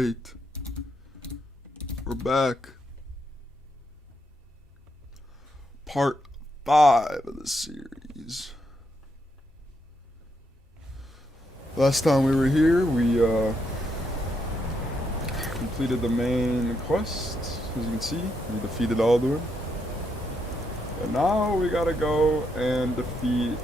Alright. We're back. Part 5 of the series. Last time we were here, we completed the main quest. As you can see, we defeated Alduin. And now we gotta go and defeat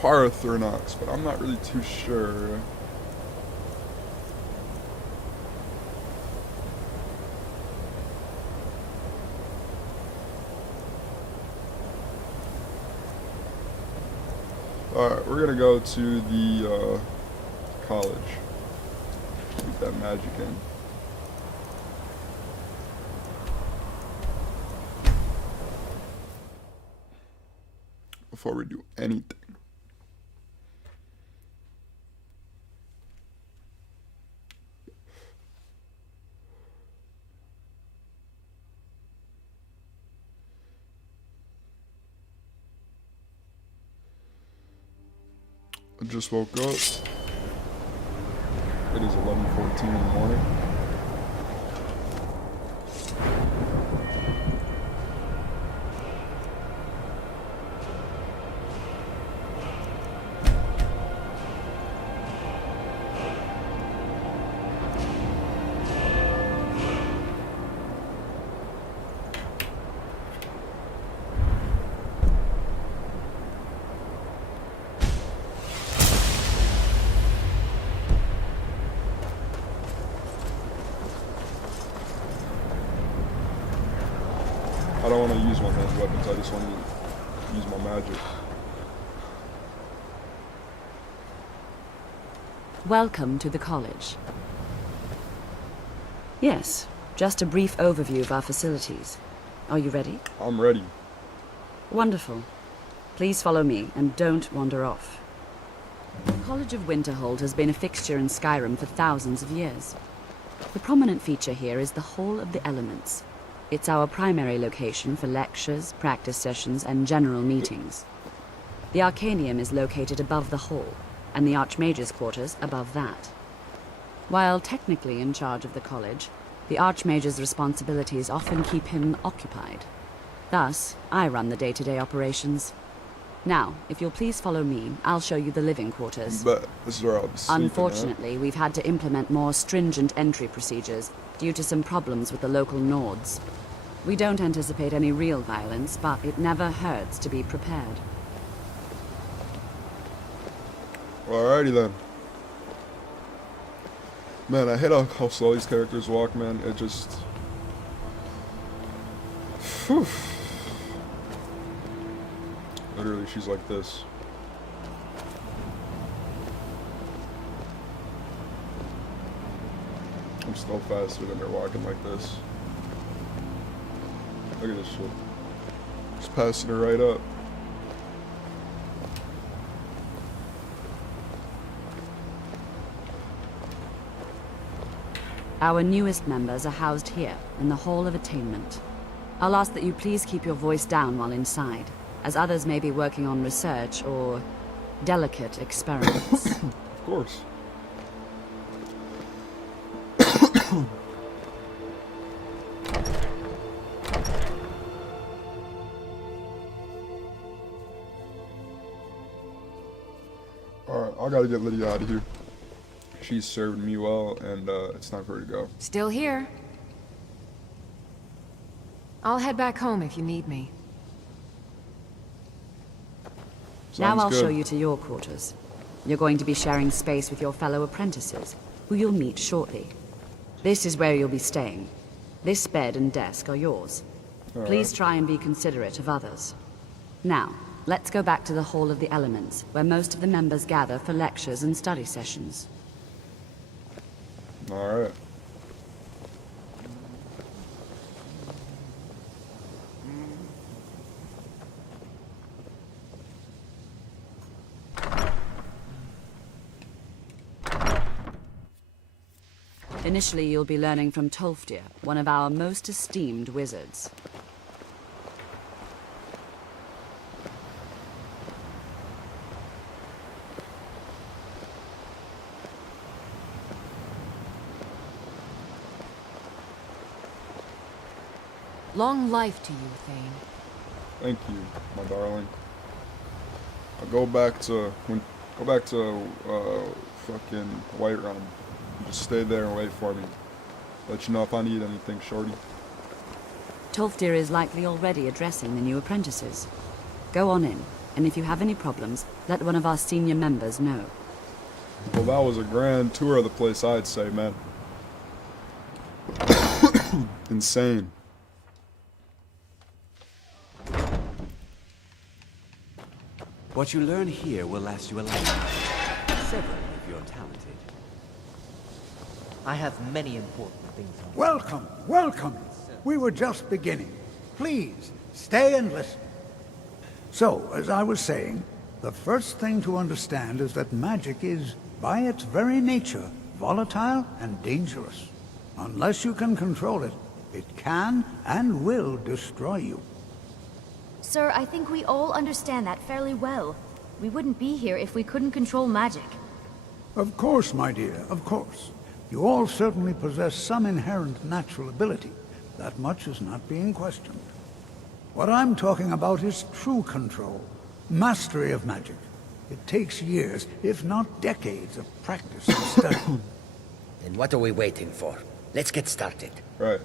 Parathernox, but I'm not really too sure. Alright, we're gonna go to the college. Get that magic in. Before we do anything. I just woke up. It is 11:14 in the morning. I don't want to use my hand weapons, I just want to use my magic. Welcome to the college. Yes, just a brief overview of our facilities. Are you ready? I'm ready. Wonderful. Please follow me and don't wander off. The College of Winterhold has been a fixture in Skyrim for thousands of years. The prominent feature here is the Hall of the Elements. It's our primary location for lectures, practice sessions, and general meetings. The Arcanium is located above the hall, and the Archmage's quarters above that. While technically in charge of the college, the Archmage's responsibilities often keep him occupied. Thus, I run the day-to-day operations. Now, if you'll please follow me, I'll show you the living quarters. But this is where I'll be sleeping, Unfortunately, we've had to implement more stringent entry procedures due to some problems with the local Nords. We don't anticipate any real violence, but it never hurts to be prepared. Alrighty then. Man, I hate how slow these characters walk, man. It just... Whew. Literally, she's like this. I'm still faster than they're walking like this. Look at this shit. Just passing her right up. Our newest members are housed here, in the Hall of Attainment. I'll ask that you please keep your voice down while inside, as others may be working on research or delicate experiments. Of course. Alright, I gotta get Lydia out of here. She's served me well, and it's time for her to go. Still here. I'll head back home if you need me. Now I'll good. show you to your quarters. You're going to be sharing space with your fellow apprentices, who you'll meet shortly. This is where you'll be staying. This bed and desk are yours. Please try and be considerate of others. Now, let's go back to the Hall of the Elements, where most of the members gather for lectures and study sessions. Alright. Initially, you'll be learning from Tolfdir, one of our most esteemed wizards. Long life to you, Thane. Thank you, my darling. I'll go back to fucking Whiterun. Just stay there and wait for me. Let you know if I need anything, shorty. Tolfdir is likely already addressing the new apprentices. Go on in, and if you have any problems, let one of our senior members know. Well, that was a grand tour of the place, I'd say, man. Insane. What you learn here will last you a lifetime. Several if you're talented. I have many important things on. Welcome, welcome. We were just beginning. Please, stay and listen. So, as I was saying, the first thing to understand is that magic is, by its very nature, volatile and dangerous. Unless you can control it, it can and will destroy you. Sir, I think we all understand that fairly well. We wouldn't be here if we couldn't control magic. Of course, my dear, of course. You all certainly possess some inherent natural ability. That much is not being questioned. What I'm talking about is true control, mastery of magic. It takes years, if not decades, of practice and study. Then what are we waiting for? Let's get started. Right.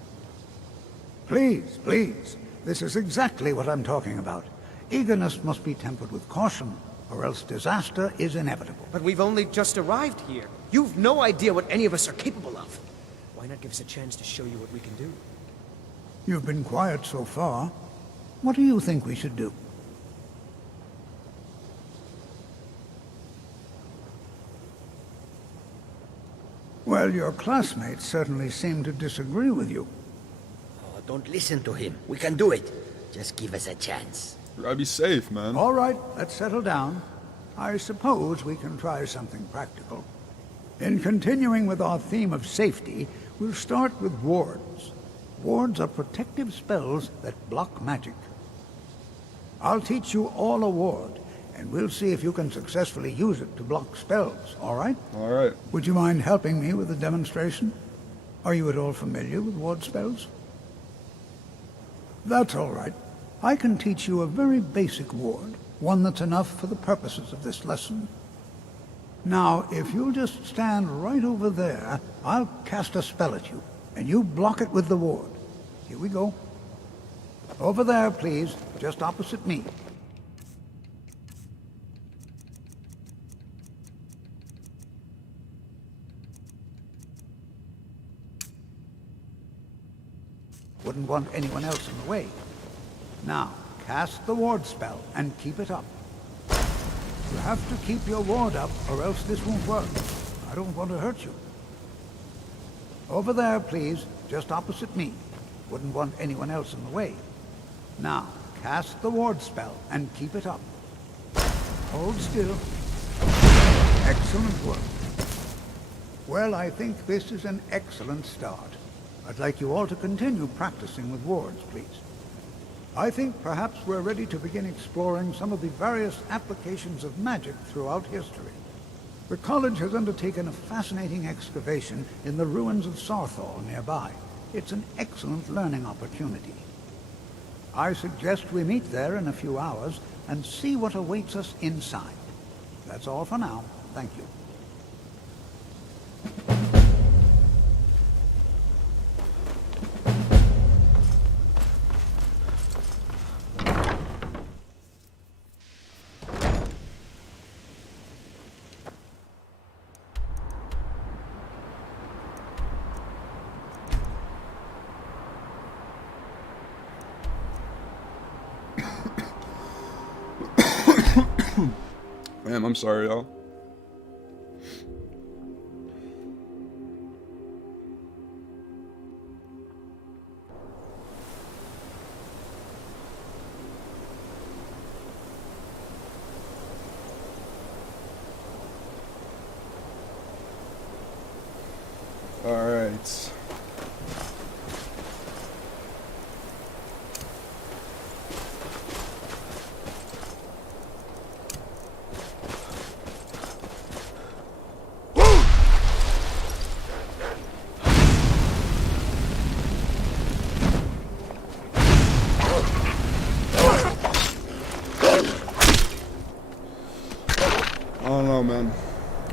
Please, please. This is exactly what I'm talking about. Eagerness must be tempered with caution, or else disaster is inevitable. But we've only just arrived here. You've no idea what any of us are capable of. Why not give us a chance to show you what we can do? You've been quiet so far. What do you think we should do? Well, your classmates certainly seem to disagree with you. Oh, don't listen to him. We can do it. Just give us a chance. You gotta be safe, man. All right, let's settle down. I suppose we can try something practical. In continuing with our theme of safety, we'll start with wards. Wards are protective spells that block magic. I'll teach you all a ward, and we'll see if you can successfully use it to block spells, all right? All right. Would you mind helping me with the demonstration? Are you at all familiar with ward spells? That's all right. I can teach you a very basic ward, one that's enough for the purposes of this lesson. Now, if you'll just stand right over there, I'll cast a spell at you, and you block it with the ward. Here we go. Over there, please, just opposite me. Wouldn't want anyone else in the way. Now, cast the ward spell and keep it up. You have to keep your ward up or else this won't work. I don't want to hurt you. Over there, please, just opposite me. Wouldn't want anyone else in the way. Now, cast the ward spell and keep it up. Hold still. Excellent work. Well, I think this is an excellent start. I'd like you all to continue practicing with wards, please. I think perhaps we're ready to begin exploring some of the various applications of magic throughout history. The college has undertaken a fascinating excavation in the ruins of Sarthal nearby. It's an excellent learning opportunity. I suggest we meet there in a few hours and see what awaits us inside. That's all for now. Thank you. Man, I'm sorry, y'all. Alright. I don't know, man.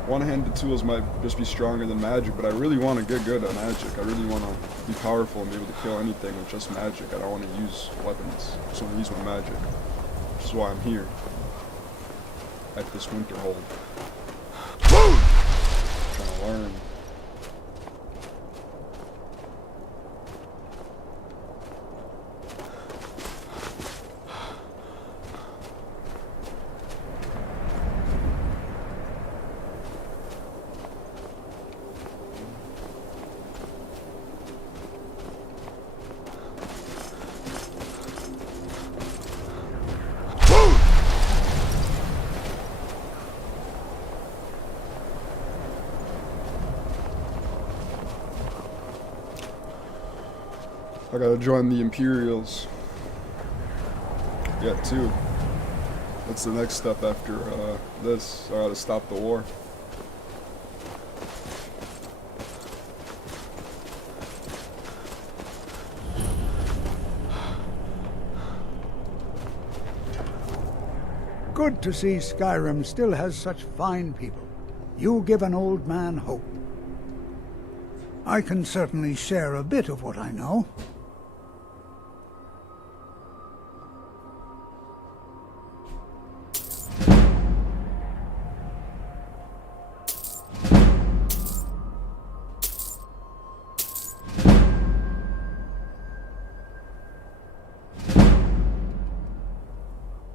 One-handed tools might just be stronger than magic, but I really want to get good at magic. I really want to be powerful and be able to kill anything with just magic. I don't want to use weapons. I just want to use my magic. Which is why I'm here. At this winter hold. Trying to learn. I gotta join the Imperials. Yet too. That's the next step after this. I gotta stop the war. Good to see Skyrim still has such fine people. You give an old man hope. I can certainly share a bit of what I know.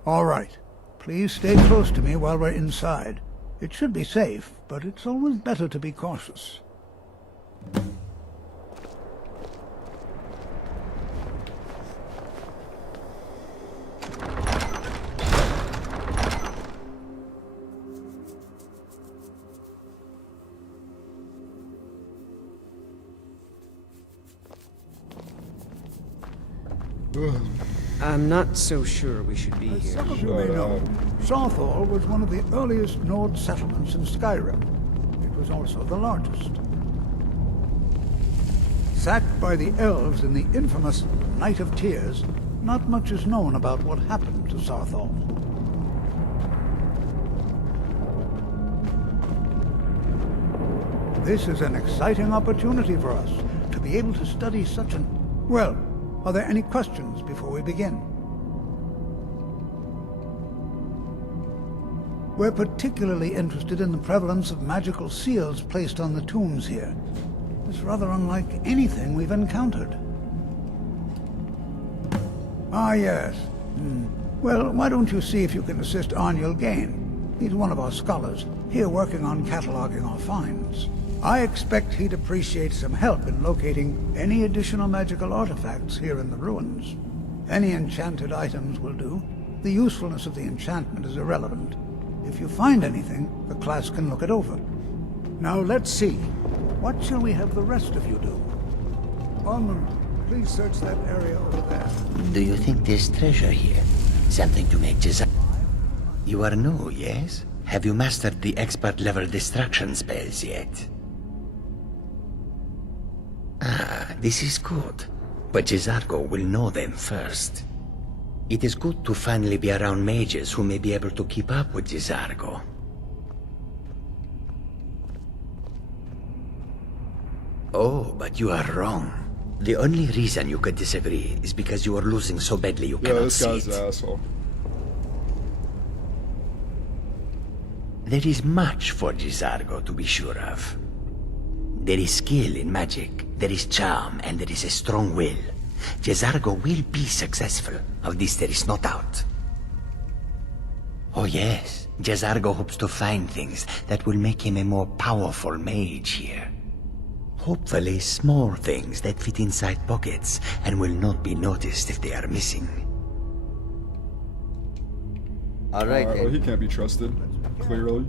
All right. Please stay close to me while we're inside. It should be safe, but it's always better to be cautious. I'm not so sure we should be here. Some of you may know, Sarthal was one of the earliest Nord settlements in Skyrim. It was also the largest. Sacked by the elves in the infamous Night of Tears, not much is known about what happened to Sarthal. This is an exciting opportunity for us to be able to study such an... Well, are there any questions before we begin? We're particularly interested in the prevalence of magical seals placed on the tombs here. It's rather unlike anything we've encountered. Ah, yes. Well, why don't you see if you can assist Arniel Gain? He's one of our scholars, here working on cataloging our finds. I expect he'd appreciate some help in locating any additional magical artifacts here in the ruins. Any enchanted items will do. The usefulness of the enchantment is irrelevant. If you find anything, the class can look it over. Now let's see. What shall we have the rest of you do? Armand, please search that area over there. Do you think there's treasure here? Something to make Jezza... You are new, yes? Have you mastered the expert-level distraction spells yet? Ah, this is good. But Jezargo will know them first. It is good to finally be around mages who may be able to keep up with Jezargo. Oh, but you are wrong. The only reason you could disagree is because you are losing so badly you cannot this see guy's it. an asshole. There is much for Jezargo to be sure of. There is skill in magic, there is charm, and there is a strong will. Jezargo will be successful. Of this there is no doubt. Oh yes, Jezargo hopes to find things that will make him a more powerful mage here. Hopefully small things that fit inside pockets and will not be noticed if they are missing. All right, Well, he can't be trusted, clearly.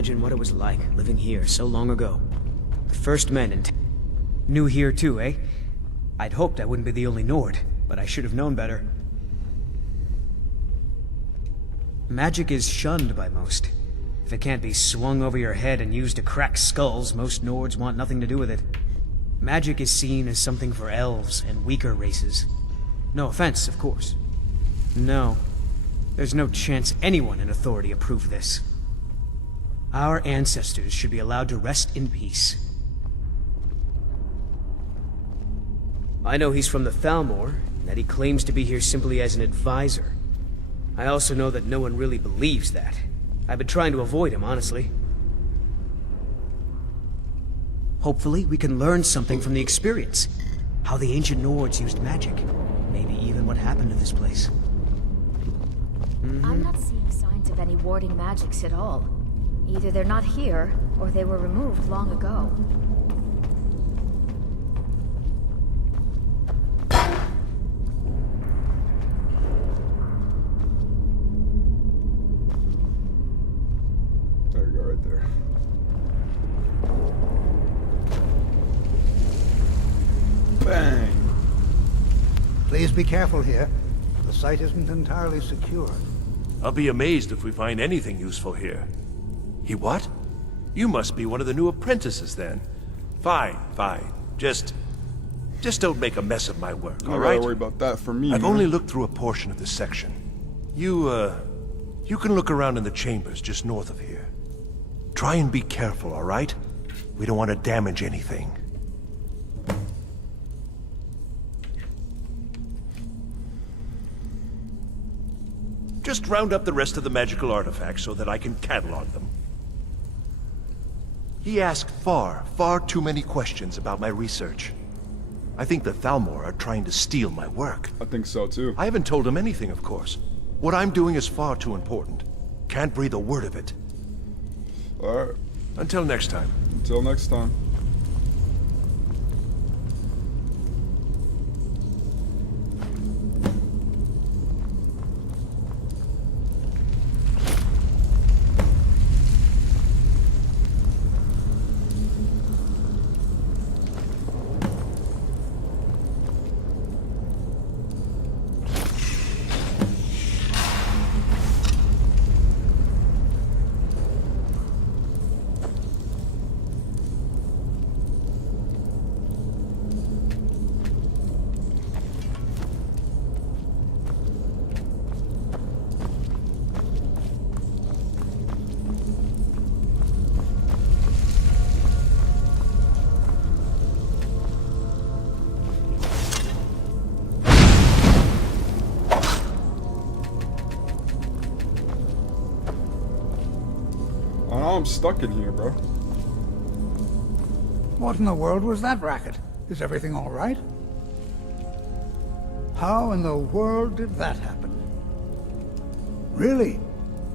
imagine what it was like living here so long ago. The first men in New here too, eh? I'd hoped I wouldn't be the only Nord, but I should have known better. Magic is shunned by most. If it can't be swung over your head and used to crack skulls, most Nords want nothing to do with it. Magic is seen as something for elves and weaker races. No offense, of course. No. There's no chance anyone in authority approved this. Our ancestors should be allowed to rest in peace. I know he's from the Thalmor, and that he claims to be here simply as an advisor. I also know that no one really believes that. I've been trying to avoid him, honestly. Hopefully, we can learn something from the experience. How the ancient Nords used magic. Maybe even what happened to this place. I'm not seeing signs of any warding magics at all. Either they're not here, or they were removed long ago. There you go, right there. Bang! Please be careful here. The site isn't entirely secure. I'll be amazed if we find anything useful here. He what? You must be one of the new apprentices then. Fine, fine. Just don't make a mess of my work, I all don't right? gotta worry about that for me. I've man. only looked through a portion of this section. You can look around in the chambers just north of here. Try and be careful, all right? We don't want to damage anything. Just round up the rest of the magical artifacts so that I can catalog them. He asked far too many questions about my research. I think the Thalmor are trying to steal my work. I think so too. I haven't told him anything, of course. What I'm doing is far too important. Can't breathe a word of it. Alright. Until next time. Until next time. Oh, now I'm stuck in here, bro. What in the world was that racket? Is everything all right? How in the world did that happen? Really?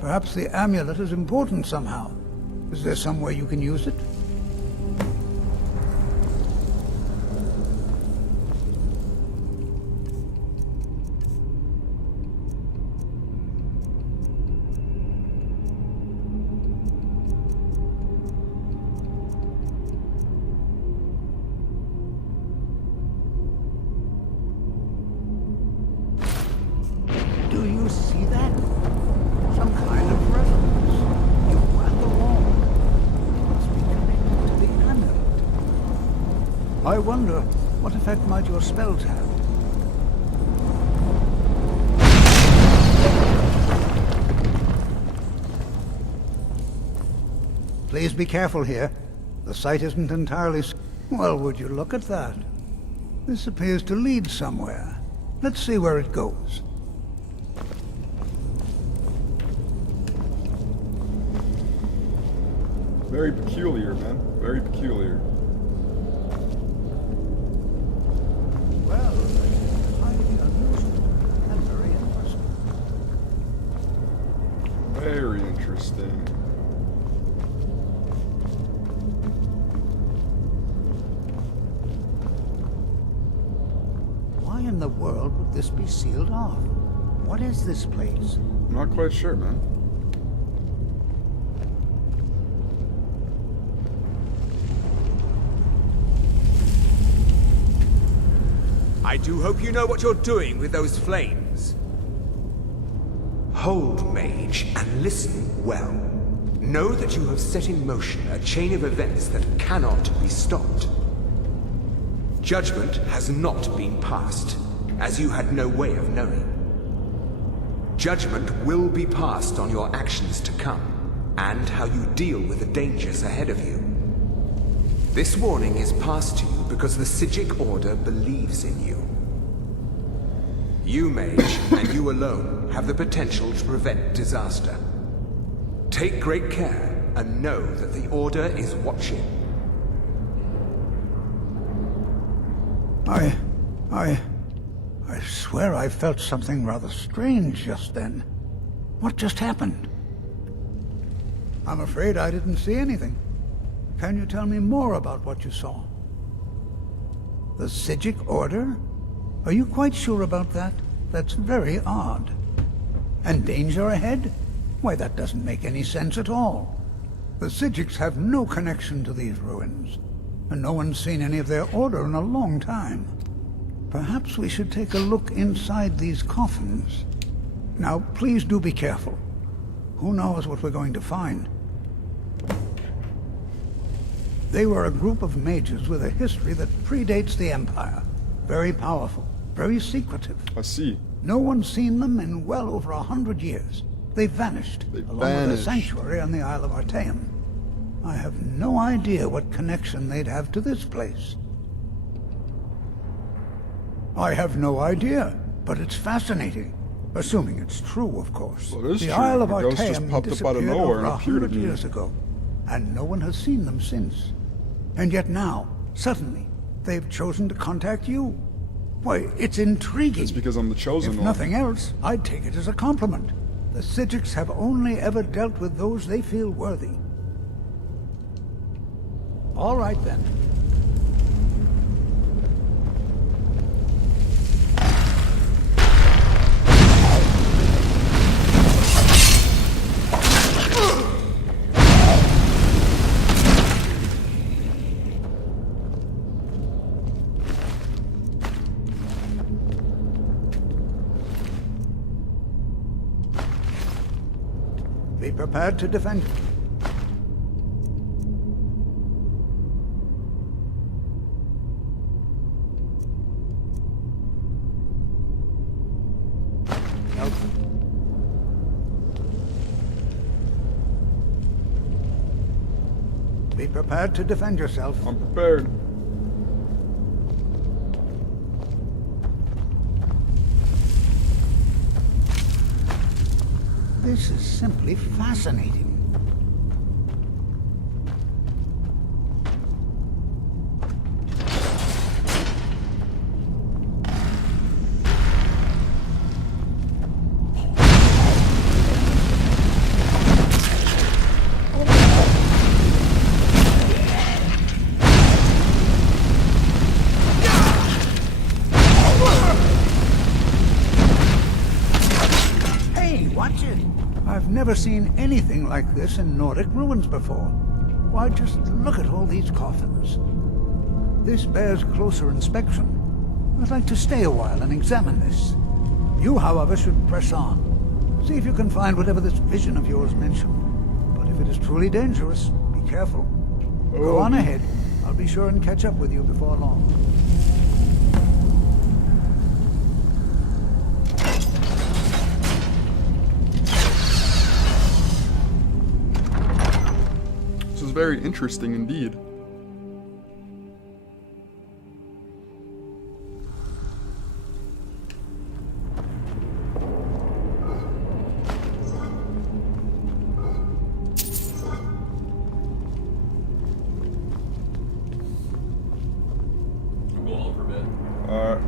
Perhaps the amulet is important somehow. Is there some way you can use it? Do you see that? Some kind of resonance. You and the wall. Must be connected to the amulet. I wonder, what effect might your spells have? Please be careful here. The site isn't entirely... Well, would you look at that? This appears to lead somewhere. Let's see where it goes. Very peculiar, man. Very peculiar. Well, it's highly unusual and very interesting. Very interesting. Why in the world would this be sealed off? What is this place? I'm not quite sure, man. I do hope you know what you're doing with those flames. Hold, mage, and listen well. Know that you have set in motion a chain of events that cannot be stopped. Judgment has not been passed, as you had no way of knowing. Judgment will be passed on your actions to come, and how you deal with the dangers ahead of you. This warning is passed to you because the Psijic Order believes in you. You, mage, and you alone, have the potential to prevent disaster. Take great care, and know that the Order is watching. I swear I felt something rather strange just then. What just happened? I'm afraid I didn't see anything. Can you tell me more about what you saw? The Psijic Order? Are you quite sure about that? That's very odd. And danger ahead? Why, that doesn't make any sense at all. The Psijics have no connection to these ruins, and no one's seen any of their order in a long time. Perhaps we should take a look inside these coffins. Now, please do be careful. Who knows what we're going to find? They were a group of mages with a history that predates the Empire. Very powerful, very secretive. I see. No one's seen them in well over 100 years. They vanished, along with a sanctuary on the Isle of Artaeum. I have no idea what connection they'd have to this place. I have no idea, but it's fascinating. Assuming it's true, of course. Well, it is the true. Isle of The ghost just Artaeum popped up out of disappeared nowhere over and appeared 100 again. years ago, and no one has seen them since. And yet now, suddenly, they've chosen to contact you. Why, it's intriguing. It's because I'm the chosen If one. nothing else, I'd take it as a compliment. The Psijics have only ever dealt with those they feel worthy. All right, then. Be prepared to defend it. Be prepared to defend yourself. I'm prepared. This is simply fascinating. Hey, watch it! I've never seen anything like this in Nordic ruins before. Why, just look at all these coffins. This bears closer inspection. I'd like to stay a while and examine this. You, however, should press on. See if you can find whatever this vision of yours mentioned. But if it is truly dangerous, be careful. Go on ahead. I'll be sure and catch up with you before long. This is very interesting indeed. Alright.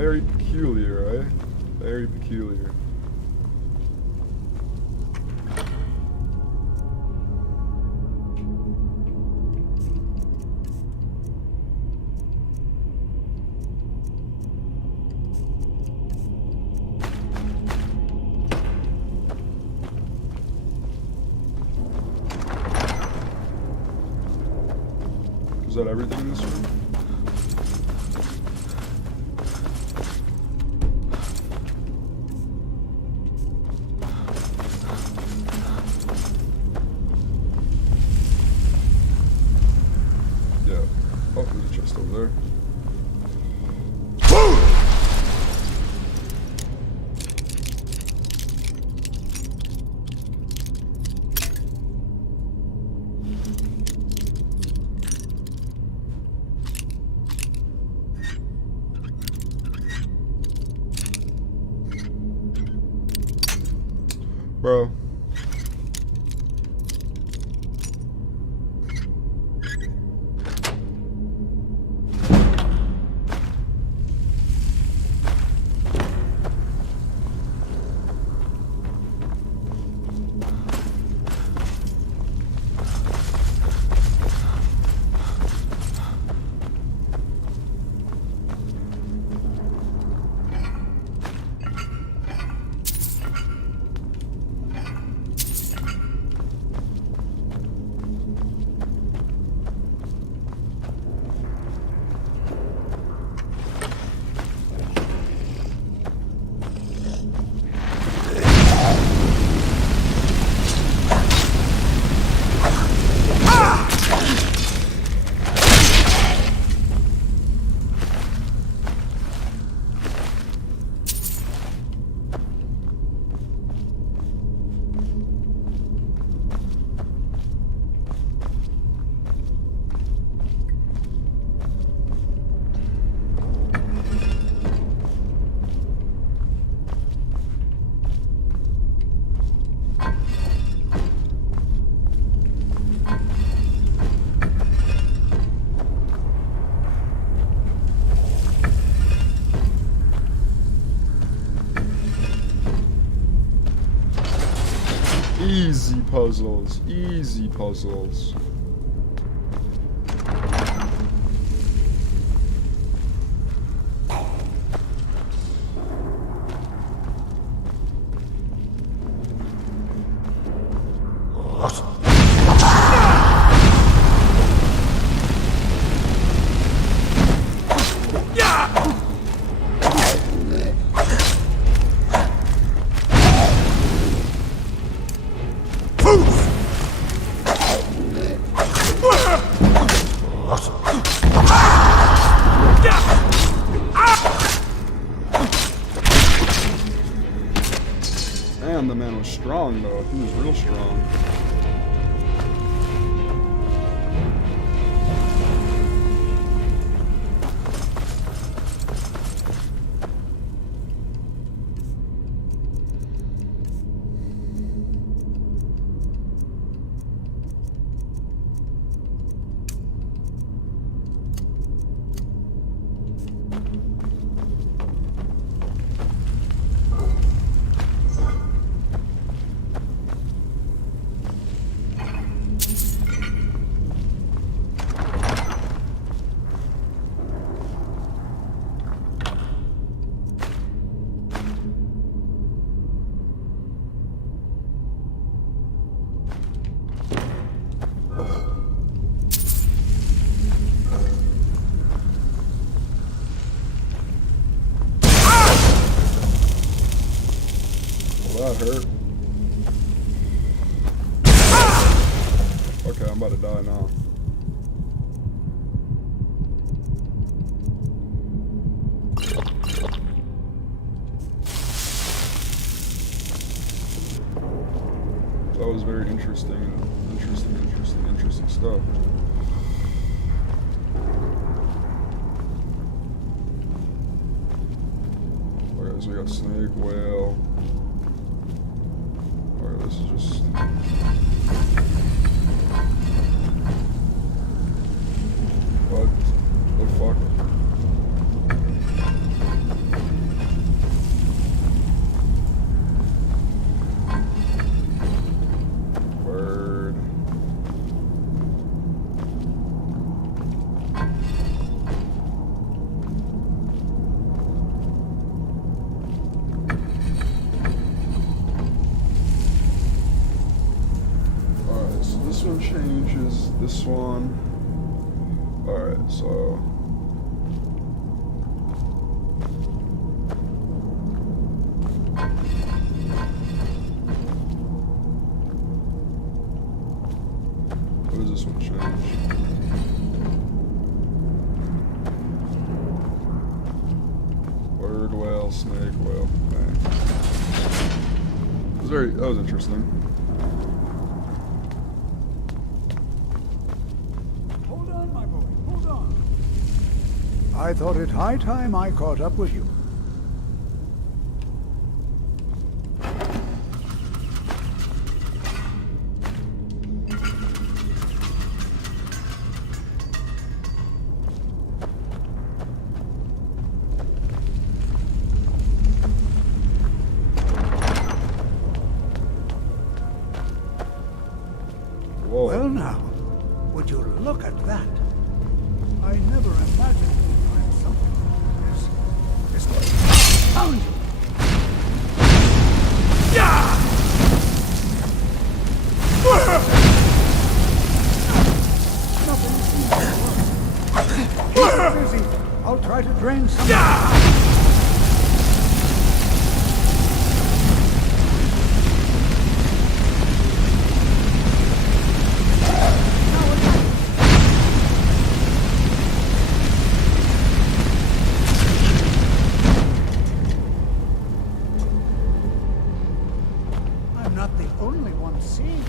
very peculiar, eh? Very peculiar. Is that everything in this room? Yeah. Oh, there's a chest over there. Bro. Easy puzzles. Easy puzzles. Damn, the man was strong though. He was real strong. That hurt. Okay, I'm about to die now. That was very interesting, interesting stuff. Okay, so we got snake, whale. Alright, this is just... What the fuck? this one changes this one. Alright, so what does this one change? Bird whale, snake whale. Dang. That was interesting. Hold on, my boy, hold on. I thought it high time I caught up with you. Whoa. Well now, would you look at that? I never imagined we'd find something like this. Found you! Nothing seems to work. Keep busy. I'll try to drain some. I'm not the only one seeing it.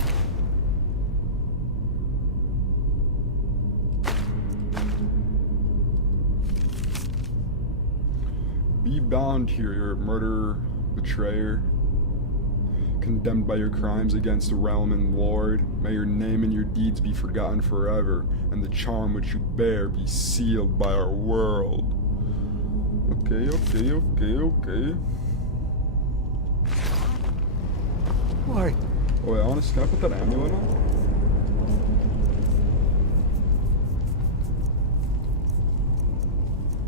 Be bound here, you're a murderer, betrayer, condemned by your crimes against the realm and lord. May your name and your deeds be forgotten forever, and the charm which you bear be sealed by our world. Okay. Why, Oh wait, honestly, can I put that amulet on?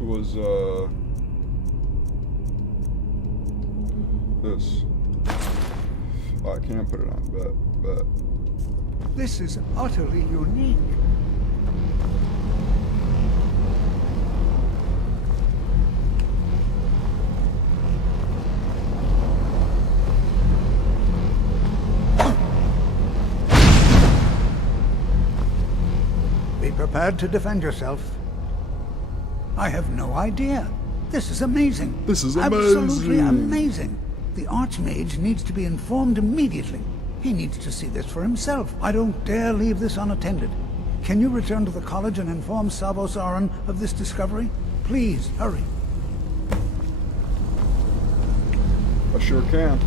It was, this. Oh, I can't put it on, but. this is utterly unique. Be prepared to defend yourself. I have no idea. This is amazing. This is Absolutely amazing. amazing. The Archmage needs to be informed immediately. He needs to see this for himself. I don't dare leave this unattended. Can you return to the college and inform Savos Aran of this discovery? Please, hurry. I sure can.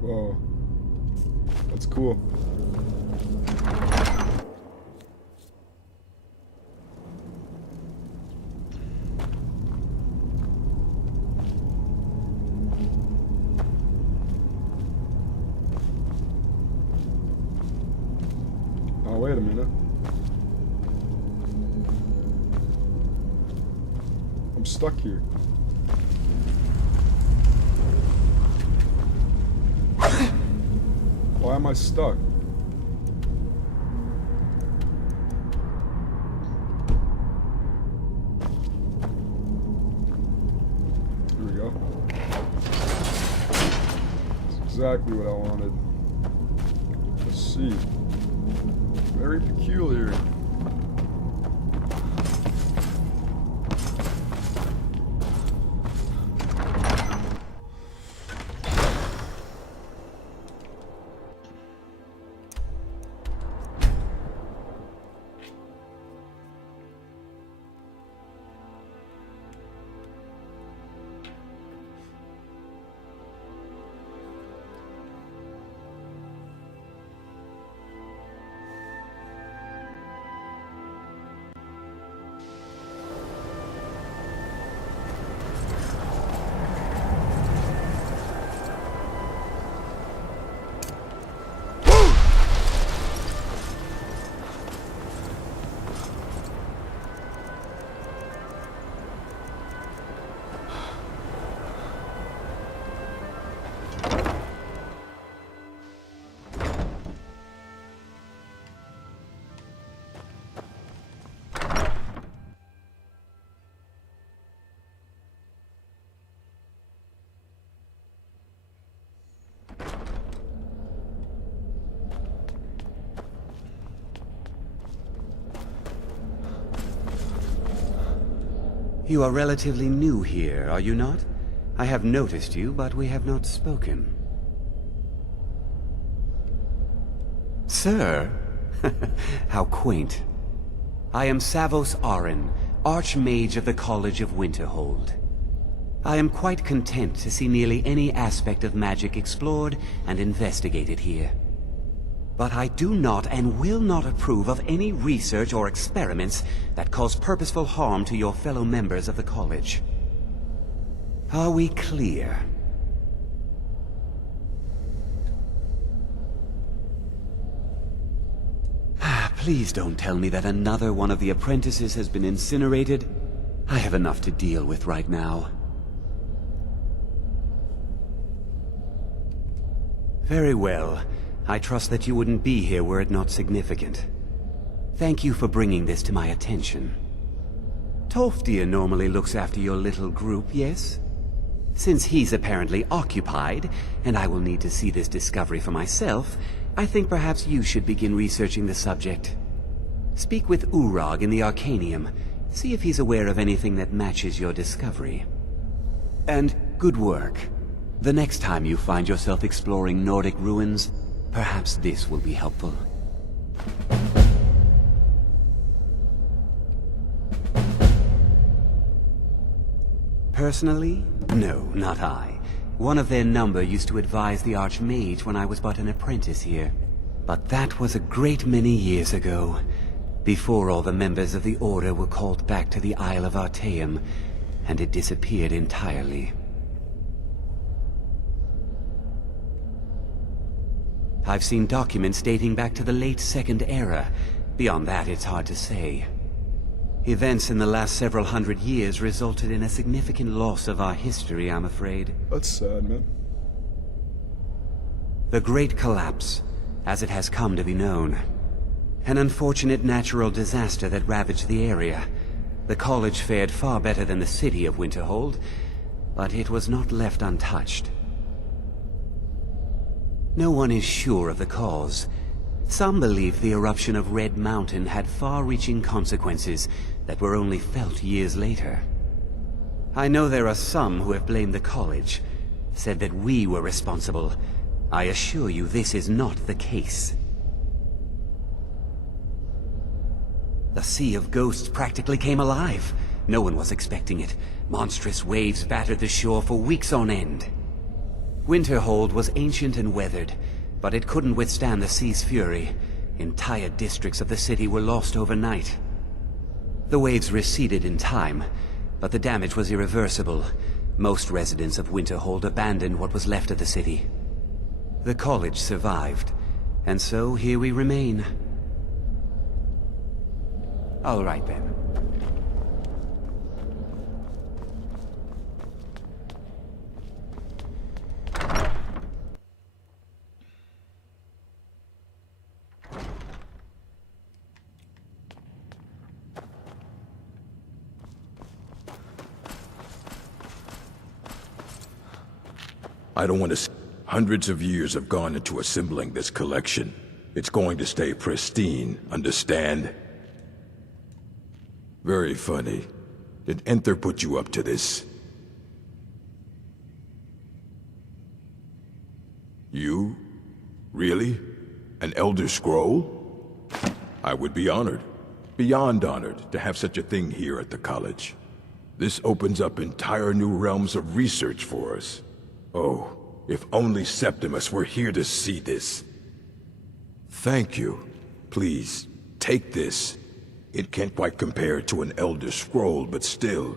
Whoa. That's cool. Oh, wait a minute. I'm stuck here. Why am I stuck? Here we go. This exactly what I wanted. Let's see. Very peculiar. You are relatively new here, are you not? I have noticed you, but we have not spoken. Sir? How quaint. I am Savos Arin, Archmage of the College of Winterhold. I am quite content to see nearly any aspect of magic explored and investigated here. But I do not and will not approve of any research or experiments that cause purposeful harm to your fellow members of the college. Are we clear? Please don't tell me that another one of the apprentices has been incinerated. I have enough to deal with right now. Very well. I trust that you wouldn't be here were it not significant. Thank you for bringing this to my attention. Tolfdir normally looks after your little group, yes? Since he's apparently occupied, and I will need to see this discovery for myself, I think perhaps you should begin researching the subject. Speak with Urag in the Arcanium. See if he's aware of anything that matches your discovery. And good work. The next time you find yourself exploring Nordic ruins, perhaps this will be helpful. Personally? No, not I. One of their number used to advise the Archmage when I was but an apprentice here. But that was a great many years ago, before all the members of the Order were called back to the Isle of Artaeum, and it disappeared entirely. I've seen documents dating back to the late Second Era. Beyond that, it's hard to say. Events in the last several hundred years resulted in a significant loss of our history, I'm afraid. That's sad, man. The Great Collapse, as it has come to be known. An unfortunate natural disaster that ravaged the area. The college fared far better than the city of Winterhold, but it was not left untouched. No one is sure of the cause. Some believe the eruption of Red Mountain had far-reaching consequences that were only felt years later. I know there are some who have blamed the college, said that we were responsible. I assure you this is not the case. The Sea of Ghosts practically came alive. No one was expecting it. Monstrous waves battered the shore for weeks on end. Winterhold was ancient and weathered, but it couldn't withstand the sea's fury. Entire districts of the city were lost overnight. The waves receded in time, but the damage was irreversible. Most residents of Winterhold abandoned what was left of the city. The college survived, and so here we remain. All right then. I don't want to... Hundreds of years have gone into assembling this collection. It's going to stay pristine, understand? Very funny. Did Enther put you up to this? You? Really? An Elder Scroll? I would be honored, beyond honored, to have such a thing here at the college. This opens up entire new realms of research for us. Oh, if only Septimus were here to see this. Thank you. Please, take this. It can't quite compare to an Elder Scroll, but still,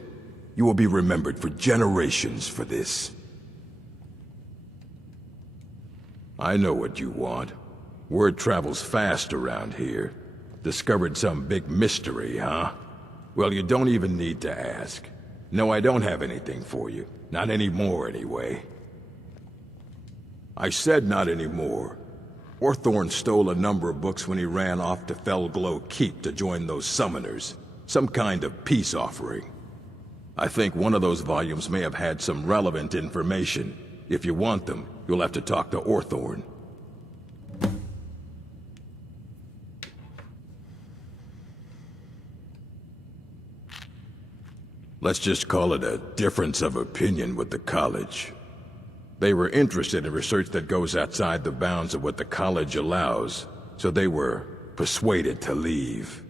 you will be remembered for generations for this. I know what you want. Word travels fast around here. Discovered some big mystery, huh? Well, you don't even need to ask. No, I don't have anything for you. Not anymore, anyway. I said not anymore. Orthorn stole a number of books when he ran off to Felglow Keep to join those summoners. Some kind of peace offering. I think one of those volumes may have had some relevant information. If you want them, you'll have to talk to Orthorn. Let's just call it a difference of opinion with the college. They were interested in research that goes outside the bounds of what the college allows, so they were persuaded to leave.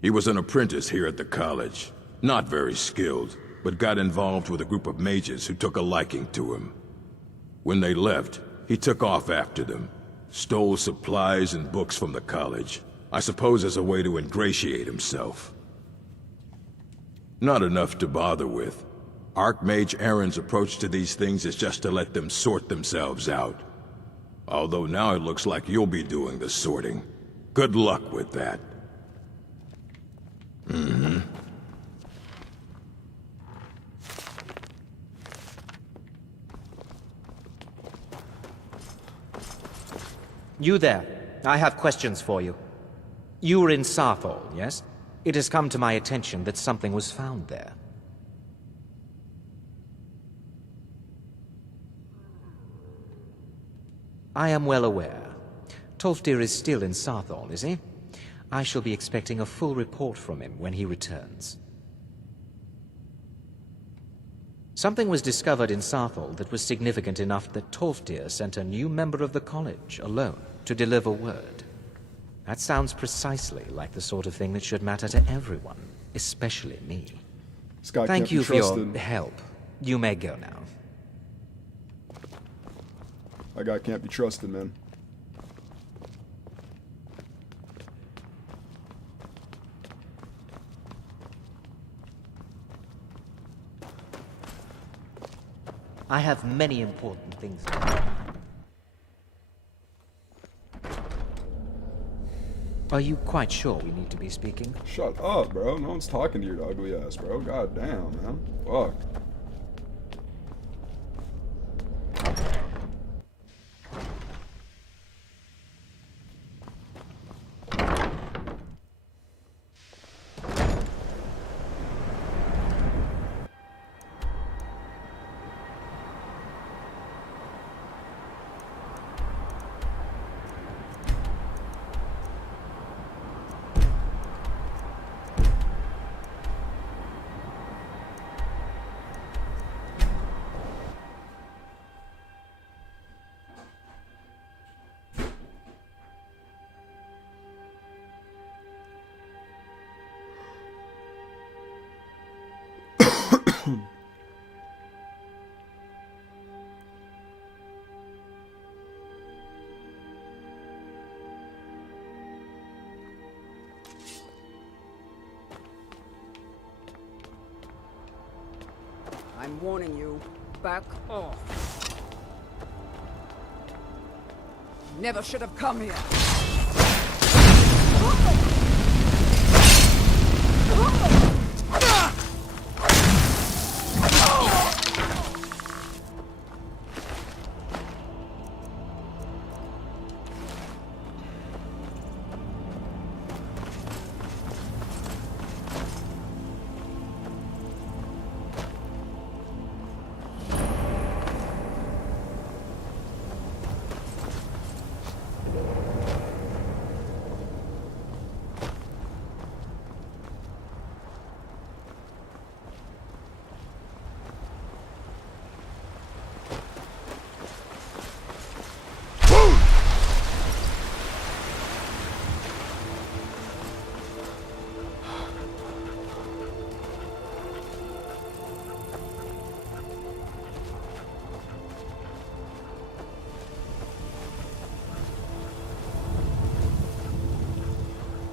He was an apprentice here at the college, not very skilled, but got involved with a group of mages who took a liking to him. When they left, he took off after them, stole supplies and books from the college, I suppose as a way to ingratiate himself. Not enough to bother with. Archmage Aaron's approach to these things is just to let them sort themselves out. Although now it looks like you'll be doing the sorting. Good luck with that. You there. I have questions for you. You were in Sarthol, yes? It has come to my attention that something was found there. I am well aware. Tolfdir is still in Sarthol, is he? I shall be expecting a full report from him when he returns. Something was discovered in Sarthol that was significant enough that Tolfdir sent a new member of the college, alone, to deliver word. That sounds precisely like the sort of thing that should matter to everyone, especially me. Thank you for your help. You may go now. That guy can't be trusted, man. I have many important things to do. Are you quite sure we need to be speaking? Shut up, bro. No one's talking to your ugly ass, bro. God damn, man. Fuck. I'm warning you. Back off. Never should have come here.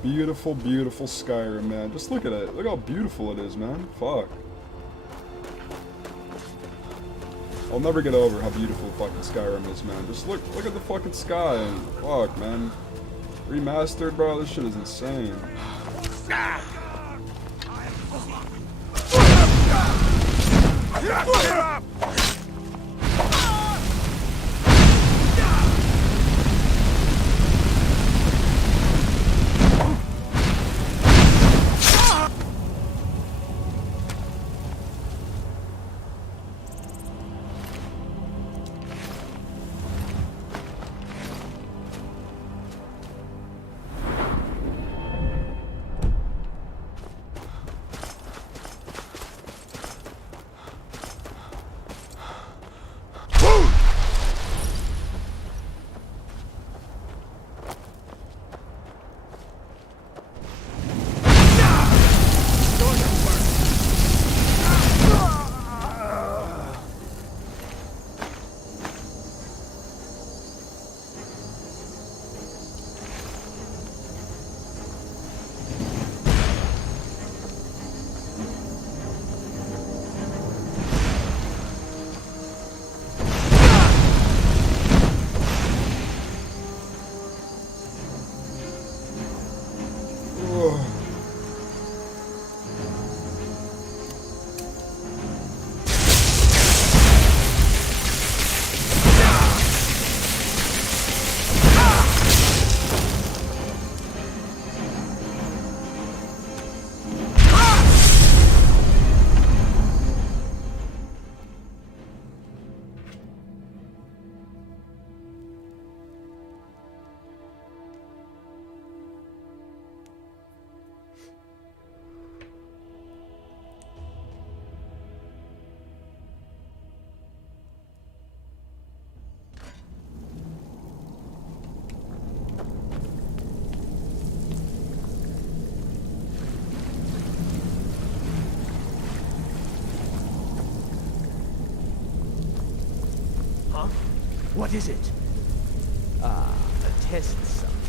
Beautiful, beautiful Skyrim, man. Just look at it. Look how beautiful it is, man. Fuck. I'll never get over how beautiful fucking Skyrim is, man. Just look at the fucking sky. And fuck, man. Remastered, bro. This shit is insane. What is it? Ah, a test something.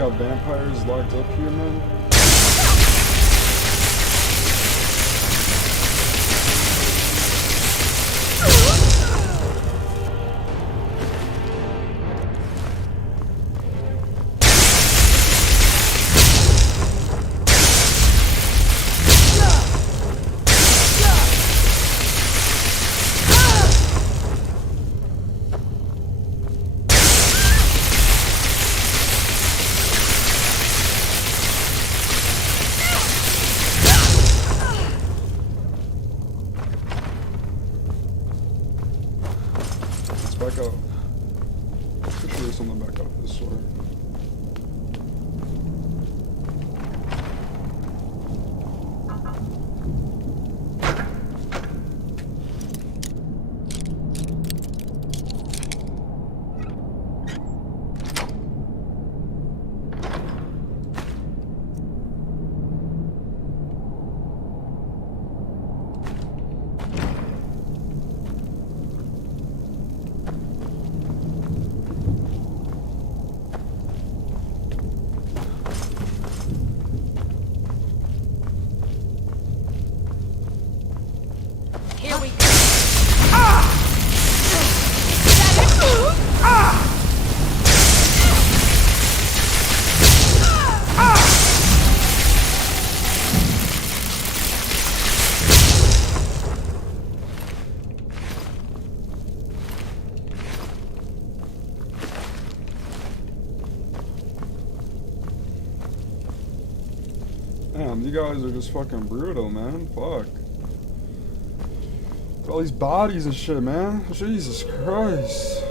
got vampires locked up here, man? Back up. Pretty sure there's something back up this way. Here we go. Damn, you guys are just fucking brutal, man. Fuck. All these bodies and shit, man. Jesus Christ.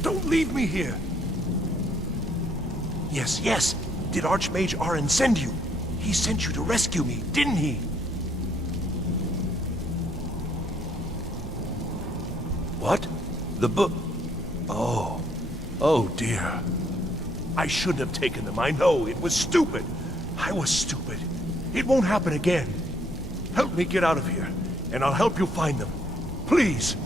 Don't leave me here! Yes, yes! Did Archmage Arin send you? He sent you to rescue me, didn't he? What? The book? Oh. Oh dear. I shouldn't have taken them, I know. It was stupid. I was stupid. It won't happen again. Help me get out of here, and I'll help you find them. Please!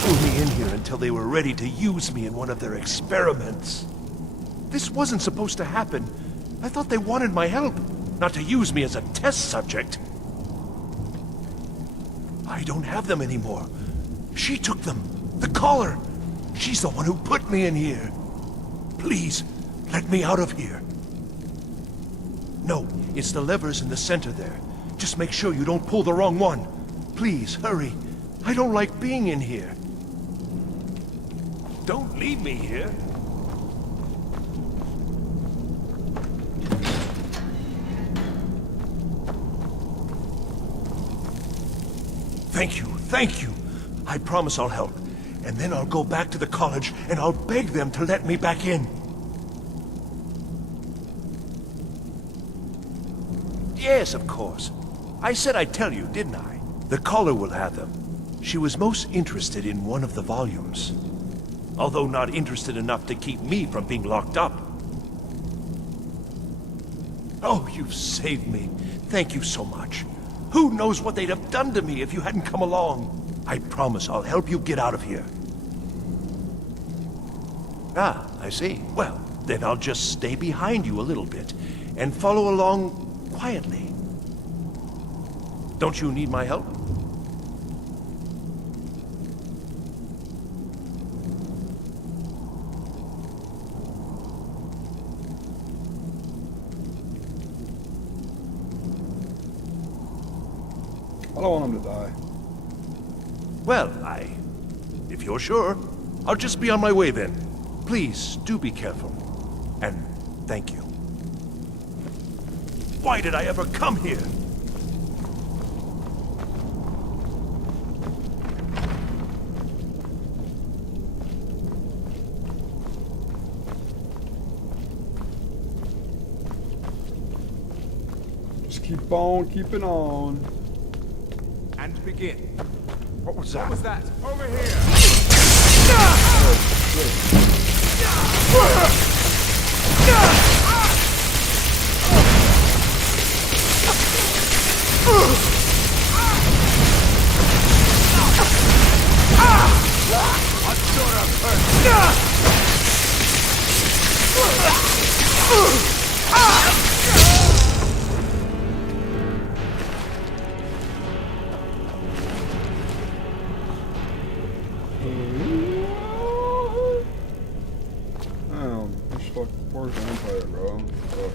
Threw me in here until they were ready to use me in one of their experiments. This wasn't supposed to happen. I thought they wanted my help, not to use me as a test subject. I don't have them anymore. She took them. The collar. She's the one who put me in here. Please, let me out of here. No, it's the levers in the center there. Just make sure you don't pull the wrong one. Please, hurry. I don't like being in here. Don't leave me here. Thank you, thank you. I promise I'll help. And then I'll go back to the college and I'll beg them to let me back in. Yes, of course. I said I'd tell you, didn't I? The caller will have them. She was most interested in one of the volumes. Although not interested enough to keep me from being locked up. Oh, you've saved me. Thank you so much. Who knows what they'd have done to me if you hadn't come along? I promise I'll help you get out of here. Ah, I see. Well, then I'll just stay behind you a little bit and follow along quietly. Don't you need my help? I don't want him to die. Well, if you're sure, I'll just be on my way then. Please, do be careful. And thank you. Why did I ever come here? Just keep on keeping on. And begin. What was that? What was that? Over here! Damn, this fucking poor vampire, bro. Fuck.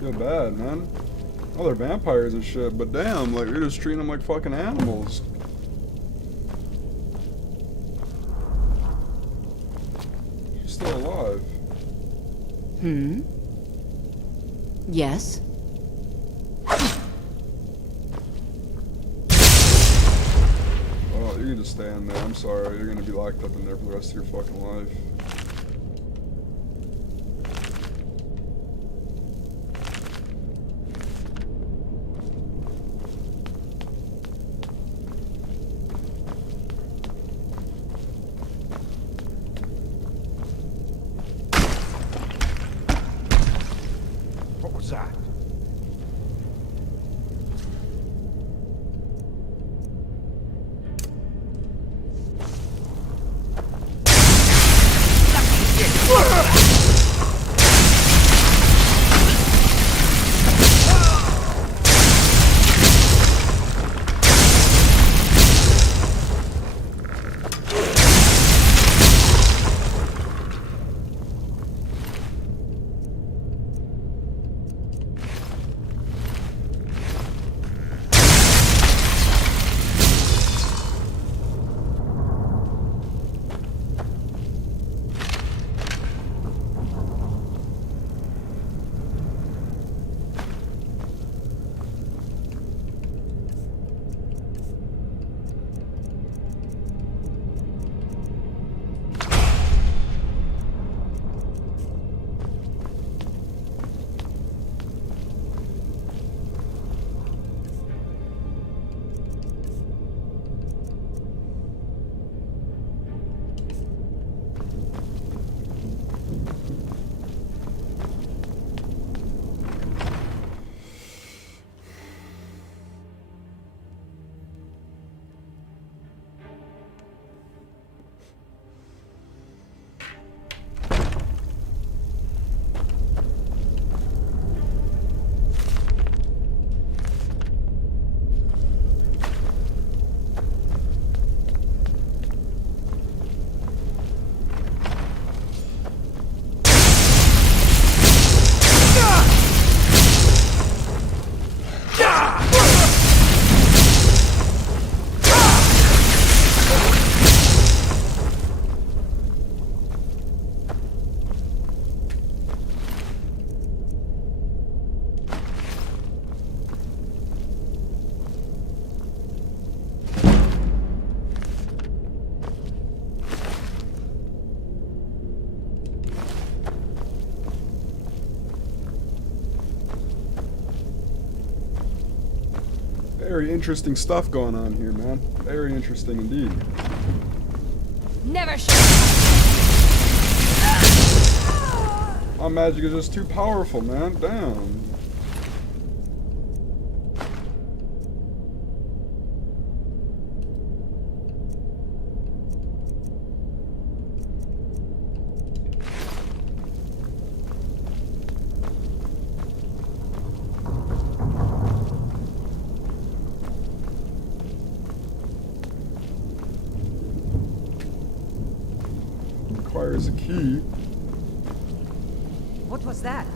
Feel bad, man. Oh, they're vampires and shit, but damn, like, you're just treating them like fucking animals. She's still alive. Yes? Oh, you can just stay in there. I'm sorry. You're gonna be locked up in there for the rest of your fucking life. What was that? Very interesting stuff going on here, man. Very interesting indeed. Never show. My magic is just too powerful, man. Damn. Requires a key. What was that?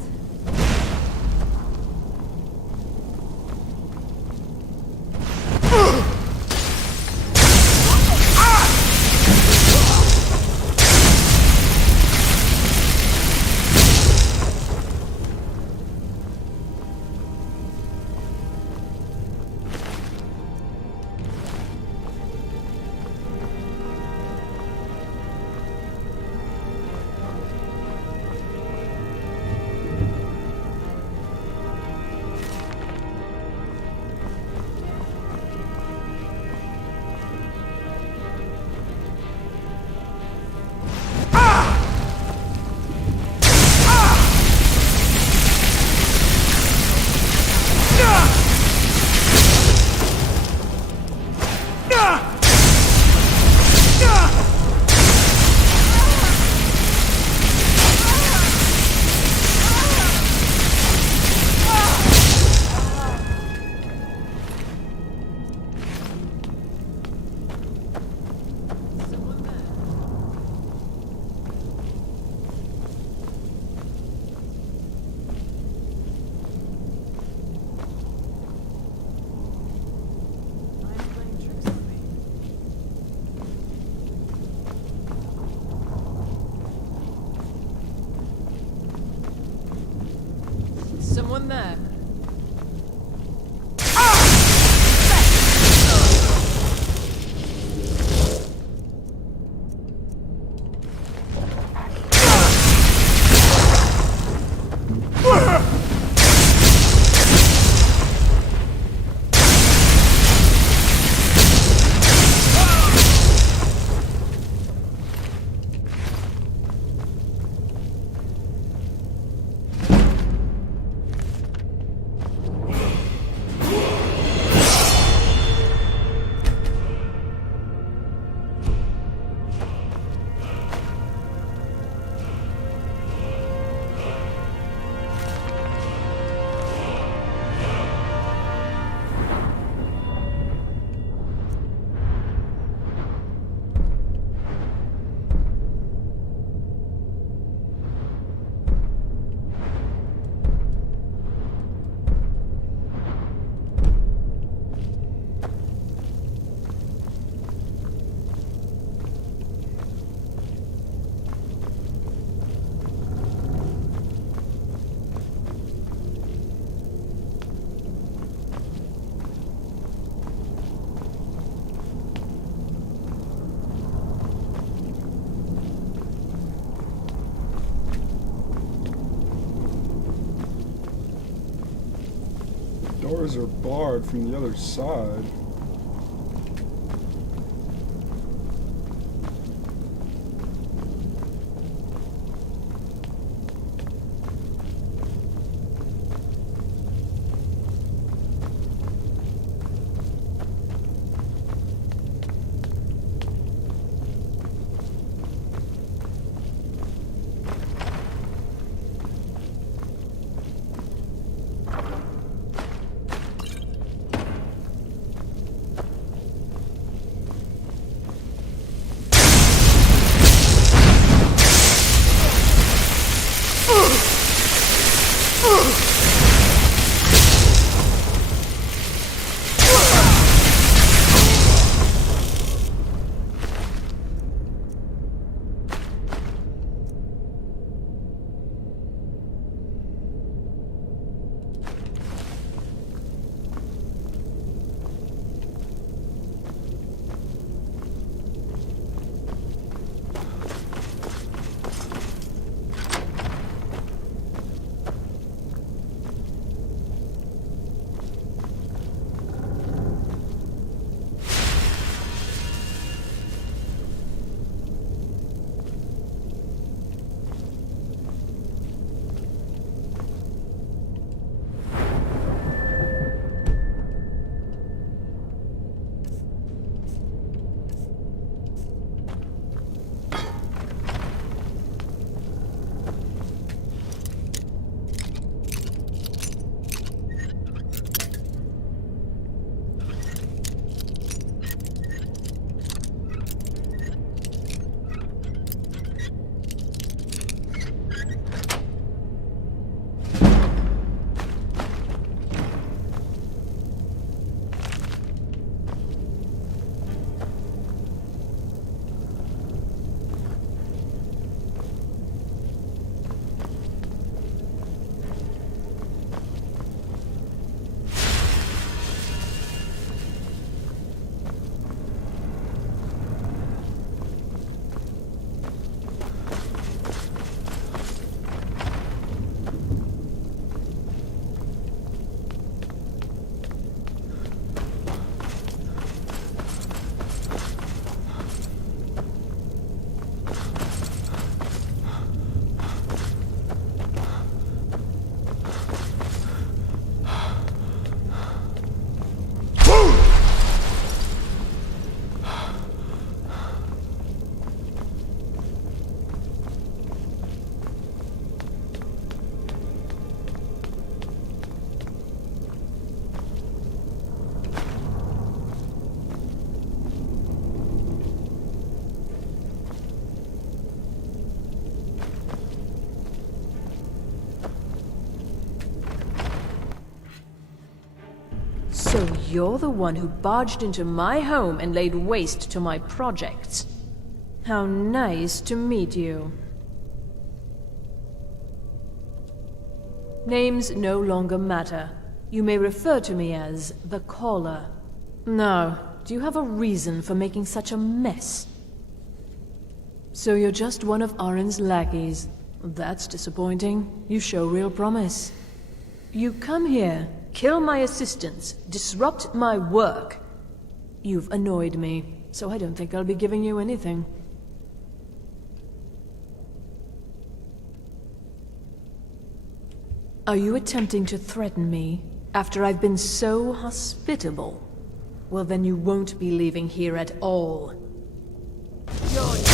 Doors are barred from the other side. So you're the one who barged into my home and laid waste to my projects. How nice to meet you. Names no longer matter. You may refer to me as the Caller. Now, do you have a reason for making such a mess? So you're just one of Arin's lackeys. That's disappointing. You show real promise. You come here, kill my assistants, disrupt my work. You've annoyed me, so I don't think I'll be giving you anything. Are you attempting to threaten me after I've been so hospitable? Well, then you won't be leaving here at all. You're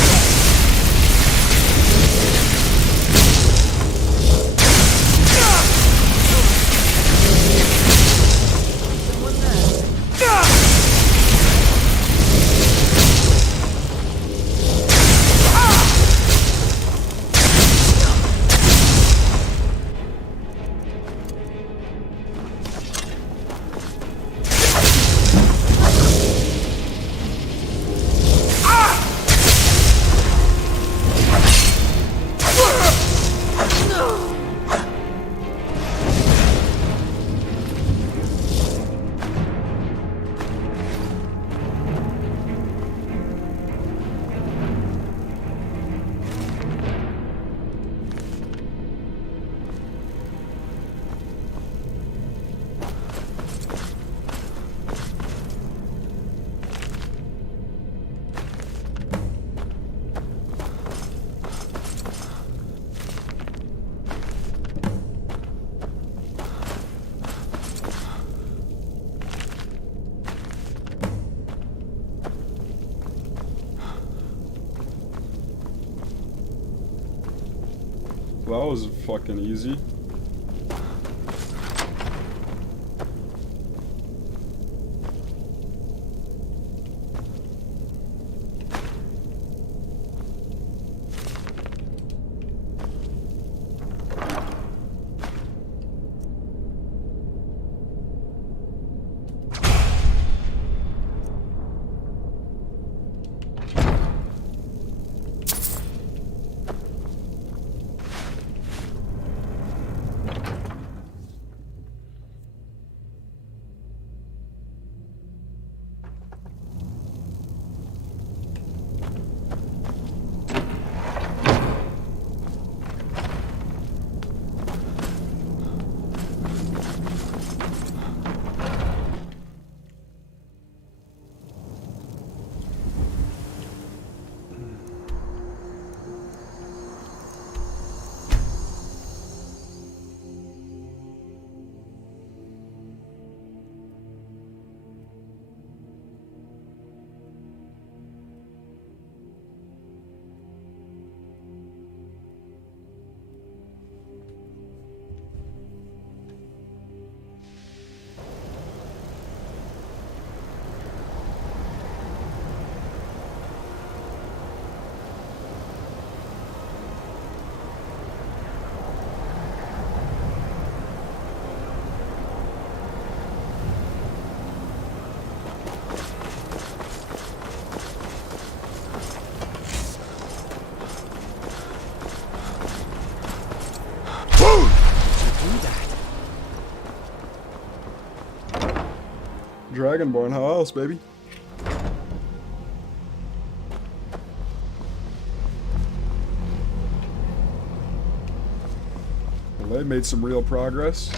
Well, that was fucking easy. Dragonborn, how else, baby? Well, they made some real progress.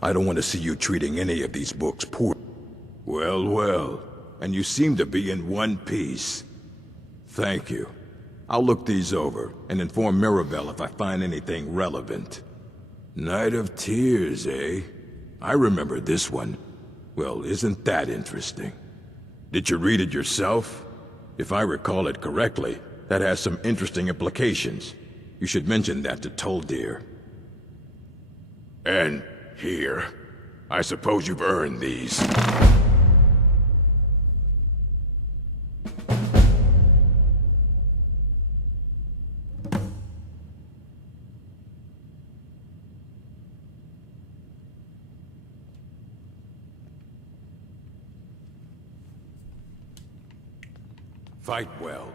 I don't want to see you treating any of these books poor. Well, well. And you seem to be in one piece. Thank you. I'll look these over and inform Mirabelle if I find anything relevant. Night of Tears, eh? I remember this one. Well, isn't that interesting? Did you read it yourself? If I recall it correctly, that has some interesting implications. You should mention that to Toldir. And here. I suppose you've earned these. Fight well.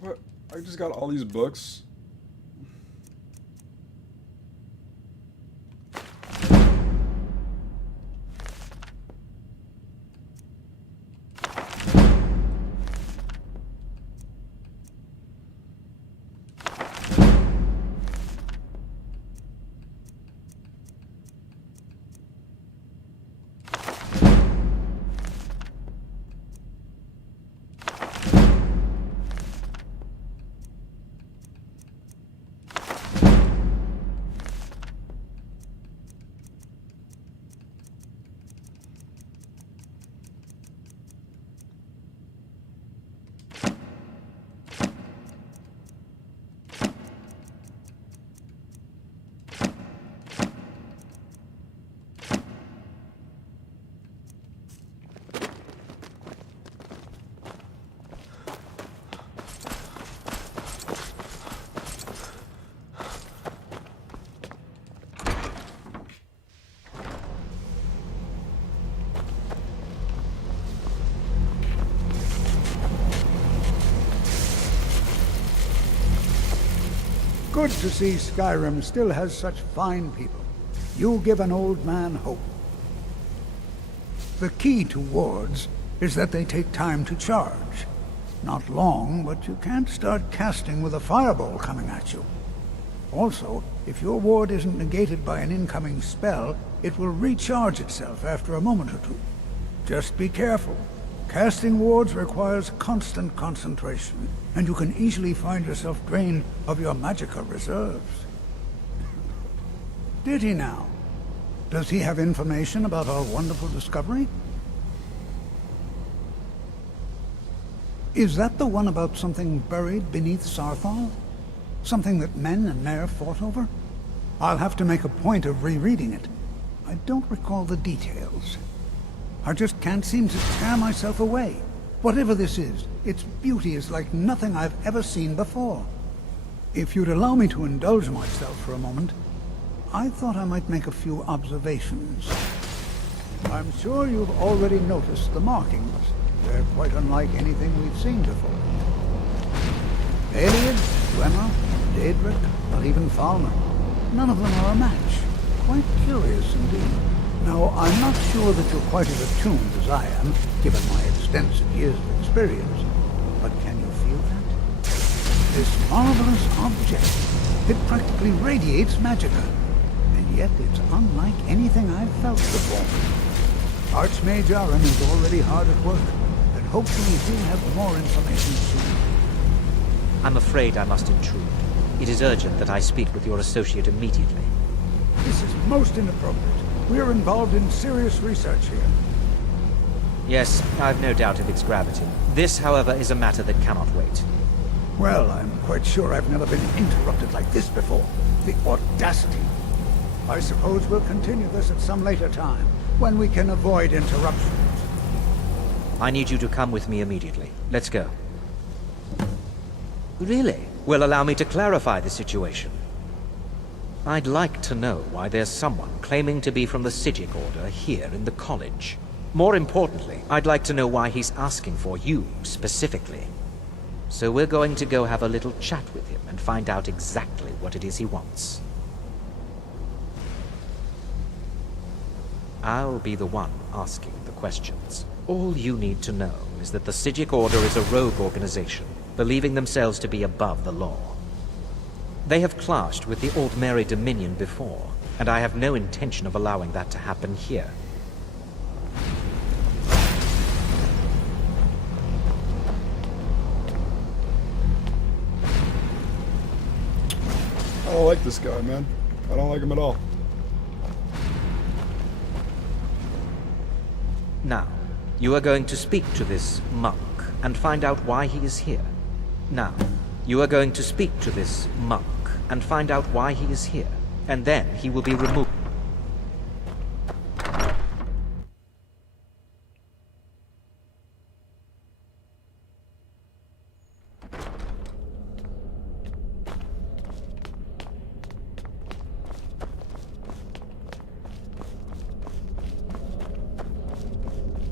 What? I just got all these books. Good to see Skyrim still has such fine people. You give an old man hope. The key to wards is that they take time to charge. Not long, but you can't start casting with a fireball coming at you. Also, if your ward isn't negated by an incoming spell, it will recharge itself after a moment or two. Just be careful. Casting wards requires constant concentration, and you can easily find yourself drained of your magicka reserves. Did he now? Does he have information about our wonderful discovery? Is that the one about something buried beneath Sarthal? Something that men and Mare fought over? I'll have to make a point of rereading it. I don't recall the details. I just can't seem to tear myself away. Whatever this is, its beauty is like nothing I've ever seen before. If you'd allow me to indulge myself for a moment, I thought I might make a few observations. I'm sure you've already noticed the markings. They're quite unlike anything we've seen before. Aliad, Dwemer, Daedric, or even Falmer. None of them are a match. Quite curious indeed. Now, I'm not sure that you're quite as attuned as I am, given my extensive years of experience, but can you feel that? This marvelous object, it practically radiates magicka, and yet it's unlike anything I've felt before. Archmage Aram is already hard at work, and hopefully he'll have more information soon. I'm afraid I must intrude. It is urgent that I speak with your associate immediately. This is most inappropriate. We're involved in serious research here. Yes, I've no doubt of its gravity. This, however, is a matter that cannot wait. Well, I'm quite sure I've never been interrupted like this before. The audacity. I suppose we'll continue this at some later time, when we can avoid interruptions. I need you to come with me immediately. Let's go. Really? Well, allow me to clarify the situation. I'd like to know why there's someone claiming to be from the Psijic Order here in the college. More importantly, I'd like to know why he's asking for you, specifically. So we're going to go have a little chat with him and find out exactly what it is he wants. I'll be the one asking the questions. All you need to know is that the Psijic Order is a rogue organization, believing themselves to be above the law. They have clashed with the Altmeri Dominion before, and I have no intention of allowing that to happen here. I don't like this guy, man. I don't like him at all. Now, you are going to speak to this monk and find out why he is here. Now, you are going to speak to this monk and find out why he is here, and then he will be removed.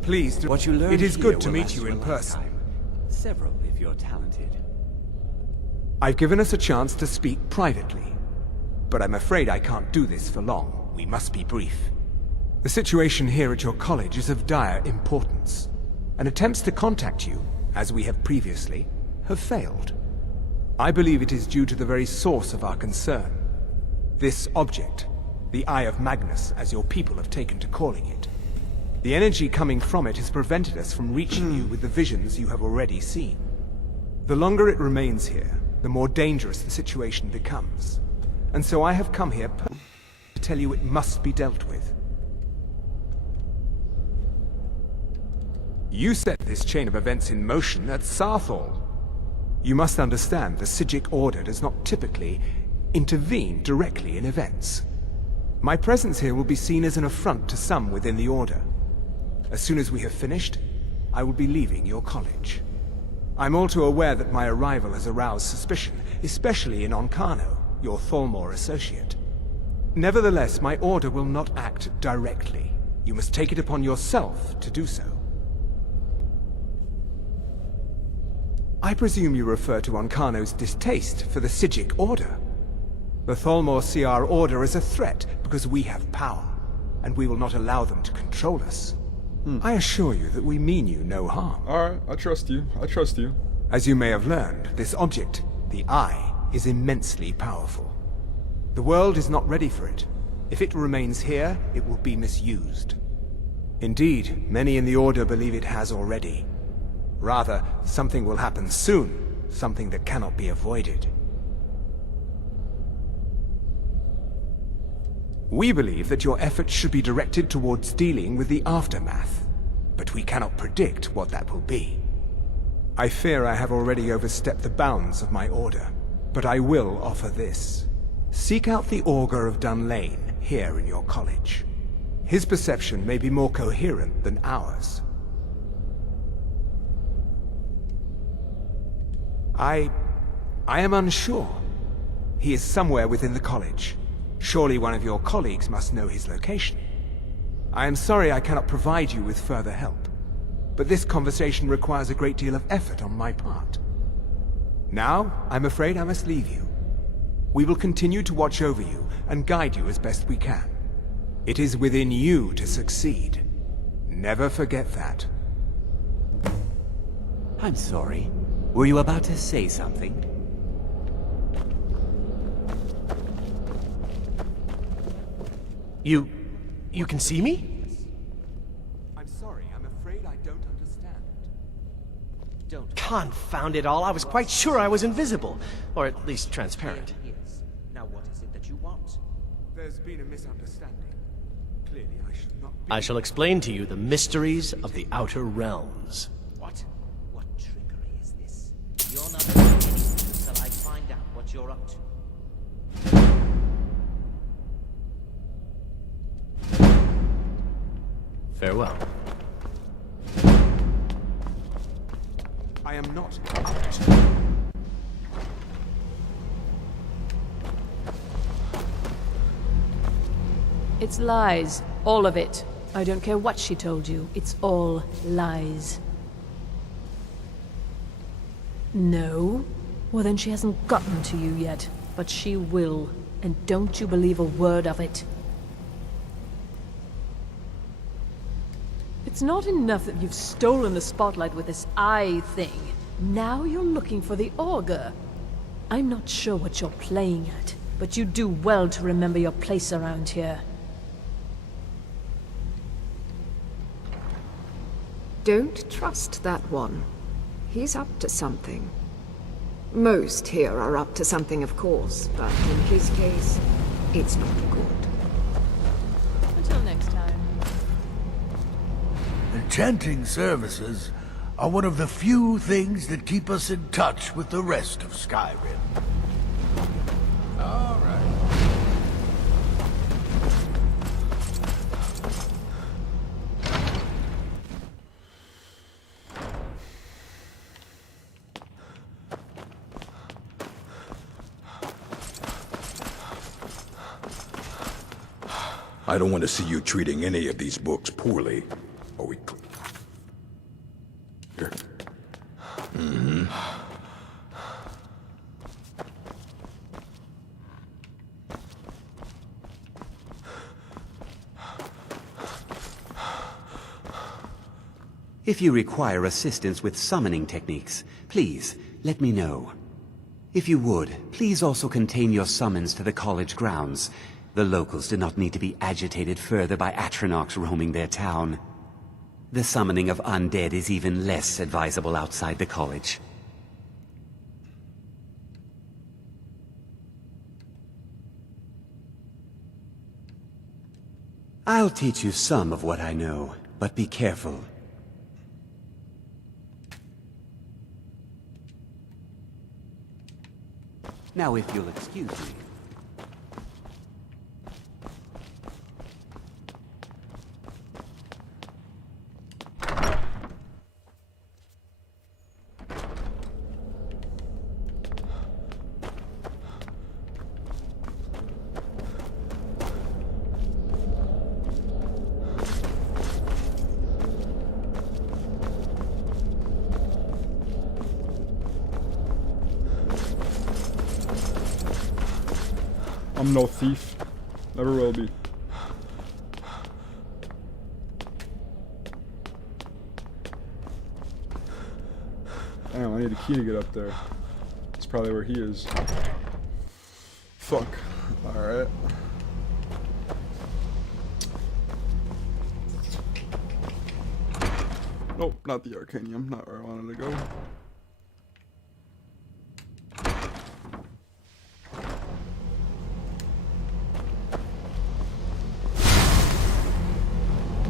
Please, What you learn it is here good to will meet last you in a person. lifetime. Several, if you're talented. I've given us a chance to speak privately, but I'm afraid I can't do this for long. We must be brief. The situation here at your college is of dire importance, and attempts to contact you, as we have previously, have failed. I believe it is due to the very source of our concern. This object, the Eye of Magnus, as your people have taken to calling it. The energy coming from it has prevented us from reaching you with the visions you have already seen. The longer it remains here, the more dangerous the situation becomes. And so I have come here to tell you it must be dealt with. You set this chain of events in motion at Sarthal. You must understand the Psijic Order does not typically intervene directly in events. My presence here will be seen as an affront to some within the Order. As soon as we have finished, I will be leaving your college. I'm all too aware that my arrival has aroused suspicion, especially in Onkano, your Thalmor associate. Nevertheless, my order will not act directly. You must take it upon yourself to do so. I presume you refer to Onkano's distaste for the Psijic Order. The Thalmor see our order as a threat because we have power, and we will not allow them to control us. I assure you that we mean you no harm. Alright, I trust you. I trust you. As you may have learned, this object, the Eye, is immensely powerful. The world is not ready for it. If it remains here, it will be misused. Indeed, many in the Order believe it has already. Rather, something will happen soon, something that cannot be avoided. We believe that your efforts should be directed towards dealing with the aftermath, but we cannot predict what that will be. I fear I have already overstepped the bounds of my order, but I will offer this. Seek out the Augur of Dunlane here in your college. His perception may be more coherent than ours. I am unsure. He is somewhere within the college. Surely one of your colleagues must know his location. I am sorry I cannot provide you with further help, but this conversation requires a great deal of effort on my part. Now, I'm afraid I must leave you. We will continue to watch over you and guide you as best we can. It is within you to succeed. Never forget that. I'm sorry. Were you about to say something? You can see me? I'm sorry, I'm afraid I don't understand. Don't. Confound it all, I was quite sure I was invisible. Or at least transparent. Yes. Now what is it that you want? There's been a misunderstanding. Clearly I should not be... I shall explain to you the mysteries of the Outer Realms. What? What trickery is this? You're not doing anything until I find out what you're up to. Farewell. I am not up to... It's lies. All of it. I don't care what she told you. It's all lies. No? Well, then she hasn't gotten to you yet. But she will. And don't you believe a word of it. It's not enough that you've stolen the spotlight with this eye thing. Now you're looking for the Augur. I'm not sure what you're playing at, but you do well to remember your place around here. Don't trust that one. He's up to something. Most here are up to something, of course, but in his case, it's not good. Until next time. Enchanting services are one of the few things that keep us in touch with the rest of Skyrim. All right. I don't want to see you treating any of these books poorly. Are we clear? Here. Mm-hmm. If you require assistance with summoning techniques, please, let me know. If you would, please also contain your summons to the college grounds. The locals do not need to be agitated further by Atronachs roaming their town. The summoning of undead is even less advisable outside the college. I'll teach you some of what I know, but be careful. Now, if you'll excuse me. I'm no thief. Never will be. Damn, I need a key to get up there. That's probably where he is. Fuck. Alright. Nope, not the Arcanium. Not where I wanted to go.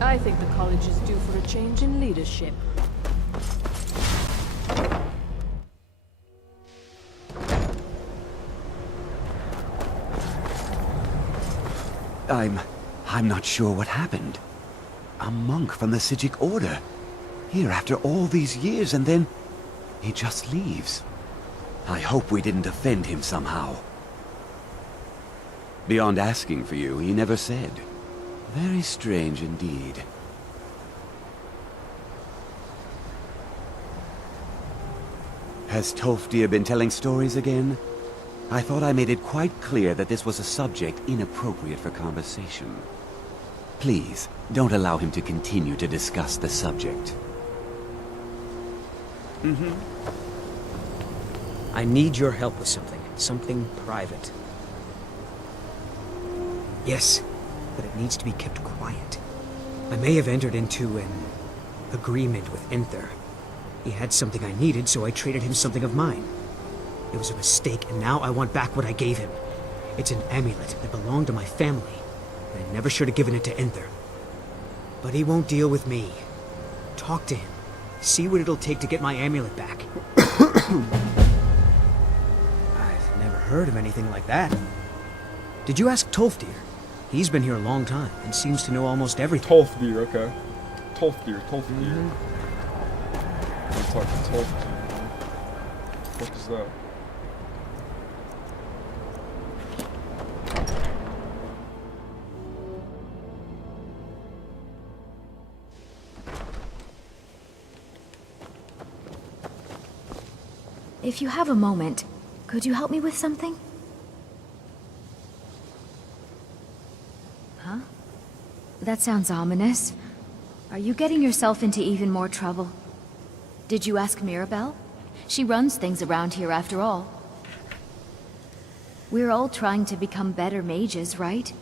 I think the college is due for a change in leadership. I'm not sure what happened. A monk from the Sijic Order. Here after all these years, and then he just leaves. I hope we didn't offend him somehow. Beyond asking for you, he never said. Very strange indeed. Has Tolfdir been telling stories again? I thought I made it quite clear that this was a subject inappropriate for conversation. Please, don't allow him to continue to discuss the subject. I need your help with something. Something private. Yes, but it needs to be kept quiet. I may have entered into an agreement with Inther. He had something I needed, so I traded him something of mine. It was a mistake, and now I want back what I gave him. It's an amulet that belonged to my family, and I never should have given it to Inther. But he won't deal with me. Talk to him. See what it'll take to get my amulet back. I've never heard of anything like that. Did you ask Tolfdir? He's been here a long time, and seems to know almost everything. Tolfdir, okay. Tolfdir. I'm talking Tolfdir. What is that? If you have a moment, could you help me with something? Huh? That sounds ominous. Are you getting yourself into even more trouble? Did you ask Mirabelle? She runs things around here after all. We're all trying to become better mages, right?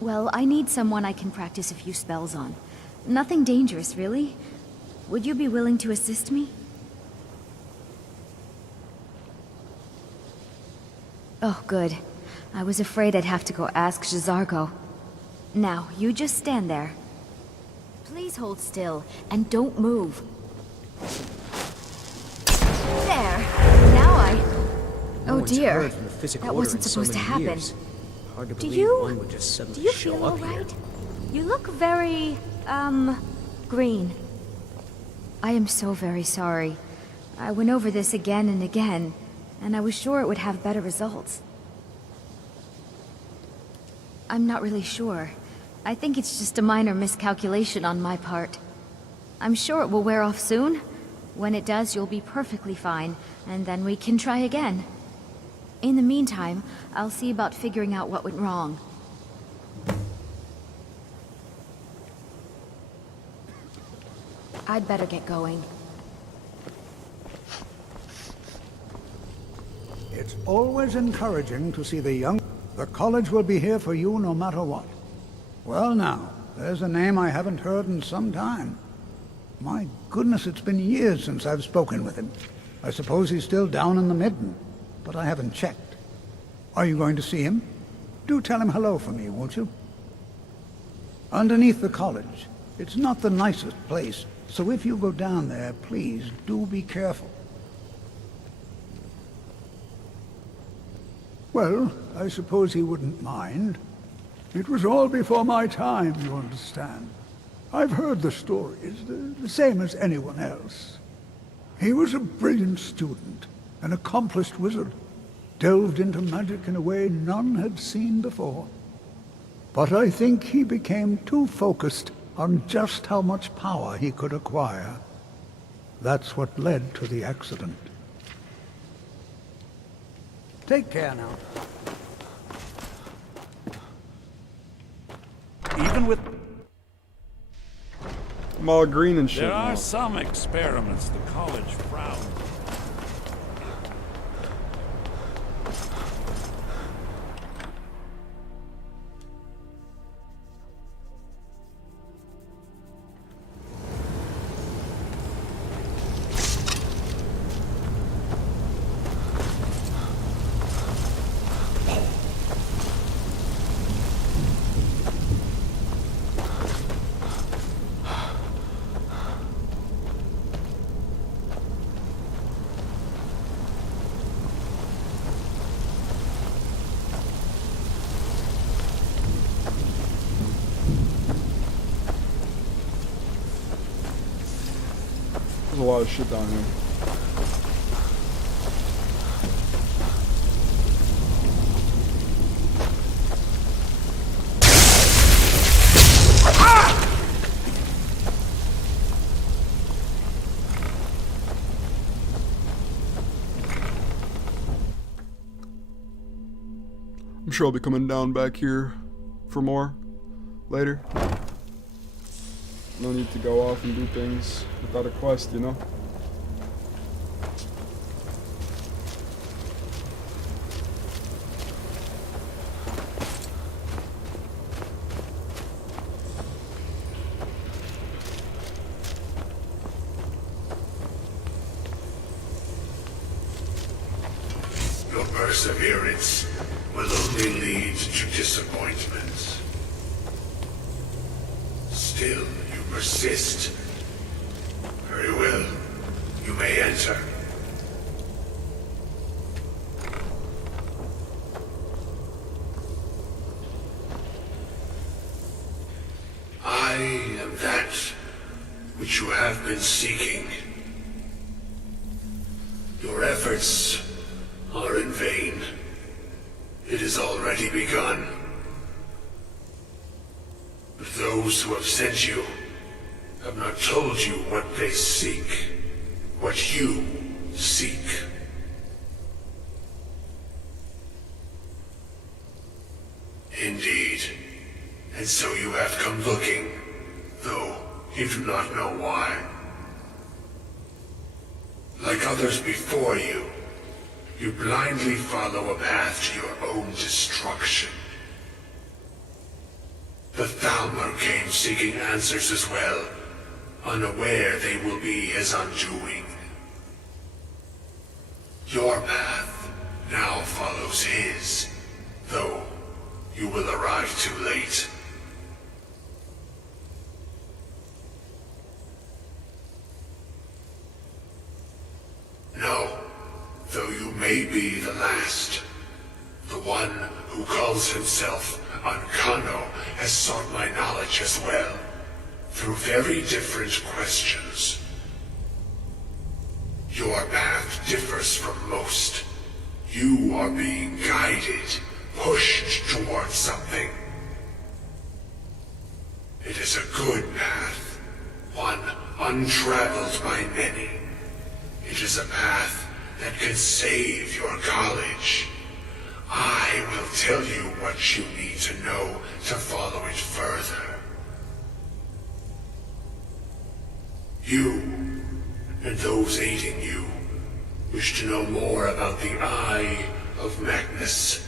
Well, I need someone I can practice a few spells on. Nothing dangerous, really. Would you be willing to assist me? Oh, good. I was afraid I'd have to go ask J'zargo. Now, you just stand there. Please hold still, and don't move. There! Now No oh one's dear. heard from the Physic That Order wasn't in so supposed to many happen. years. Hard to Do believe you... one would just do suddenly you show feel up here. alright? You look very, green. I am so very sorry. I went over this again and again, and I was sure it would have better results. I'm not really sure. I think it's just a minor miscalculation on my part. I'm sure it will wear off soon. When it does, you'll be perfectly fine, and then we can try again. In the meantime, I'll see about figuring out what went wrong. I'd better get going. It's always encouraging to see the young... The college will be here for you no matter what. Well now, there's a name I haven't heard in some time. My goodness, it's been years since I've spoken with him. I suppose he's still down in the Midden, but I haven't checked. Are you going to see him? Do tell him hello for me, won't you? Underneath the college. It's not the nicest place, so if you go down there, please do be careful. Well, I suppose he wouldn't mind. It was all before my time, you understand. I've heard the stories, the same as anyone else. He was a brilliant student, an accomplished wizard, delved into magic in a way none had seen before. But I think he became too focused on just how much power he could acquire. That's what led to the accident. Take care now. Even with... I'm all green and shit There now. are some experiments the college frowns. a lot of shit down here. I'm sure I'll be coming down back here for more later. No need to go off and do things without a quest, you know? Your perseverance will only lead to disappointment. Still, you persist. Very well. You may enter. I am that which you have been seeking. Your efforts are in vain. It has already begun. But those who have sent you have not told you what they seek, what you seek. Indeed. And so you have come looking, though you do not know why. Like others before you, you blindly follow a path to your own destruction. The Thalmor came seeking answers as well, unaware they will be his undoing. Your path now follows his, though you will arrive too late. No, though you may be the last, the one who calls himself Ancano has sought my knowledge as well, through very different questions. Your path differs from most. You are being guided, pushed towards something. It is a good path, one untraveled by many. It is a path that can save your college. I will tell you what you need to know to follow it further. You, and those aiding you, wish to know more about the Eye of Magnus.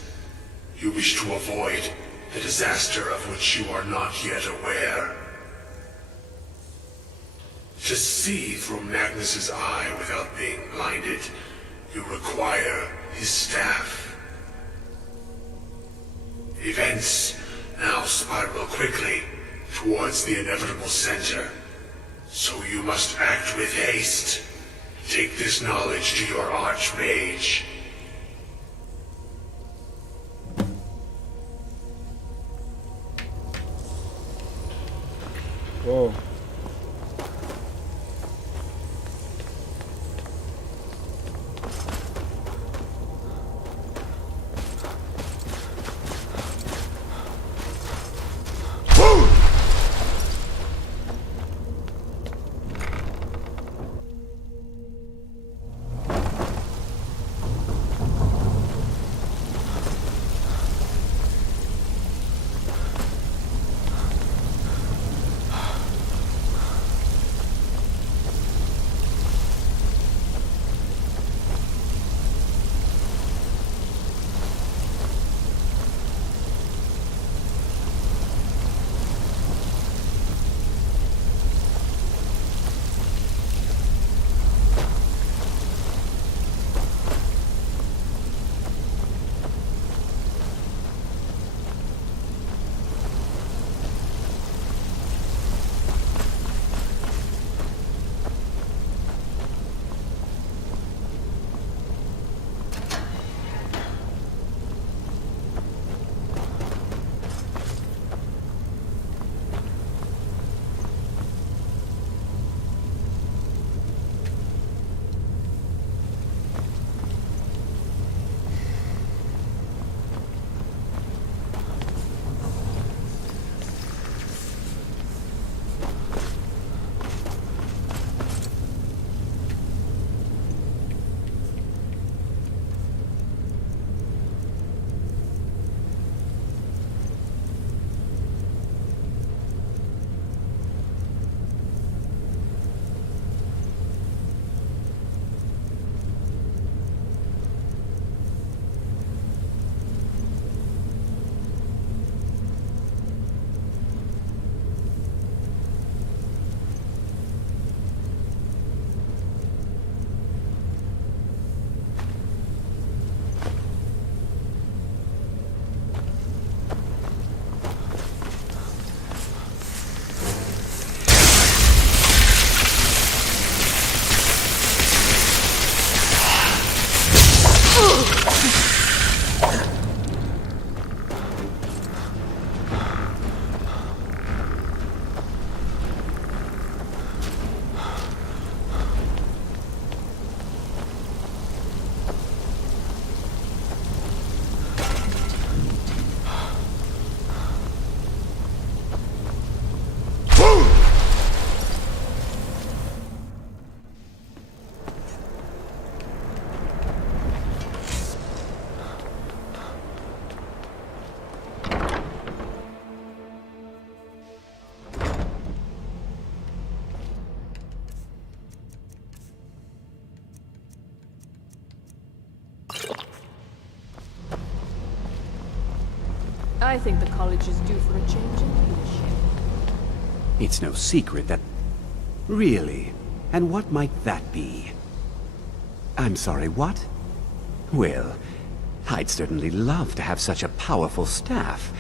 You wish to avoid the disaster of which you are not yet aware. To see through Magnus's eye without being blinded, you require his staff. Events now spiral quickly towards the inevitable center, so you must act with haste. Take this knowledge to your Archmage. Whoa. I think the college is due for a change in leadership. It's no secret that... Really? And what might that be? I'm sorry, what? Well, I'd certainly love to have such a powerful staff,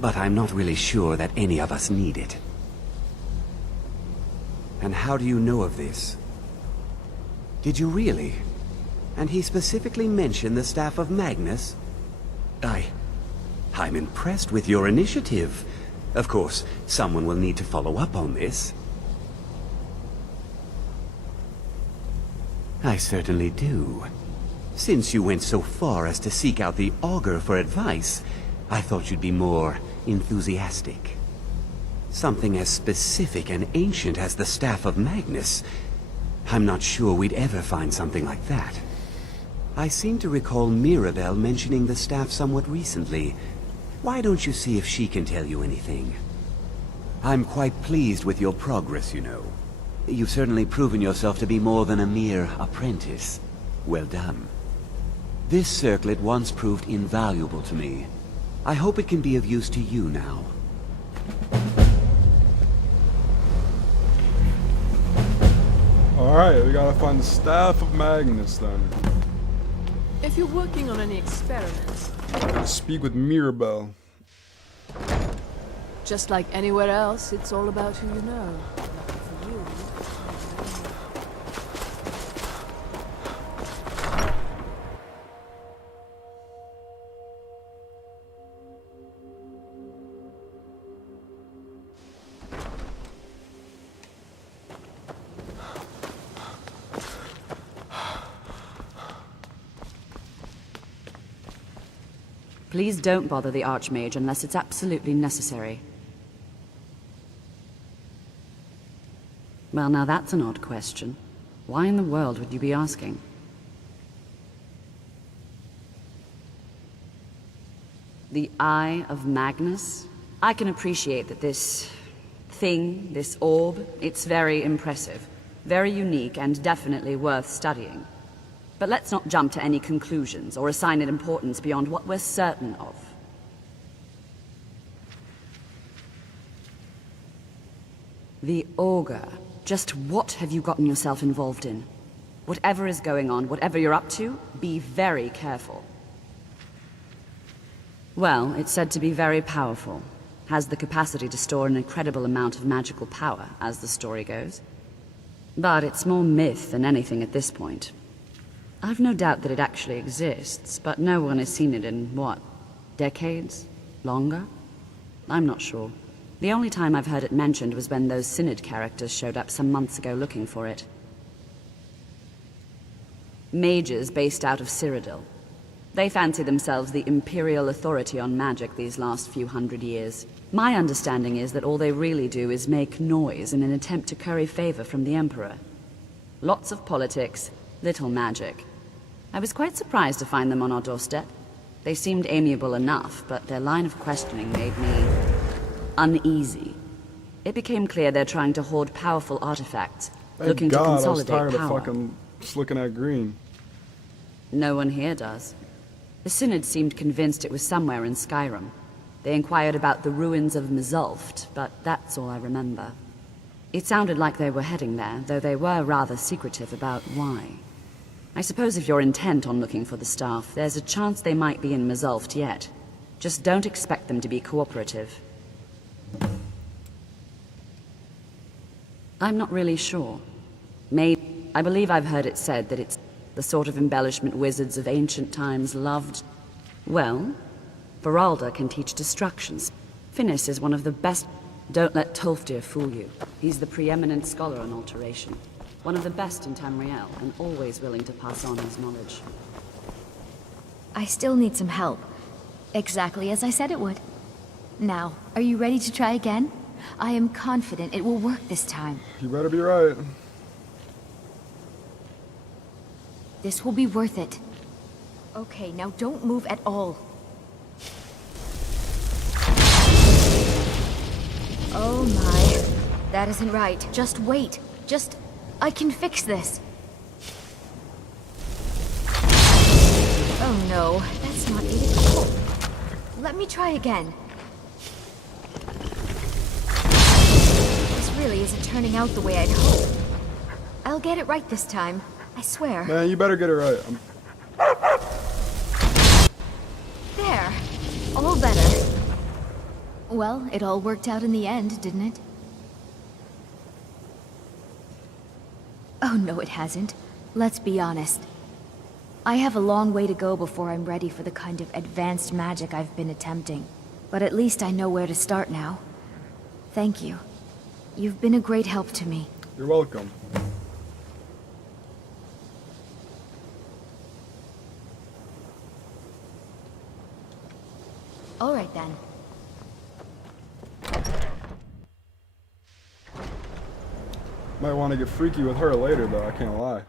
but I'm not really sure that any of us need it. And how do you know of this? Did you really? And he specifically mentioned the staff of Magnus? I'm impressed with your initiative. Of course, someone will need to follow up on this. I certainly do. Since you went so far as to seek out the Augur for advice, I thought you'd be more enthusiastic. Something as specific and ancient as the Staff of Magnus. I'm not sure we'd ever find something like that. I seem to recall Mirabelle mentioning the staff somewhat recently. Why don't you see if she can tell you anything? I'm quite pleased with your progress, you know. You've certainly proven yourself to be more than a mere apprentice. Well done. This circlet once proved invaluable to me. I hope it can be of use to you now. Alright, we gotta find the Staff of Magnus then. If you're working on any experiments, Gotta speak with Mirabelle. just like anywhere else, it's all about who you know. Lucky for you. Please don't bother the Archmage unless it's absolutely necessary. Well, now that's an odd question. Why in the world would you be asking? The Eye of Magnus? I can appreciate that this thing, this orb, it's very impressive, very unique, and definitely worth studying. But let's not jump to any conclusions or assign it importance beyond what we're certain of. The Augur. Just what have you gotten yourself involved in? Whatever is going on, whatever you're up to, be very careful. Well, it's said to be very powerful. Has the capacity to store an incredible amount of magical power, as the story goes. But it's more myth than anything at this point. I've no doubt that it actually exists, but no one has seen it in, what, decades? Longer? I'm not sure. The only time I've heard it mentioned was when those Synod characters showed up some months ago looking for it. Mages based out of Cyrodiil. They fancy themselves the imperial authority on magic these last few hundred years. My understanding is that all they really do is make noise in an attempt to curry favor from the Emperor. Lots of politics, little magic. I was quite surprised to find them on our doorstep. They seemed amiable enough, but their line of questioning made me uneasy. It became clear they're trying to hoard powerful artifacts, looking to consolidate I was tired power. of fucking just looking at green. No one here does. The Synod seemed convinced it was somewhere in SKYRIM. They inquired about the ruins of Mzulft, but that's all I remember. It sounded like they were heading there, though they were rather secretive about why. I suppose if you're intent on looking for the staff, there's a chance they might be in Mzulft yet. Just don't expect them to be cooperative. I'm not really sure. I believe I've heard it said that it's the sort of embellishment wizards of ancient times loved. Well, Beralda can teach destructions. Finis is one of the best. Don't let Tolfdir fool you. He's the preeminent scholar on alteration. One of the best in Tamriel, and always willing to pass on his knowledge. I still need some help. Exactly as I said it would. Now, are you ready to try again? I am confident it will work this time. You better be right. This will be worth it. Okay, now don't move at all. Oh my. That isn't right. Just wait. I can fix this. Oh no, that's not it at all. let me try again. This really isn't turning out the way I'd hoped. I'll get it right this time. I swear. Man, you better get it right. There. All better. Well, it all worked out in the end, didn't it? Oh, no, it hasn't. Let's be honest. I have a long way to go before I'm ready for the kind of advanced magic I've been attempting. But at least I know where to start now. Thank you. You've been a great help to me. You're welcome. All right, then. Might want to get freaky with her later, though, I can't lie.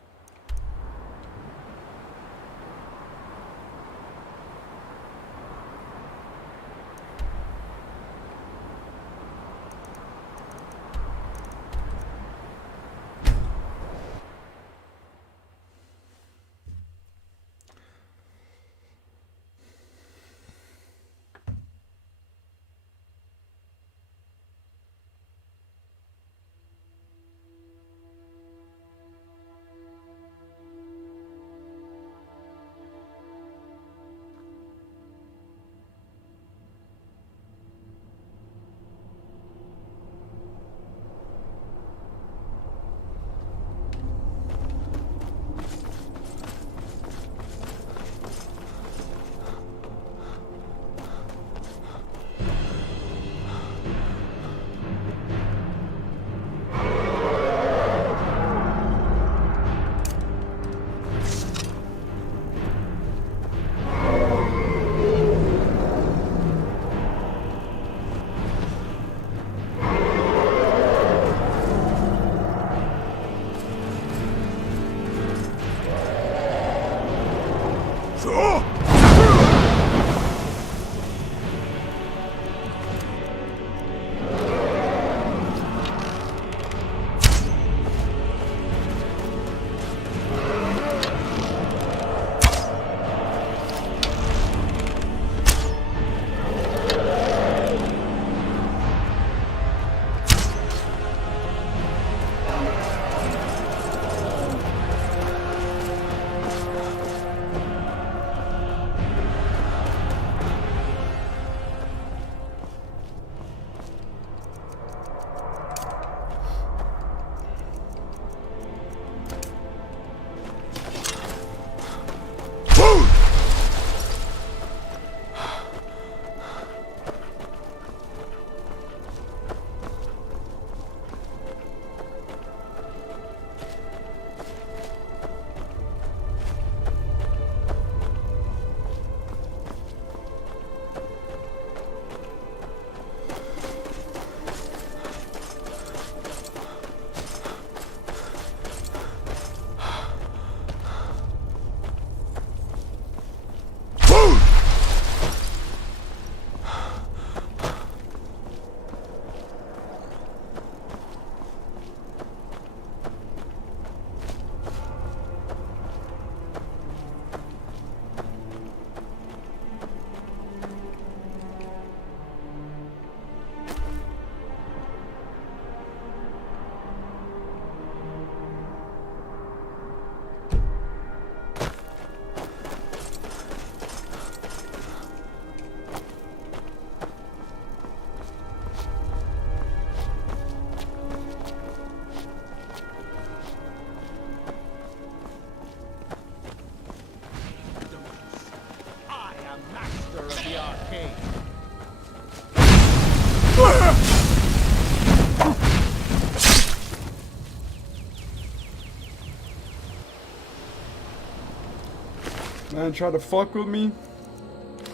Man tried to fuck with me.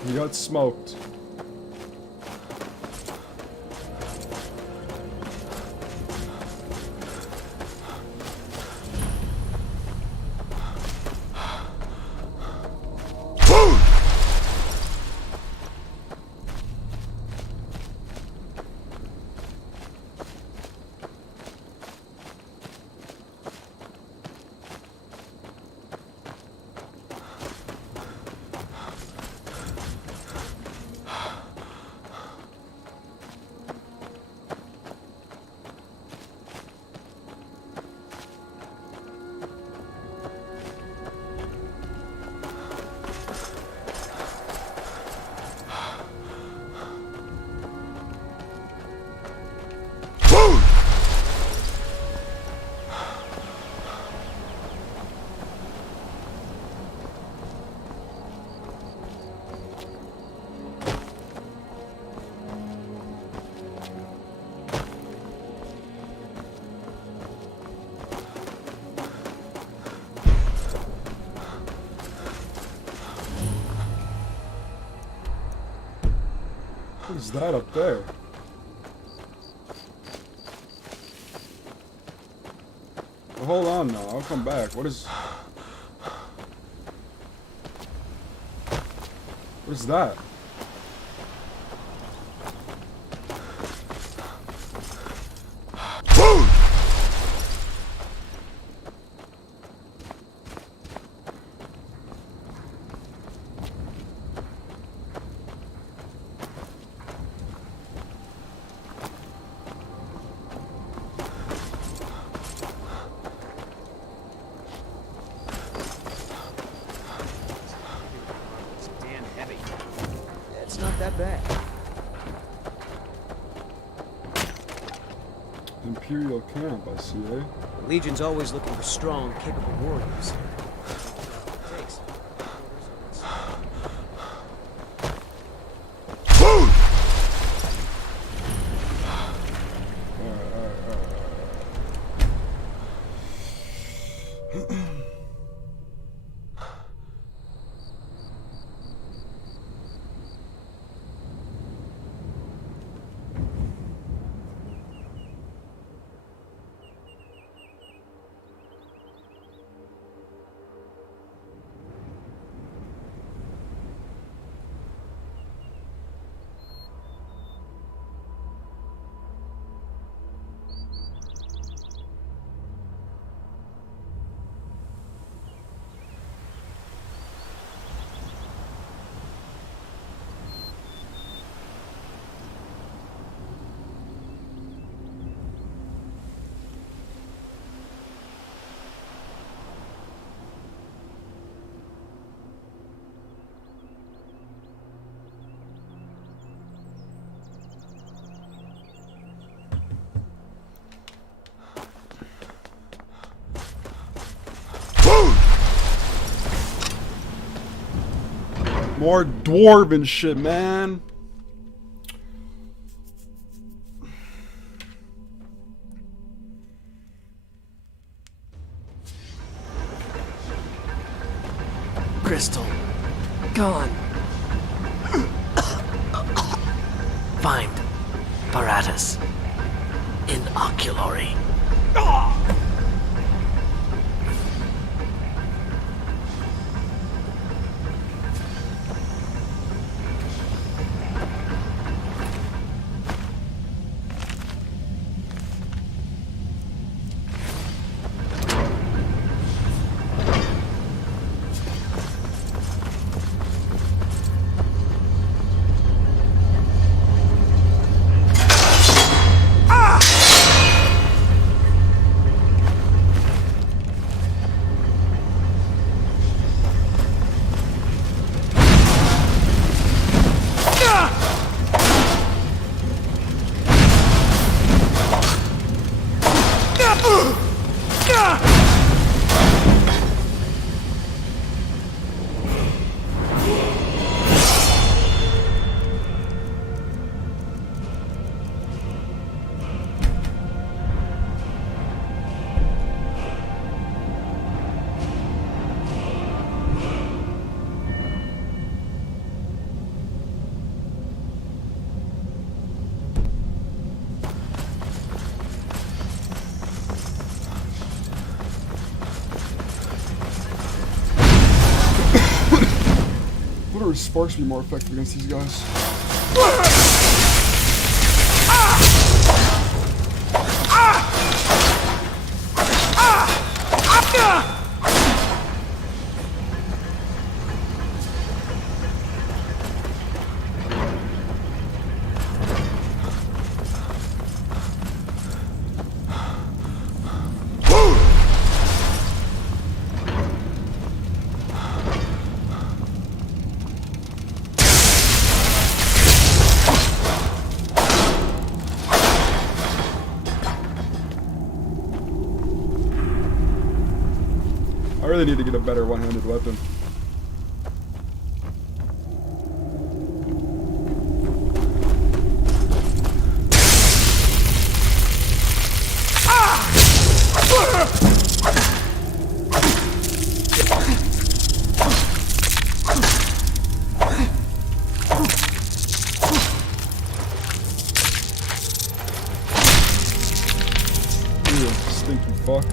He got smoked. What's that up there? Well, hold on now, I'll come back. What is that? It's not that bad. Imperial camp, I see, eh? The Legion's always looking for strong, capable warriors. More dwarven shit, man. Crystal. Gone. Find apparatus. Inoculary. What are sparks be more effective against these guys? I really need to get a better one-handed weapon. you stinky fuck.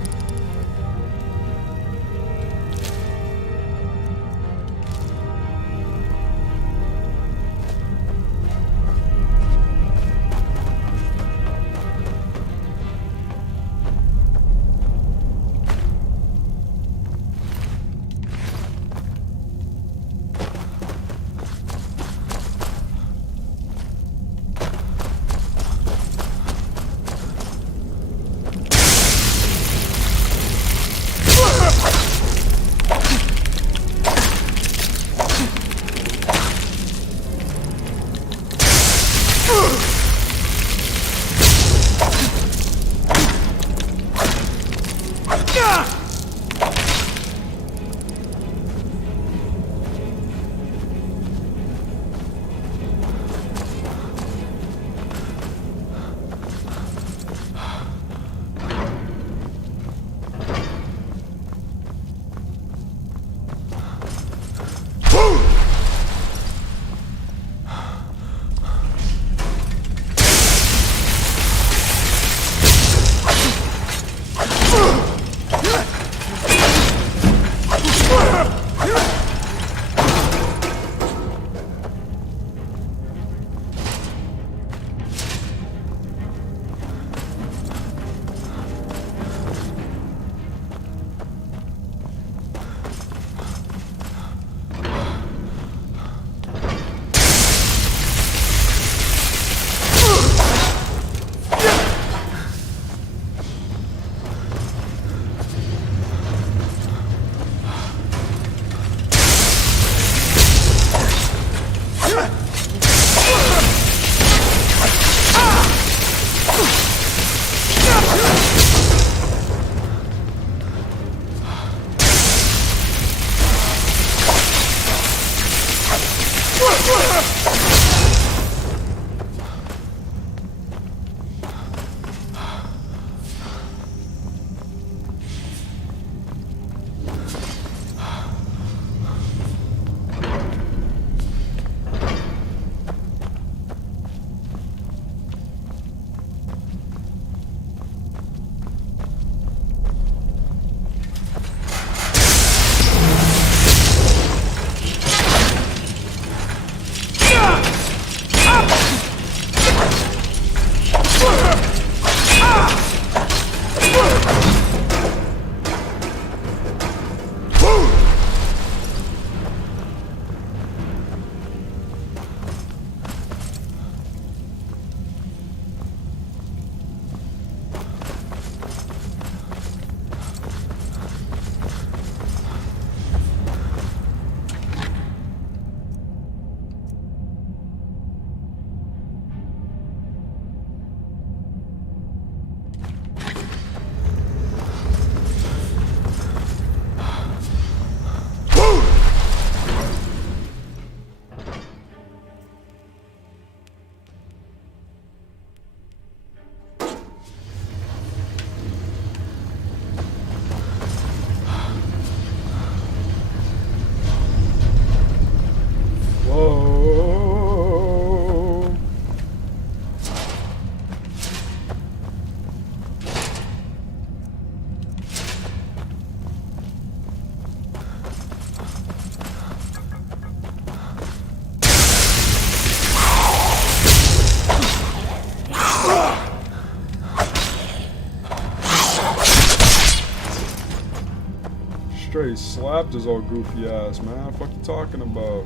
Straight slapped his old goofy ass, man. What the fuck you talking about?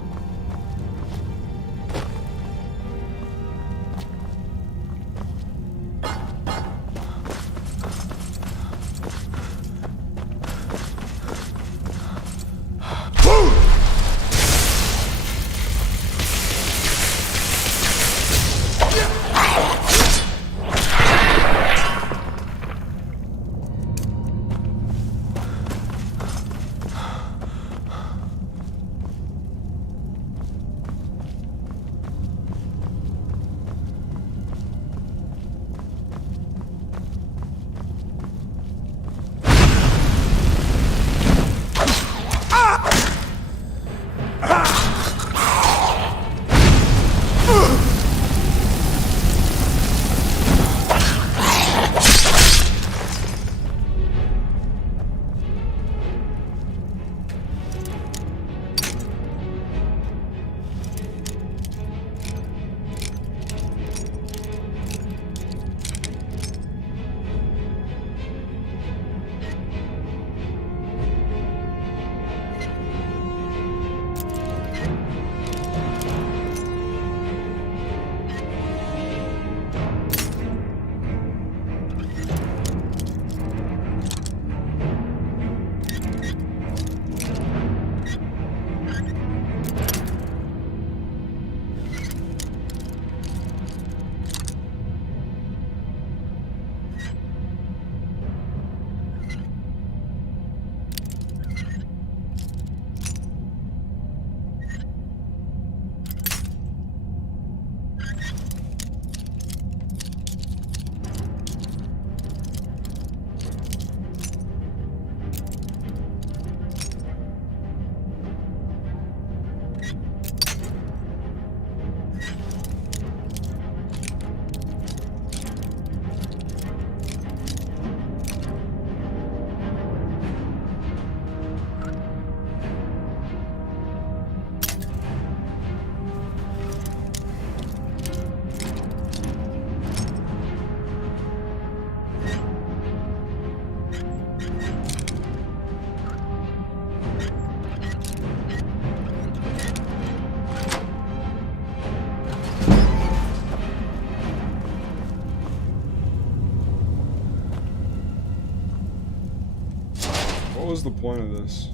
was the point of this?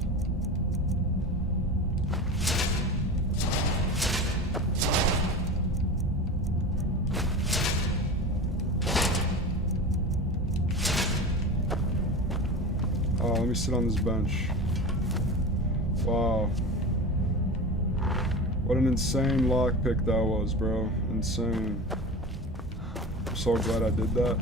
Oh, let me sit on this bench. Wow. What an insane lockpick that was, bro. Insane. I'm so glad I did that.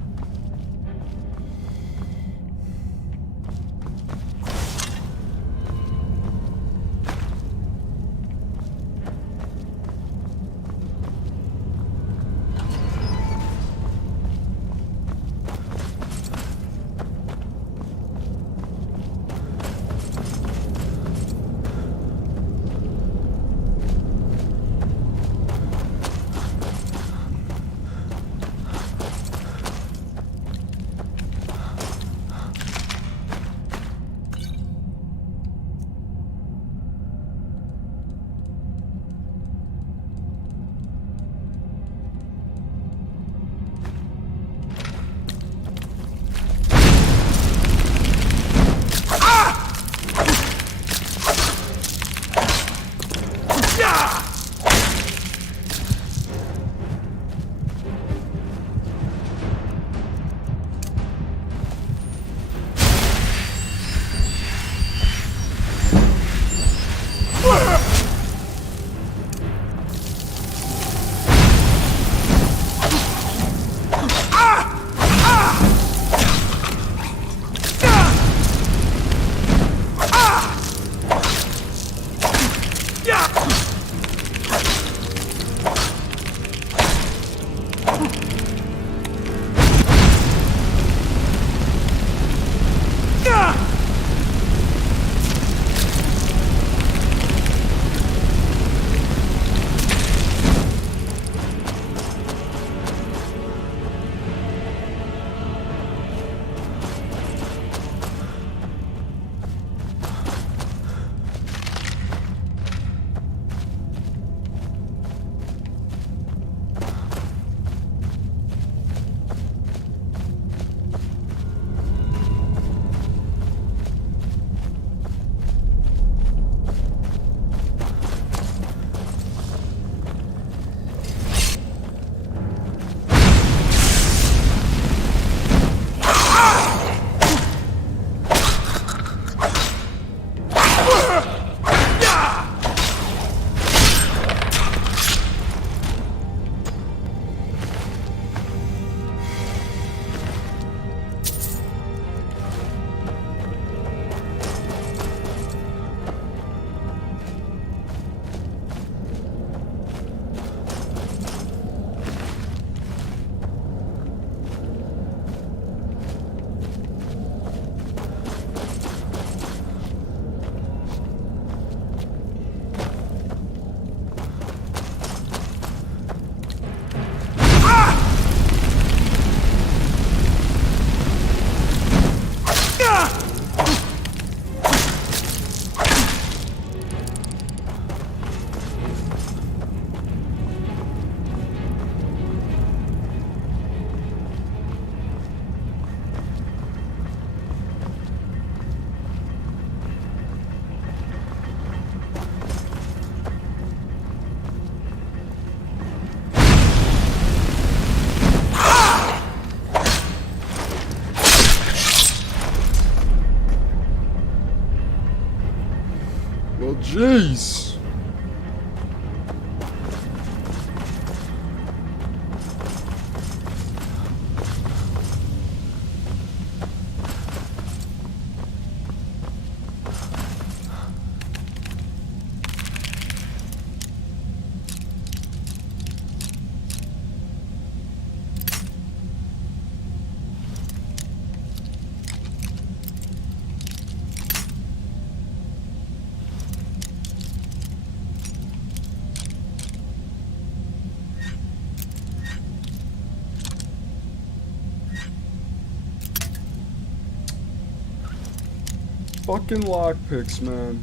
Well, jeez. Fucking lockpicks, man.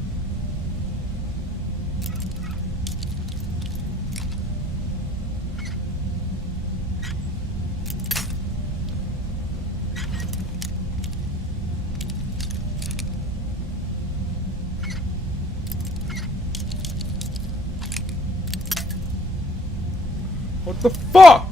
The fuck?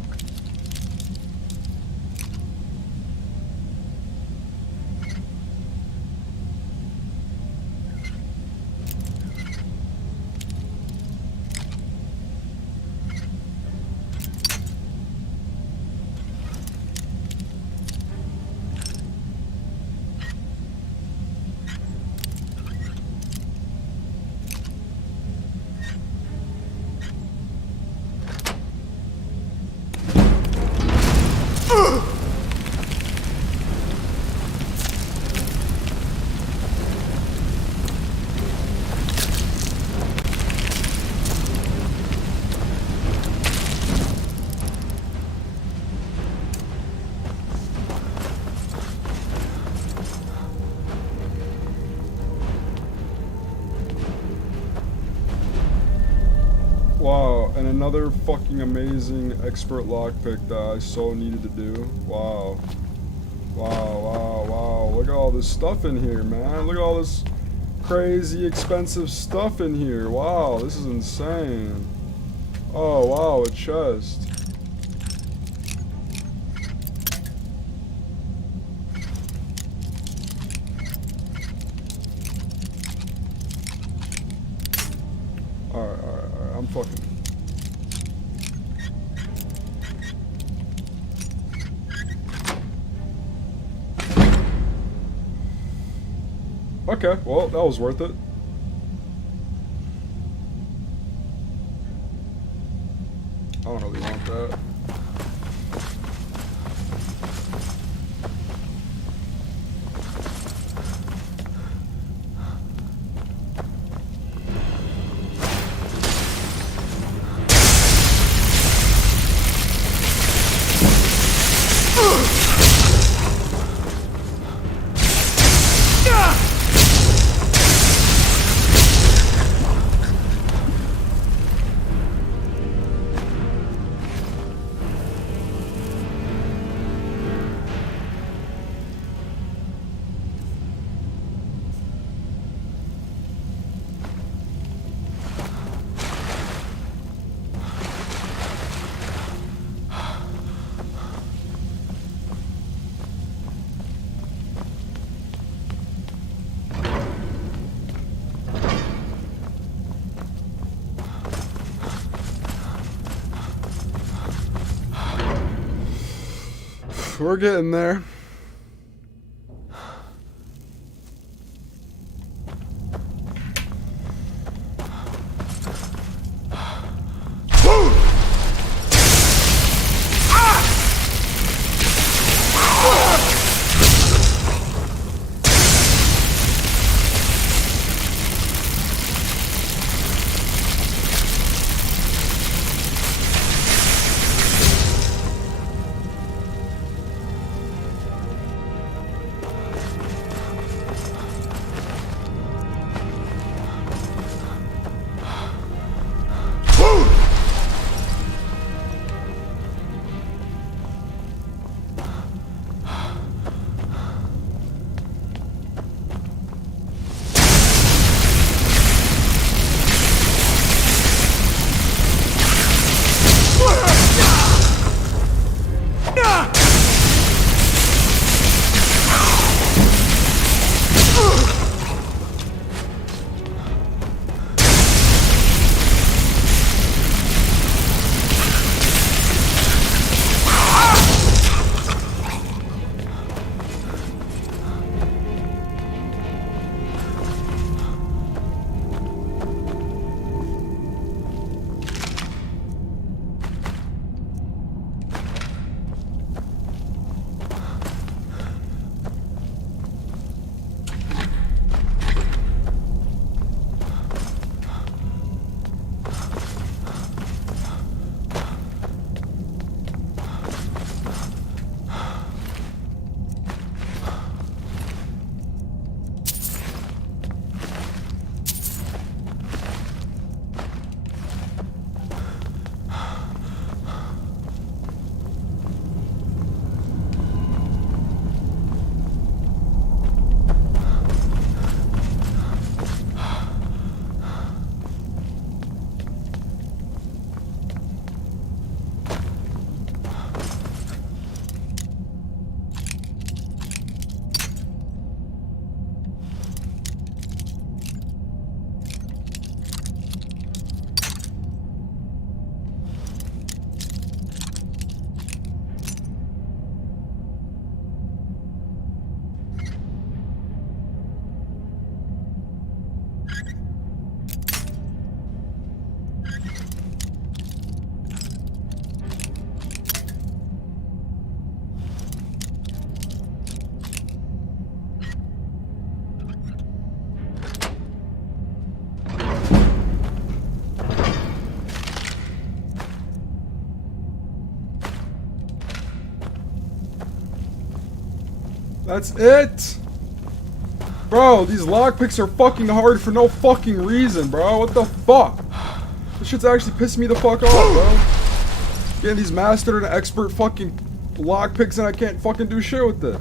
Wow, and another fucking amazing expert lockpick that I so needed to do. Wow. Wow, wow, wow. Look at all this stuff in here, man. Look at all this crazy expensive stuff in here. Wow, this is insane. Oh, wow, a chest. Alright, I'm fucking... Okay, well, that was worth it. I don't really want that. We're getting there. That's it? Bro, these lockpicks are fucking hard for no fucking reason, bro. What the fuck? This shit's actually pissing me the fuck off, bro. Getting these master and expert fucking lockpicks and I can't fucking do shit with it.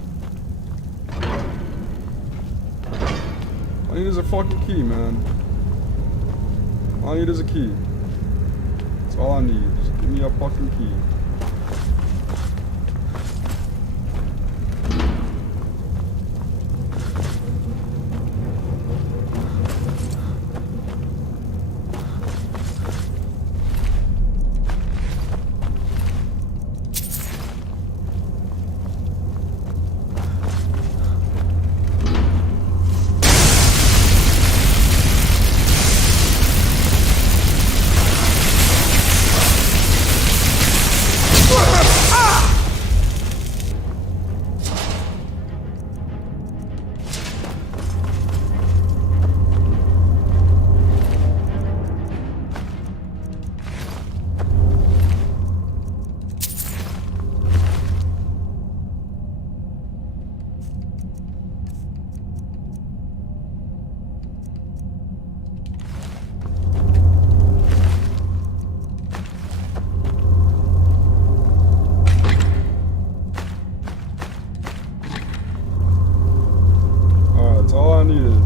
All I need is a fucking key, man. All I need is a key. That's all I need. Just give me a fucking key. That's all I needed.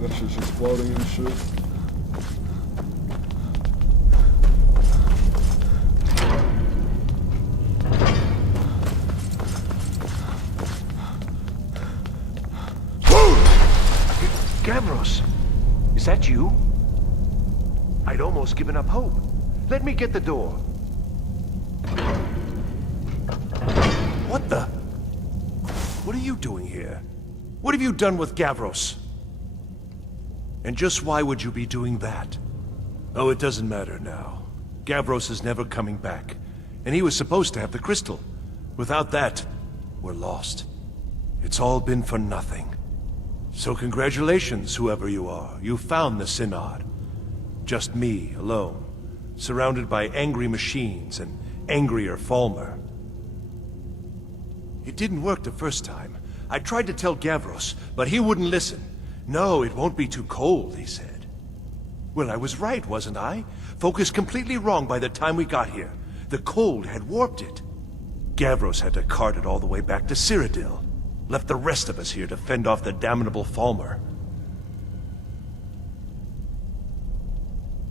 That shit's just floating and shit. Gavros, is that you? I'd almost given up hope. Let me get the door. What the? What are you doing here? What have you done with Gavros? And just why would you be doing that? Oh, it doesn't matter now. Gavros is never coming back. And he was supposed to have the crystal. Without that, we're lost. It's all been for nothing. So congratulations, whoever you are. You found the Synod. Just me, alone. Surrounded by angry machines and angrier Falmer. It didn't work the first time. I tried to tell Gavros, but he wouldn't listen. No, it won't be too cold, he said. Well, I was right, wasn't I? Focused completely wrong by the time we got here. The cold had warped it. Gavros had to cart it all the way back to Cyrodiil. Left the rest of us here to fend off the damnable Falmer.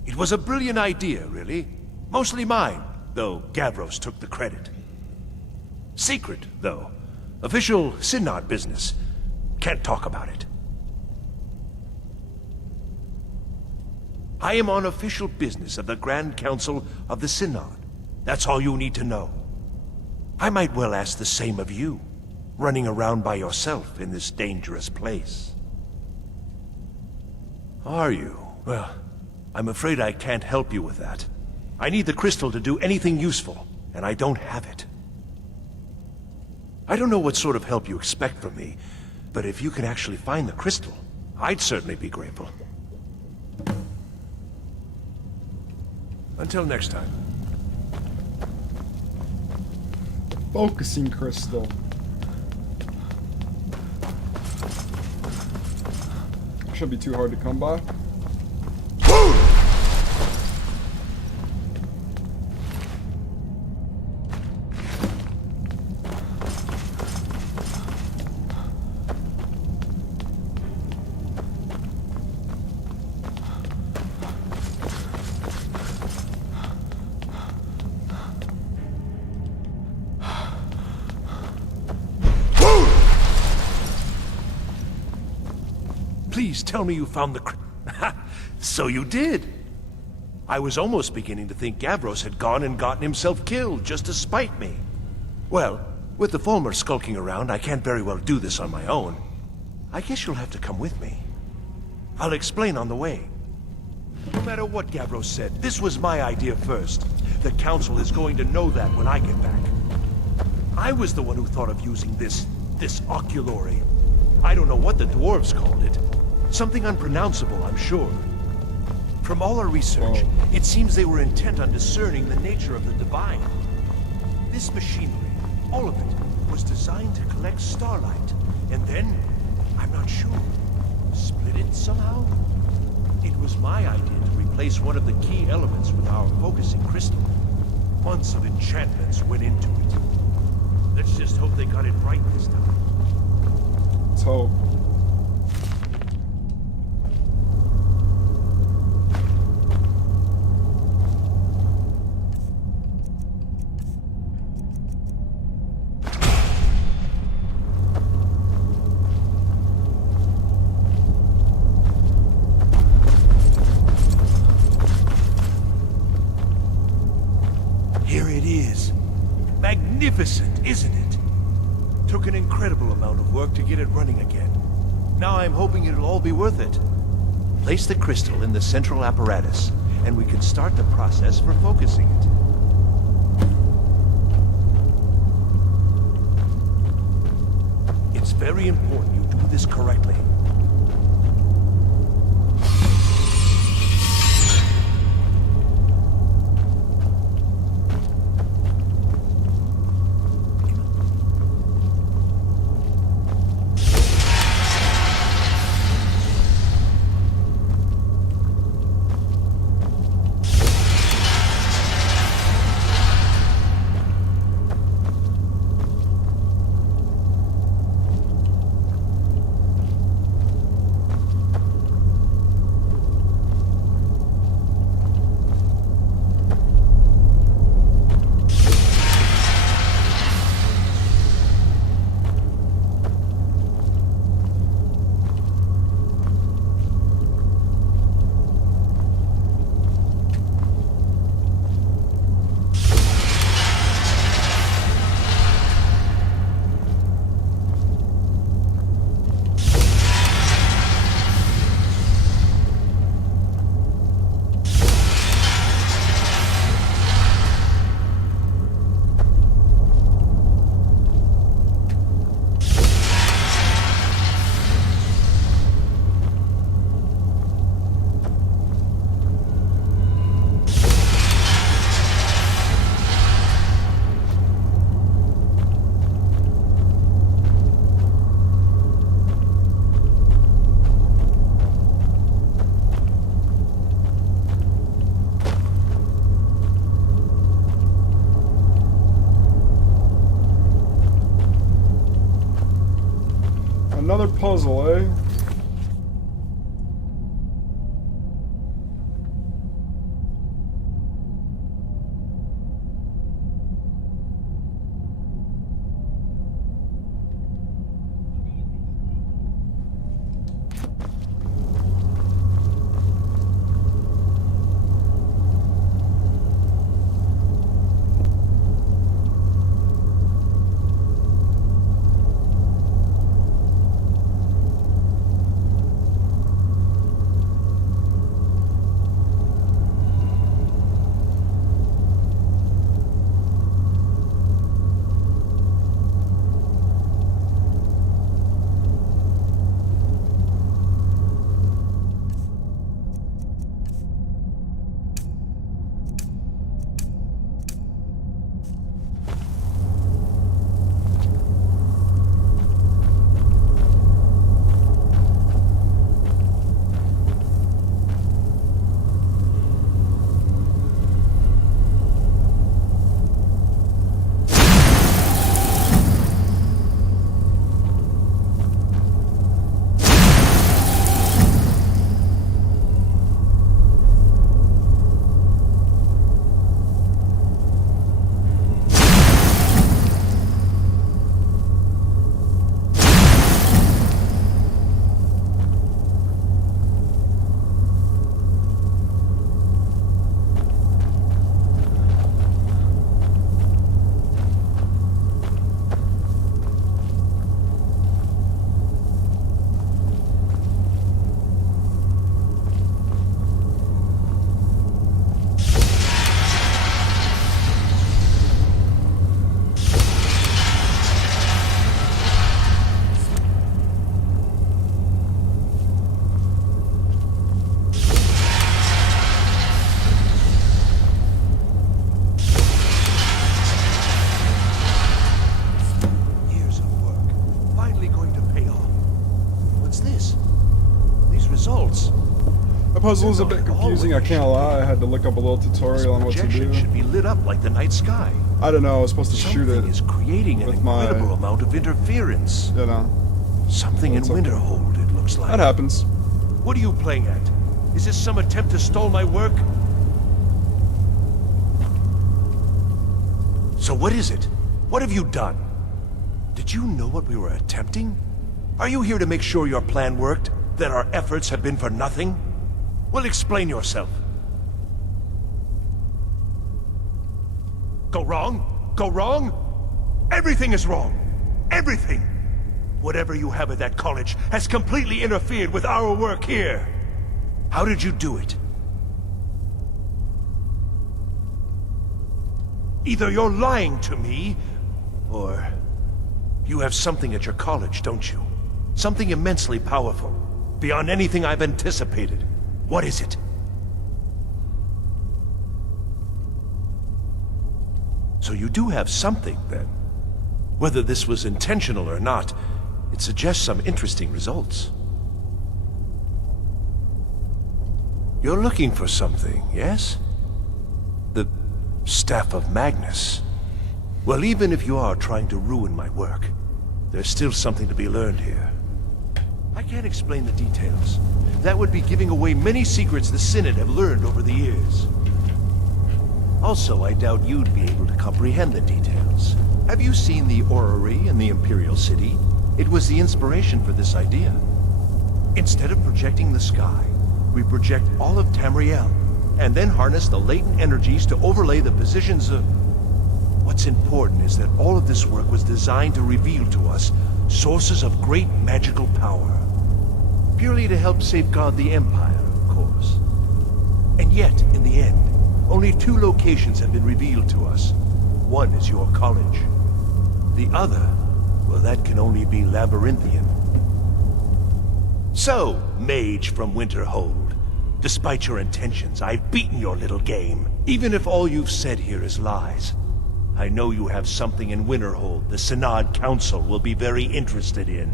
It was a brilliant idea, really. Mostly mine, though Gavros took the credit. Secret, though. Official Synod business. Can't talk about it. I am on official business of the Grand Council of the Synod. That's all you need to know. I might well ask the same of you, running around by yourself in this dangerous place. Are you? Well, I'm afraid I can't help you with that. I need the crystal to do anything useful, and I don't have it. I don't know what sort of help you expect from me, but if you can actually find the crystal, I'd certainly be grateful. Until next time. Focusing crystal. Shouldn't be too hard to come by. Please tell me you found the So you did. I was almost beginning to think Gavros had gone and gotten himself killed just to spite me. Well, with the Fulmer skulking around, I can't very well do this on my own. I guess you'll have to come with me. I'll explain on the way. No matter what Gavros said, this was my idea first. The Council is going to know that when I get back. I was the one who thought of using this oculory. I don't know what the dwarves called it. Something unpronounceable, I'm sure. From all our research, it seems they were intent on discerning the nature of the divine. This machinery, all of it, was designed to collect starlight, and then, I'm not sure, split it somehow? It was my idea to replace one of the key elements with our focusing crystal. Months of enchantments went into it. Let's just hope they got it right this time. Let's hope. Here it is. Magnificent, isn't it? Took an incredible amount of work to get it running again. Now I'm hoping it'll all be worth it. Place the crystal in the central apparatus, and we can start the process for focusing it. It's very important you do this correctly. Another puzzle, eh? puzzle is a bit confusing, I can't lie. I had to look up a little tutorial on what to Projection do. should be lit up like the night sky. I don't know, I was supposed to shoot it Something is creating an with incredible my, amount of interference. you know. Something in It's okay. Winterhold, it looks like. That happens. What are you playing at? Is this some attempt to stall my work? So what is it? What have you done? Did you know what we were attempting? Are you here to make sure your plan worked? That our efforts have been for nothing? Well, explain yourself. Go wrong? Go wrong? Everything is wrong. Everything. Whatever you have at that college has completely interfered with our work here. How did you do it? Either you're lying to me, or you have something at your college, don't you? Something immensely powerful, beyond anything I've anticipated. What is it? So you do have something, then. Whether this was intentional or not, it suggests some interesting results. You're looking for something, yes? The Staff of Magnus. Well, even if you are trying to ruin my work, there's still something to be learned here. I can't explain the details. That would be giving away many secrets the Synod have learned over the years. Also, I doubt you'd be able to comprehend the details. Have you seen the orrery in the Imperial City? It was the inspiration for this idea. Instead of projecting the sky, we project all of Tamriel, and then harness the latent energies to overlay the positions of... What's important is that all of this work was designed to reveal to us sources of great magical power. Purely to help safeguard the Empire, of course. And yet, in the end, only 2 locations have been revealed to us. One is your college. The other, well, that can only be Labyrinthian. So, mage from Winterhold, despite your intentions, I've beaten your little game. Even if all you've said here is lies, I know you have something in Winterhold the Synod Council will be very interested in.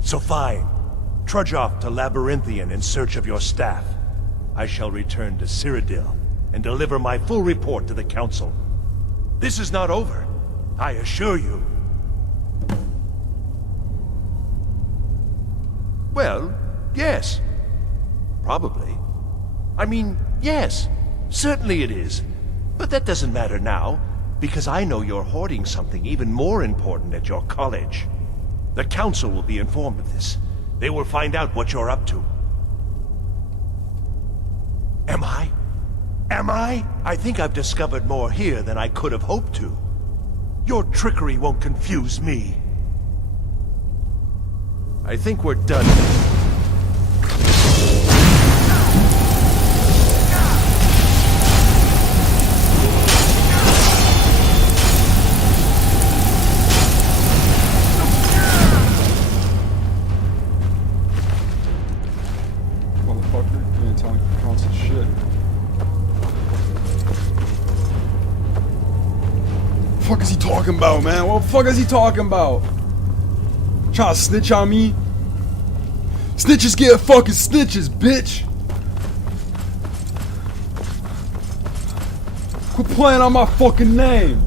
So fine, trudge off to Labyrinthian in search of your staff. I shall return to Cyrodiil and deliver my full report to the Council. This is not over, I assure you. Well, yes. Probably. I mean, yes. Certainly it is. But that doesn't matter now, because I know you're hoarding something even more important at your college. The Council will be informed of this. They will find out what you're up to. Am I? Am I? I think I've discovered more here than I could have hoped to. Your trickery won't confuse me. I think we're done. Motherfucker, you ain't telling the council shit. What the fuck is he talking about, man? What the fuck is he talking about? Trying to snitch on me? Snitches get fucking snitches, bitch! Quit playing on my fucking name!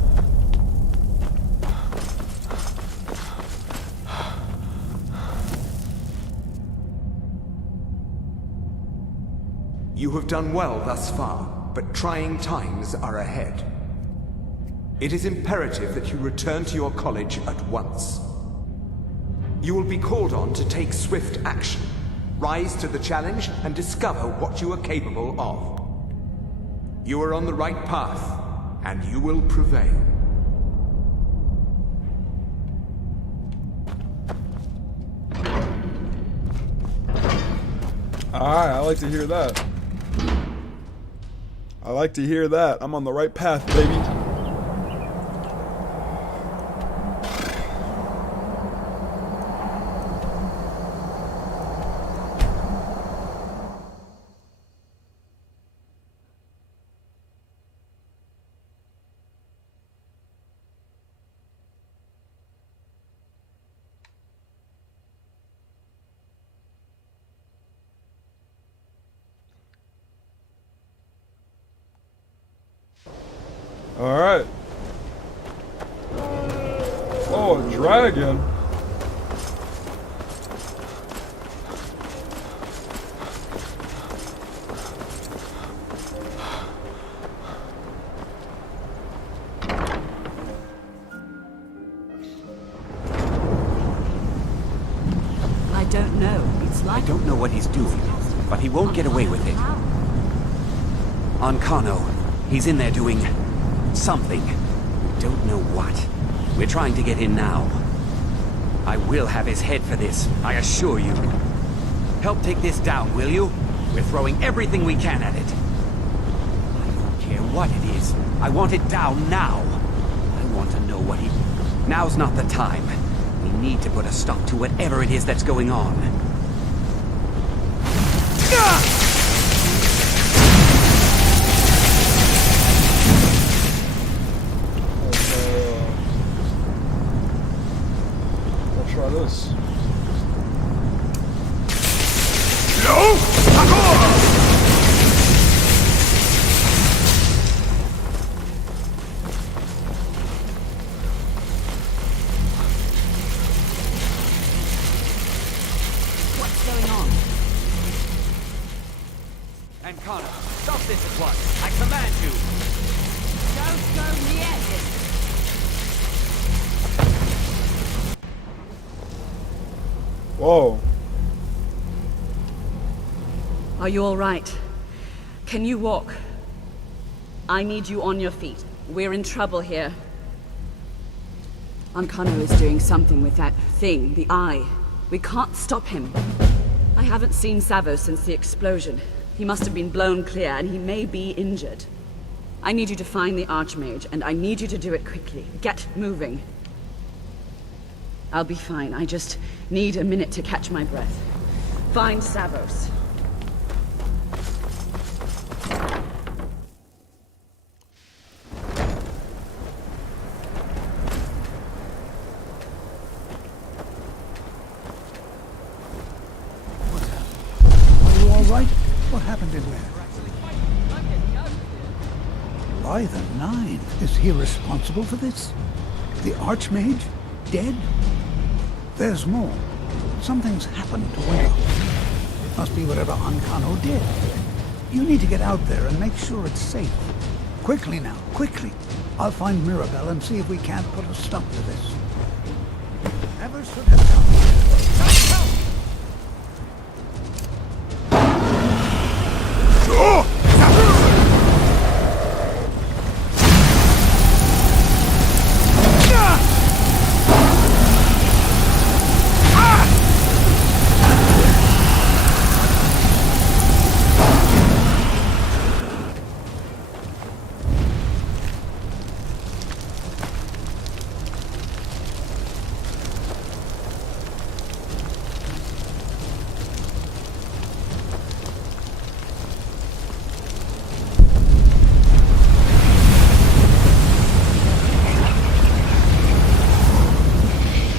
You have done well thus far, but trying times are ahead. It is imperative that you return to your college at once. You will be called on to take swift action, rise to the challenge, and discover what you are capable of. You are on the right path, and you will prevail. Alright, I like to hear that. I like to hear that. I'm on the right path, baby. Alright. Oh, a dragon. I don't know. It's like... I don't know what he's doing, but he won't get away with it. On Kano, he's in there doing something. Don't know what. We're trying to get in now. I will have his head for this, I assure you. Help take this down, will you? We're throwing everything we can at it. I don't care what it is. I want it down now. I want to know what he... Now's not the time. We need to put a stop to whatever it is that's going on. I'll try this. What's going on? And Connor, stop this at once. I command you. Don't go near him. Whoa. Are you all right? Can you walk? I need you on your feet. We're in trouble here. Ankano is doing something with that thing, the eye. We can't stop him. I haven't seen Savo since the explosion. He must have been blown clear, and he may be injured. I need you to find the Archmage, and I need you to do it quickly. Get moving. I'll be fine. I just need a minute to catch my breath. Find Savos. Are you all right? What happened in there? By the nine, is he responsible for this? The Archmage? Dead? There's more. Something's happened to Winter. Must be whatever Ankano did. You need to get out there and make sure it's safe. Quickly now, quickly. I'll find Mirabelle and see if we can't put a stop to this. Ever should have done.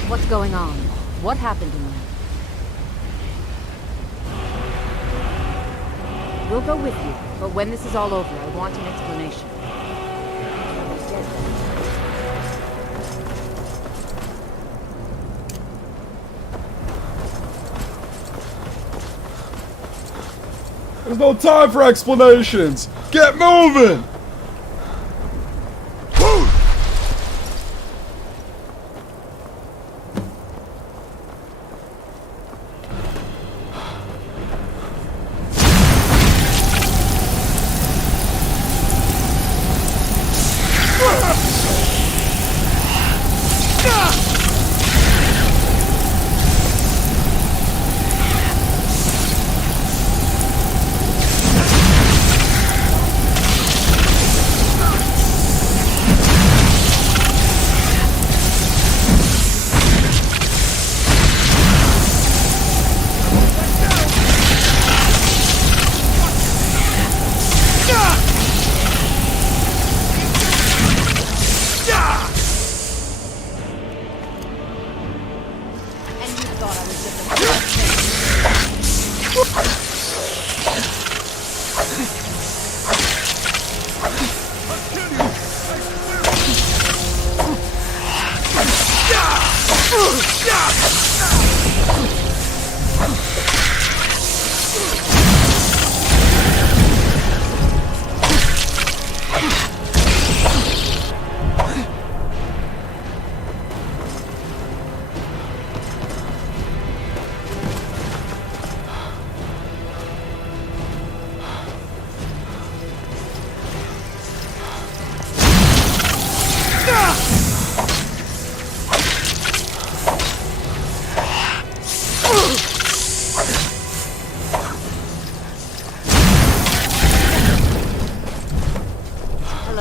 What's going on? What happened in there? We'll go with you, but when this is all over, I want an explanation. There's no time for explanations! Get moving!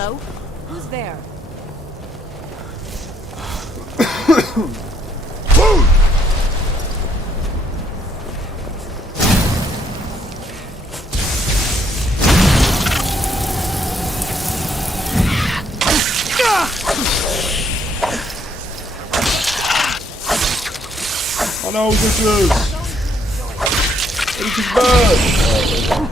Hello? Who's there? I know what this is! This is bad!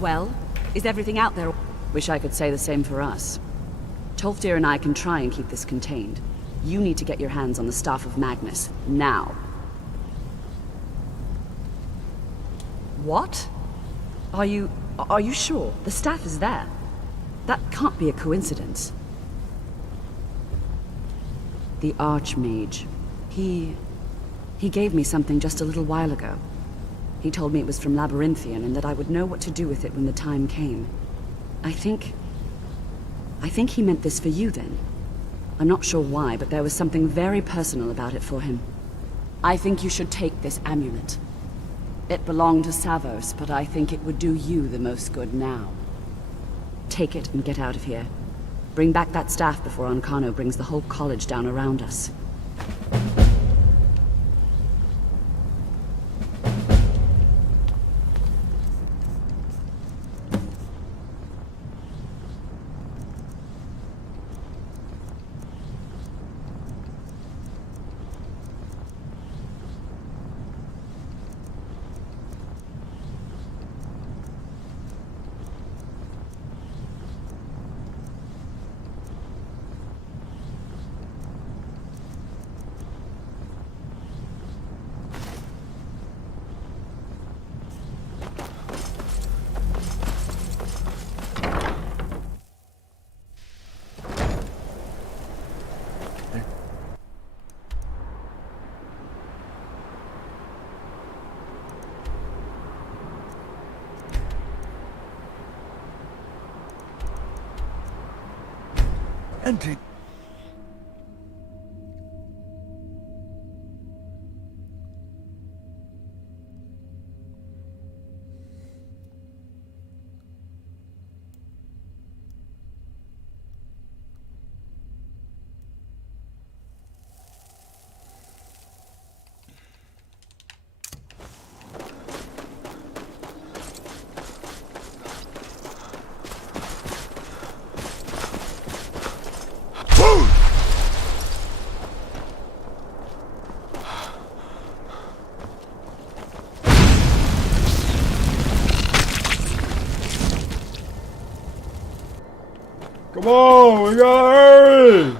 Well, is everything out there? Wish I could say the same for us. Tolfdir and I can try and keep this contained. You need to get your hands on the Staff of Magnus, now. What? Are you sure? The staff is there. That can't be a coincidence. The Archmage. He gave me something just a little while ago. He told me it was from Labyrinthian and that I would know what to do with it when the time came. I think he meant this for you then. I'm not sure why, but there was something very personal about it for him. I think you should take this amulet. It belonged to Savos, but I think it would do you the most good now. Take it and get out of here. Bring back that staff before Ancano brings the whole college down around us. Enter. Come on, we gotta hurry!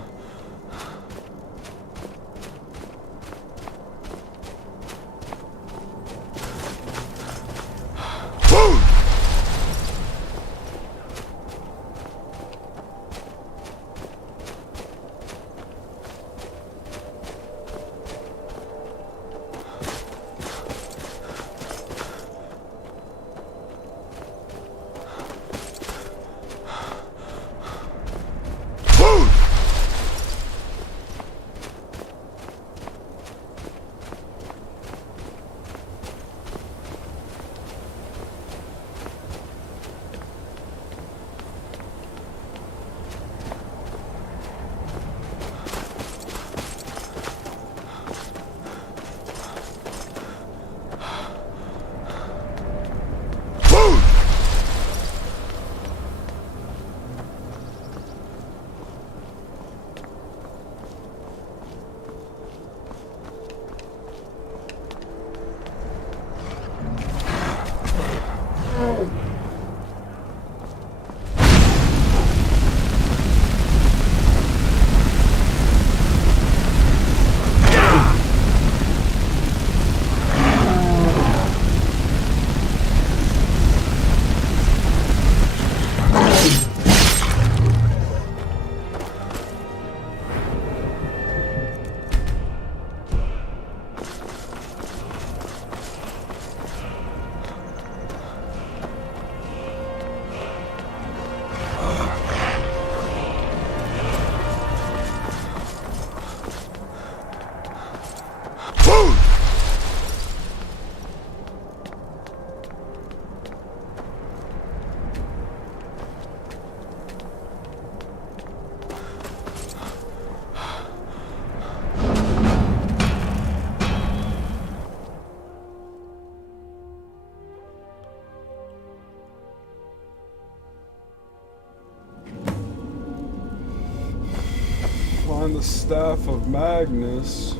Find the staff of Magnus.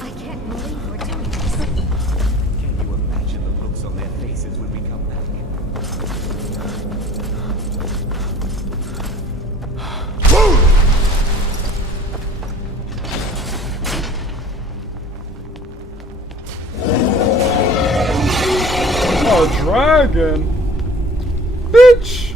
I can't believe we're doing this. Can you imagine the looks on their faces when we come back? Oh, dragon! Bitch!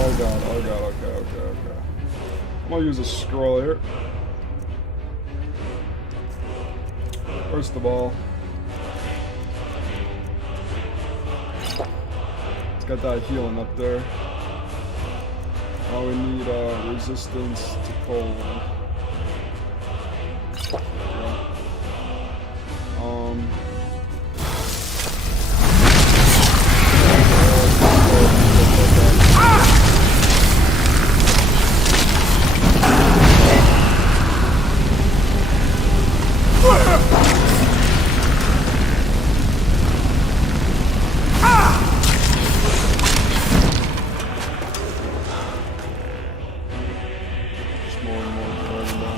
Oh god, okay. I'm gonna use a scroll here. First of all, it's got that healing up there. Now we need resistance to cold. There we go. Just more and more dragon down.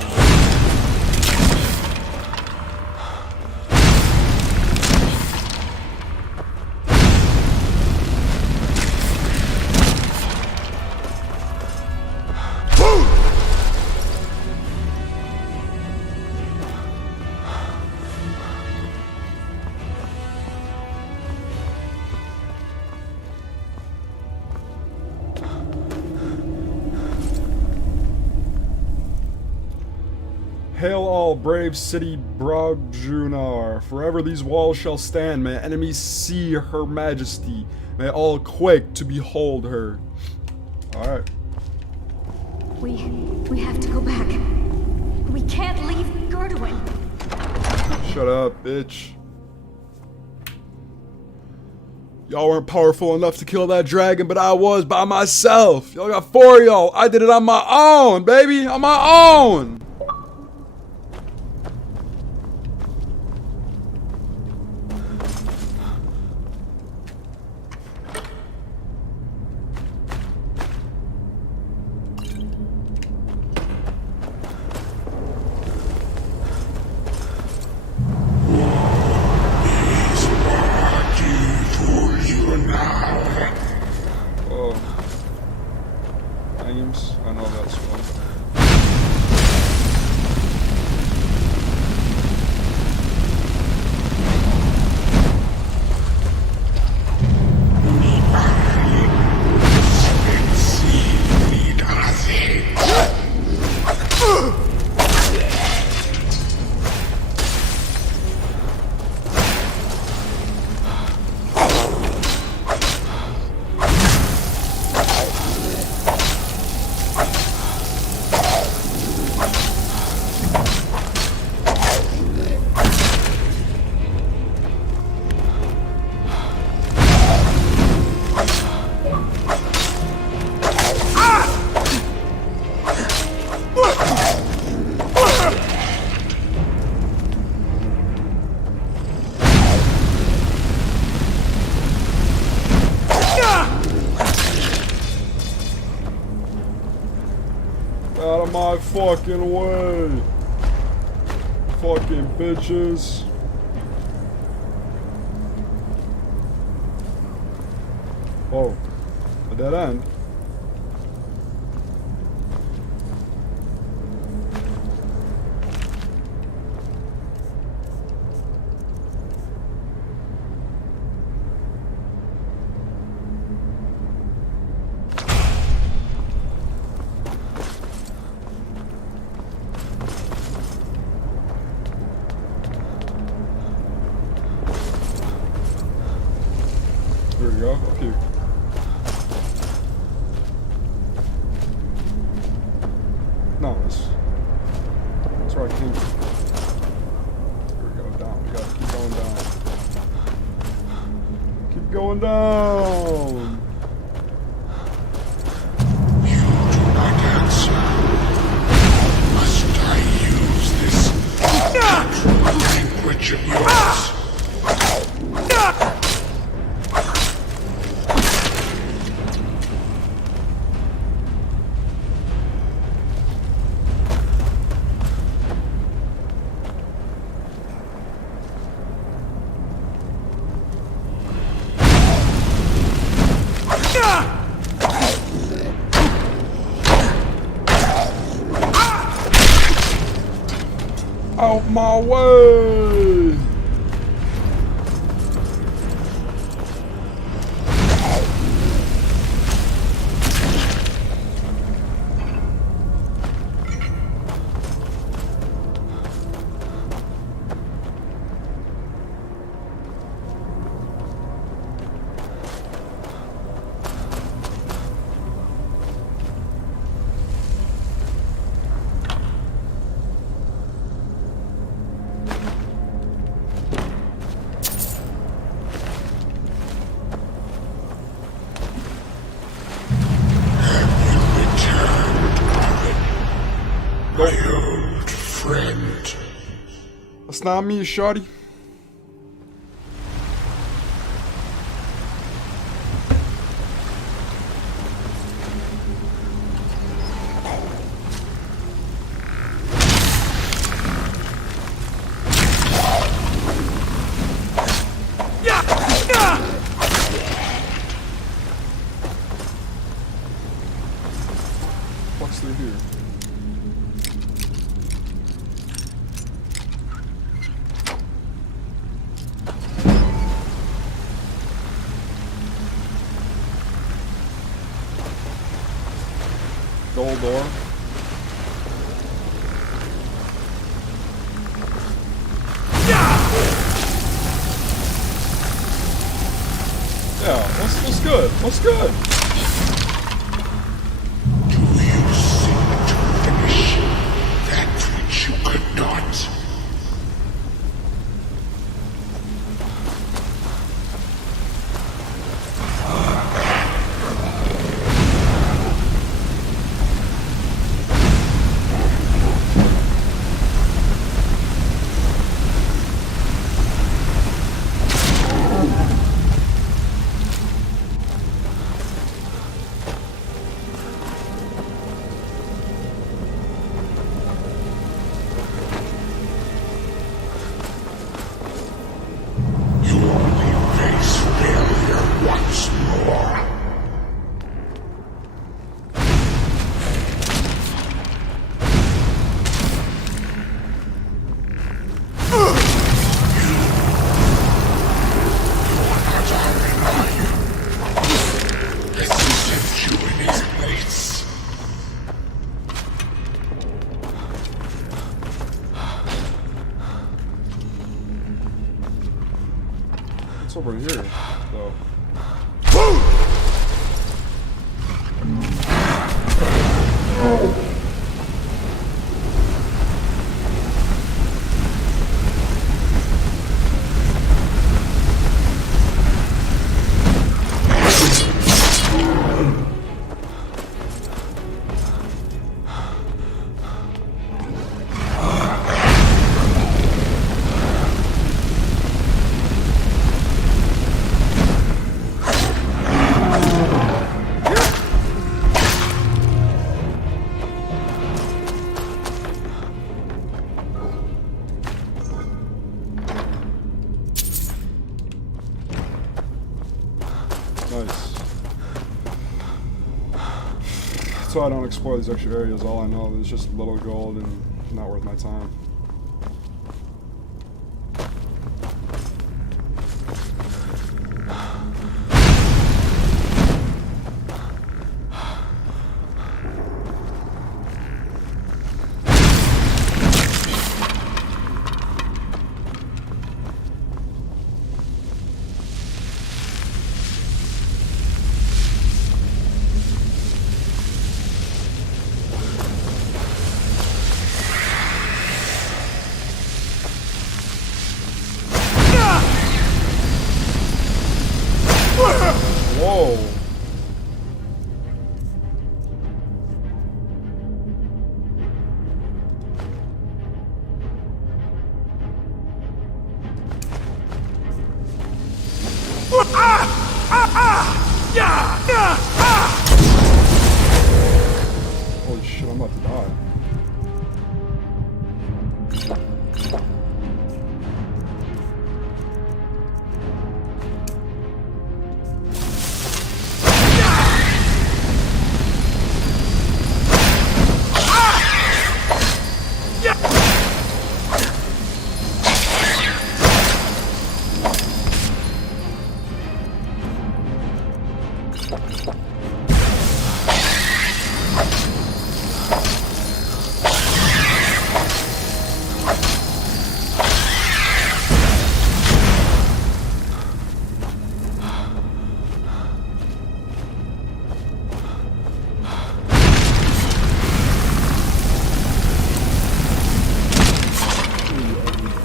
Hail all brave city Brogjunar. Forever these walls shall stand. May enemies see her majesty. May all quake to behold her. Alright. We have to go back. We can't leave Gerduin. Shut up, bitch. Y'all weren't powerful enough to kill that dragon, but I was by myself. Y'all got 4 of y'all. I did it on my own, baby. On my own. Oh. Names? I know that's one. Out of my fucking way. Fucking bitches. Oh, a dead end. There we go, up here. No, that's where I came from. Here we go, down. We gotta keep going down. Keep going down! Out my way! My old friend. That's not me, shawty. What's through here? Gold door. Yeah, what's good? What's good? Do you seek to finish that which you could not? What's over here, though? Nice. So I don't explore these extra areas. All I know is just little gold and not worth my time. Whoa. Holy shit, I'm about to die.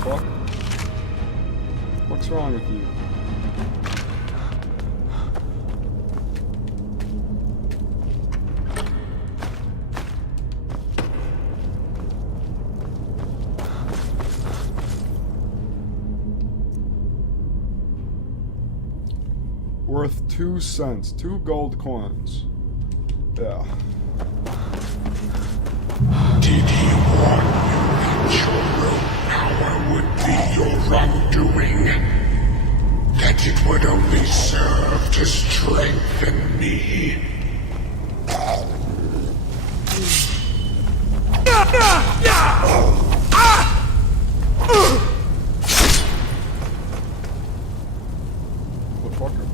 fuck? What's wrong with you? Worth 2 cents. 2 gold coins. Yeah. Did he warn you that your rogue power would be your wrongdoing? That it would only serve to strengthen me? Motherfucker.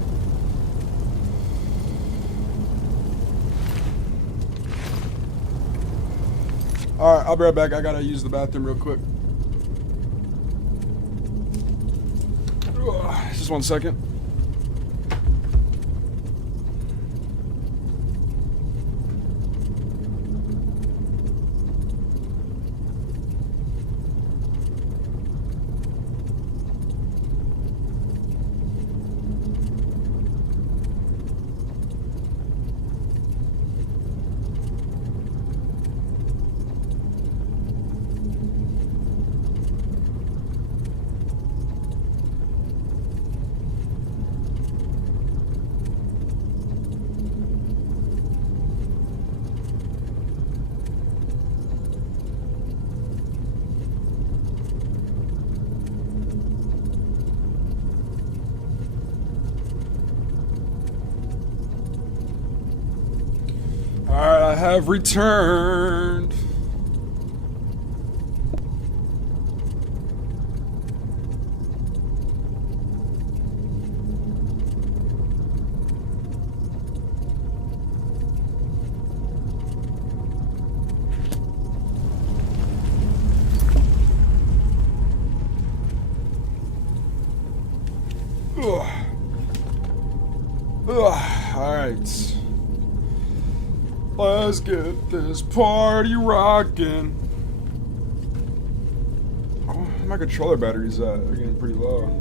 Alright, I'll be right back. I gotta use the bathroom real quick. Just 1 second. Alright, I have returned. Alright. Let's get this party rockin'. Oh, my controller battery's at? They're getting pretty low.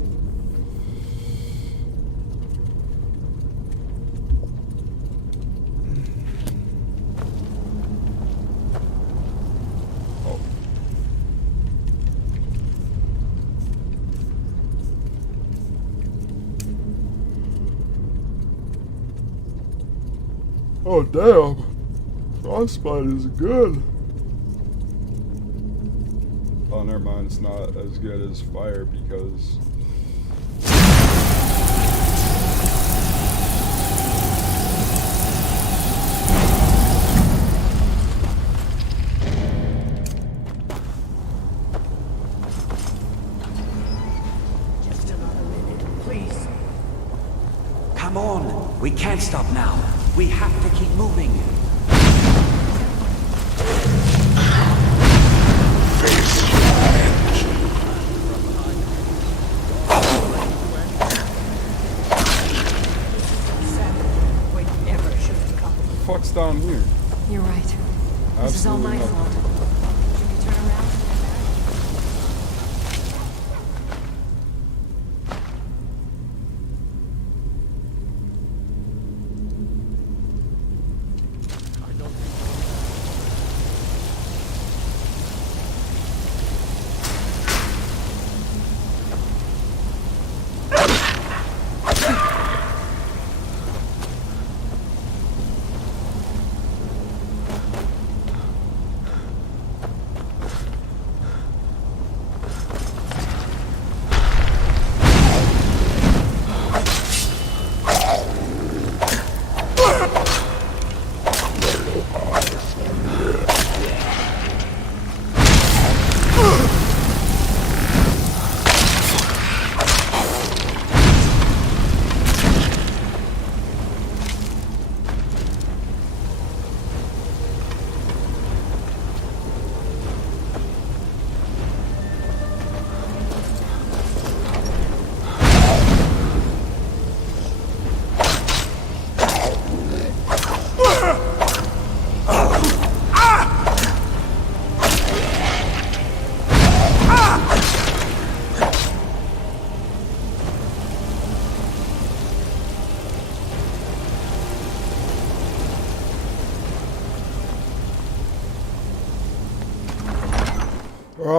Oh damn. Frostbite is good. Oh, never mind. It's not as good as fire because... Just another minute, please. Come on. We can't stop now. We have to keep moving. Fuck's down here? You're right. This is all my fault. Should we turn around?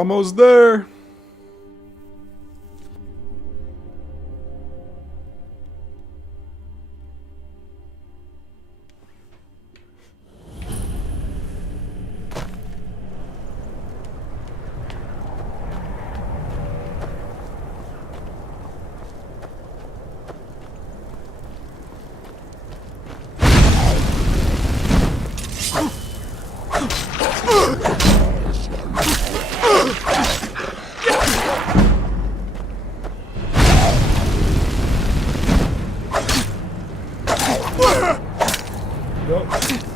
almost there.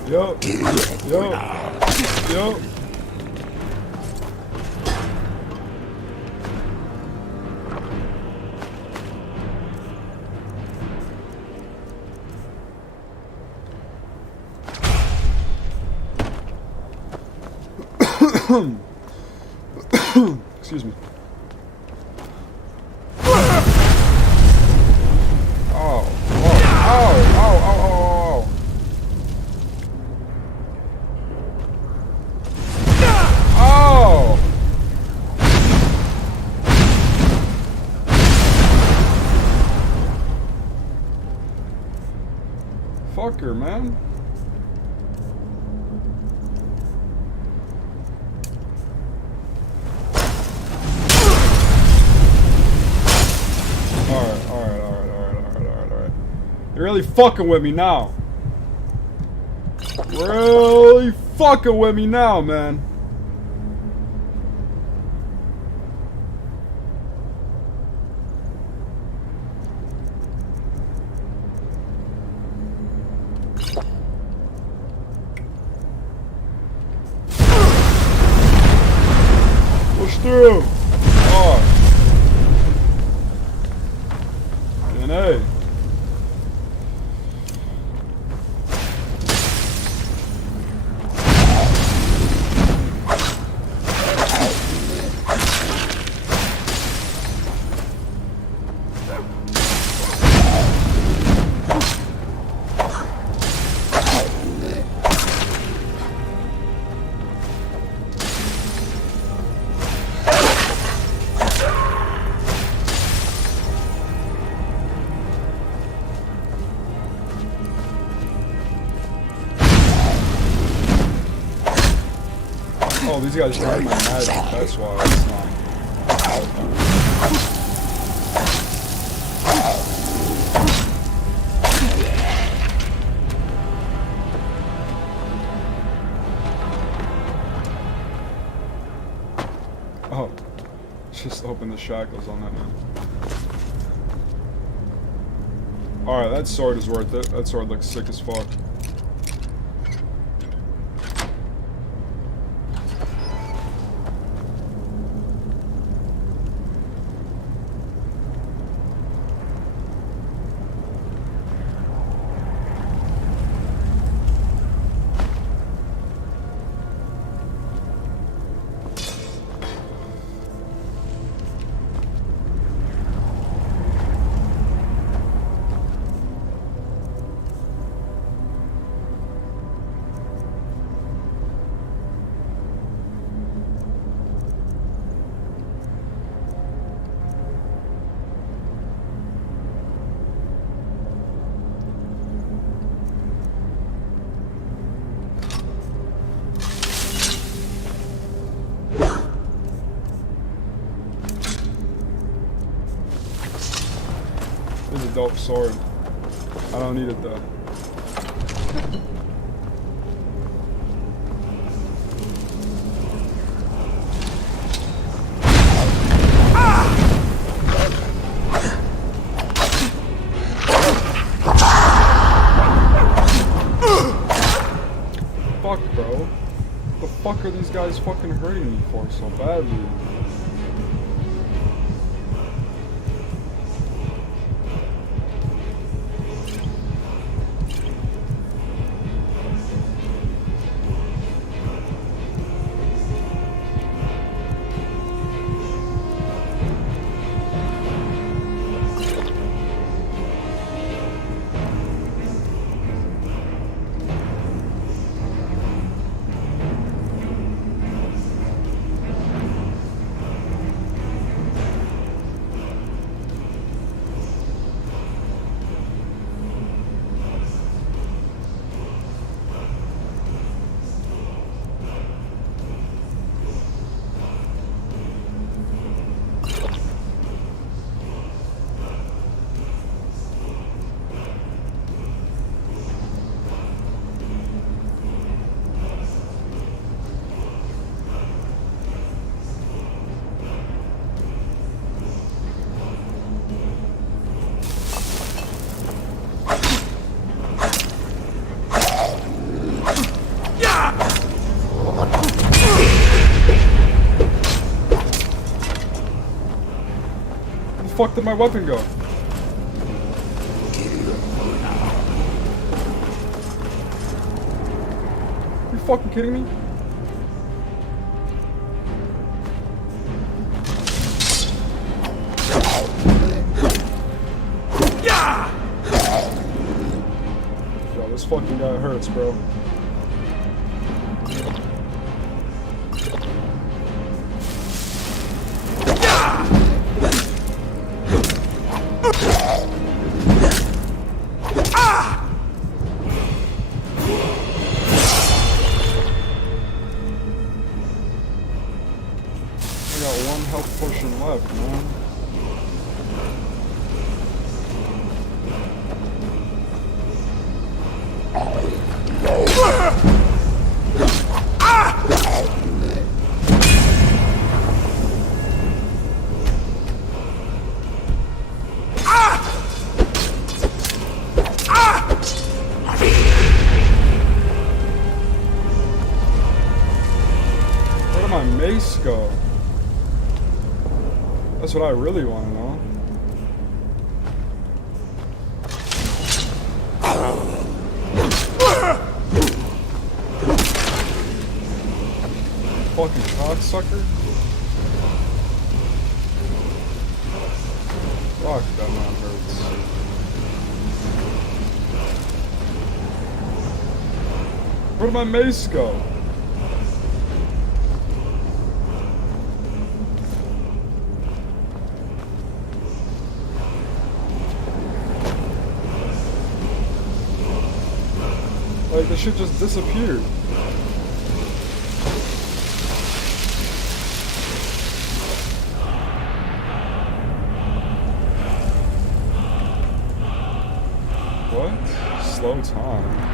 Yo. Excuse me. Oh. Oh! Fucker, man. Alright. You're really fucking with me now. Really fucking with me now, man. Push through. Oh. DNA. Oh, these guys tried my magic, that's why it's not. Oh, just open the shackles on that man. Alright, that sword is worth it. That sword looks sick as fuck. This is a dope sword. I don't need it though. Fuck, bro. What the fuck are these guys fucking hurting me for so badly? fuck did my weapon go? You fucking kidding me? Yo, this fucking guy hurts, bro. I got one health potion left, man. Where did my mace go? That's what I really want to know. Fucking cocksucker. Fuck, that man hurts. Where did my mace go? Like, the shit just disappeared. What? Slow time.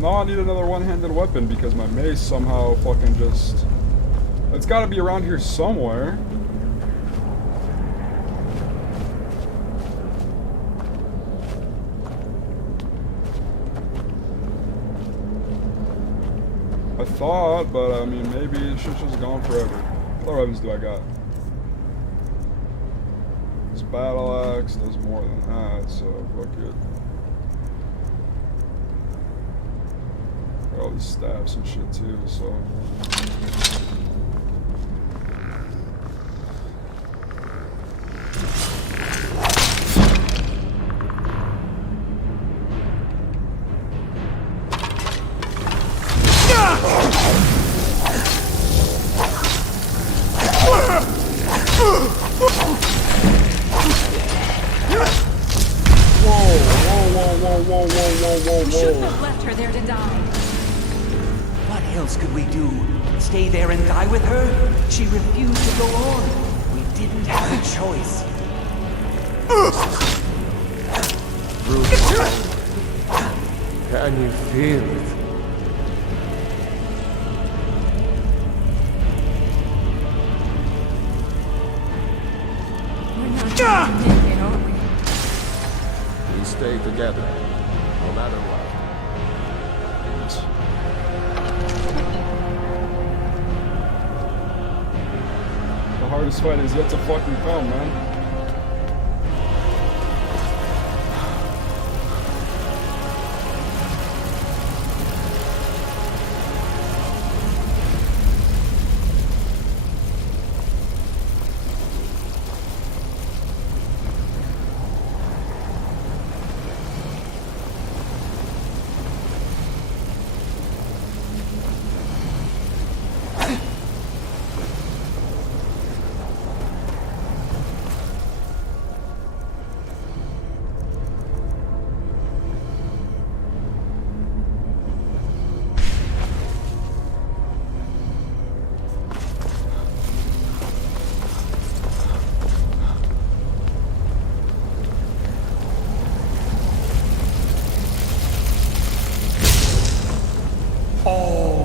Now I need another one-handed weapon because my mace somehow fucking just... It's gotta be around here somewhere. I thought, but I mean, maybe it's just gone forever. What other weapons do I got? This battle axe does more than that, so fuck it. All these stabs and shit too, so. We shouldn't have left her there to die. What else could we do? Stay there and die with her? She refused to go on. We didn't have a choice. Can you feel it? We're not going to are we? We stay together, no matter what. The hardest fight is yet to fucking come, man.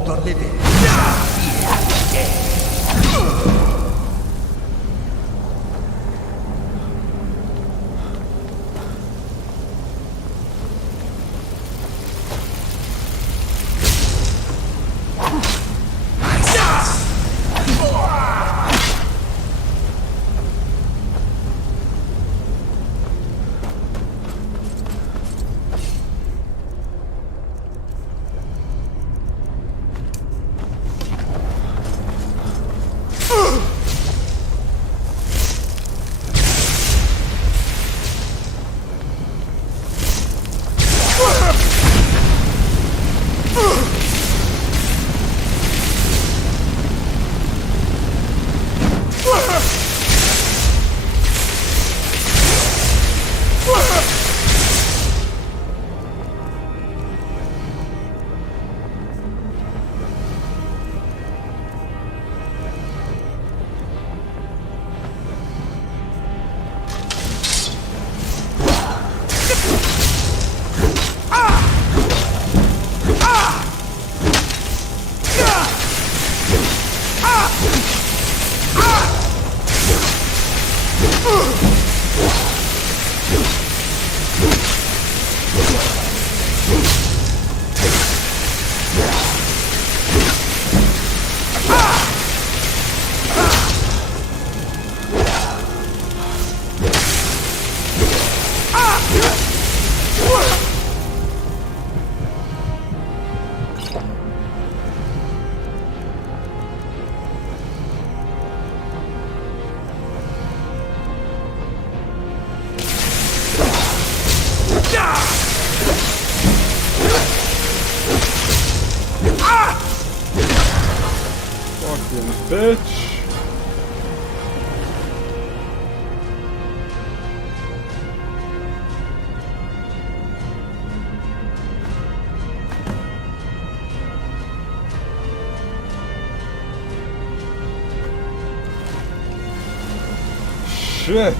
the living shall fear the dead. Fucking bitch. Shit.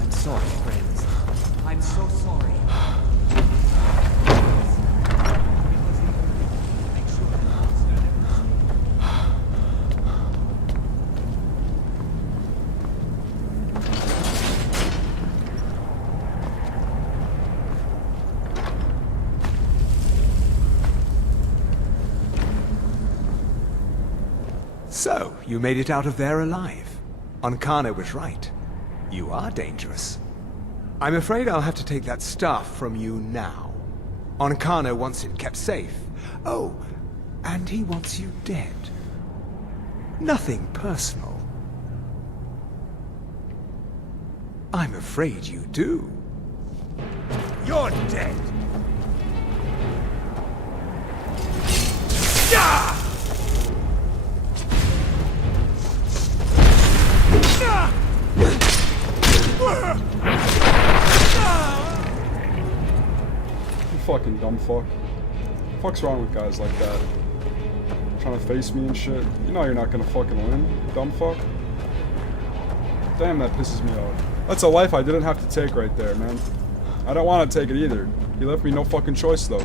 I'm sorry, friends. I'm so sorry. So, you made it out of there alive. Ankana was right. You are dangerous. I'm afraid I'll have to take that stuff from you now. Ankana wants it kept safe. Oh, and he wants you dead. Nothing personal. I'm afraid you do. You're dead! Ah! You fucking dumb fuck. Fuck's wrong with guys like that? Trying to face me and shit. You know you're not gonna fucking win, dumb fuck. Damn, that pisses me off. That's a life I didn't have to take right there, man. I don't want to take it either. He left me no fucking choice though.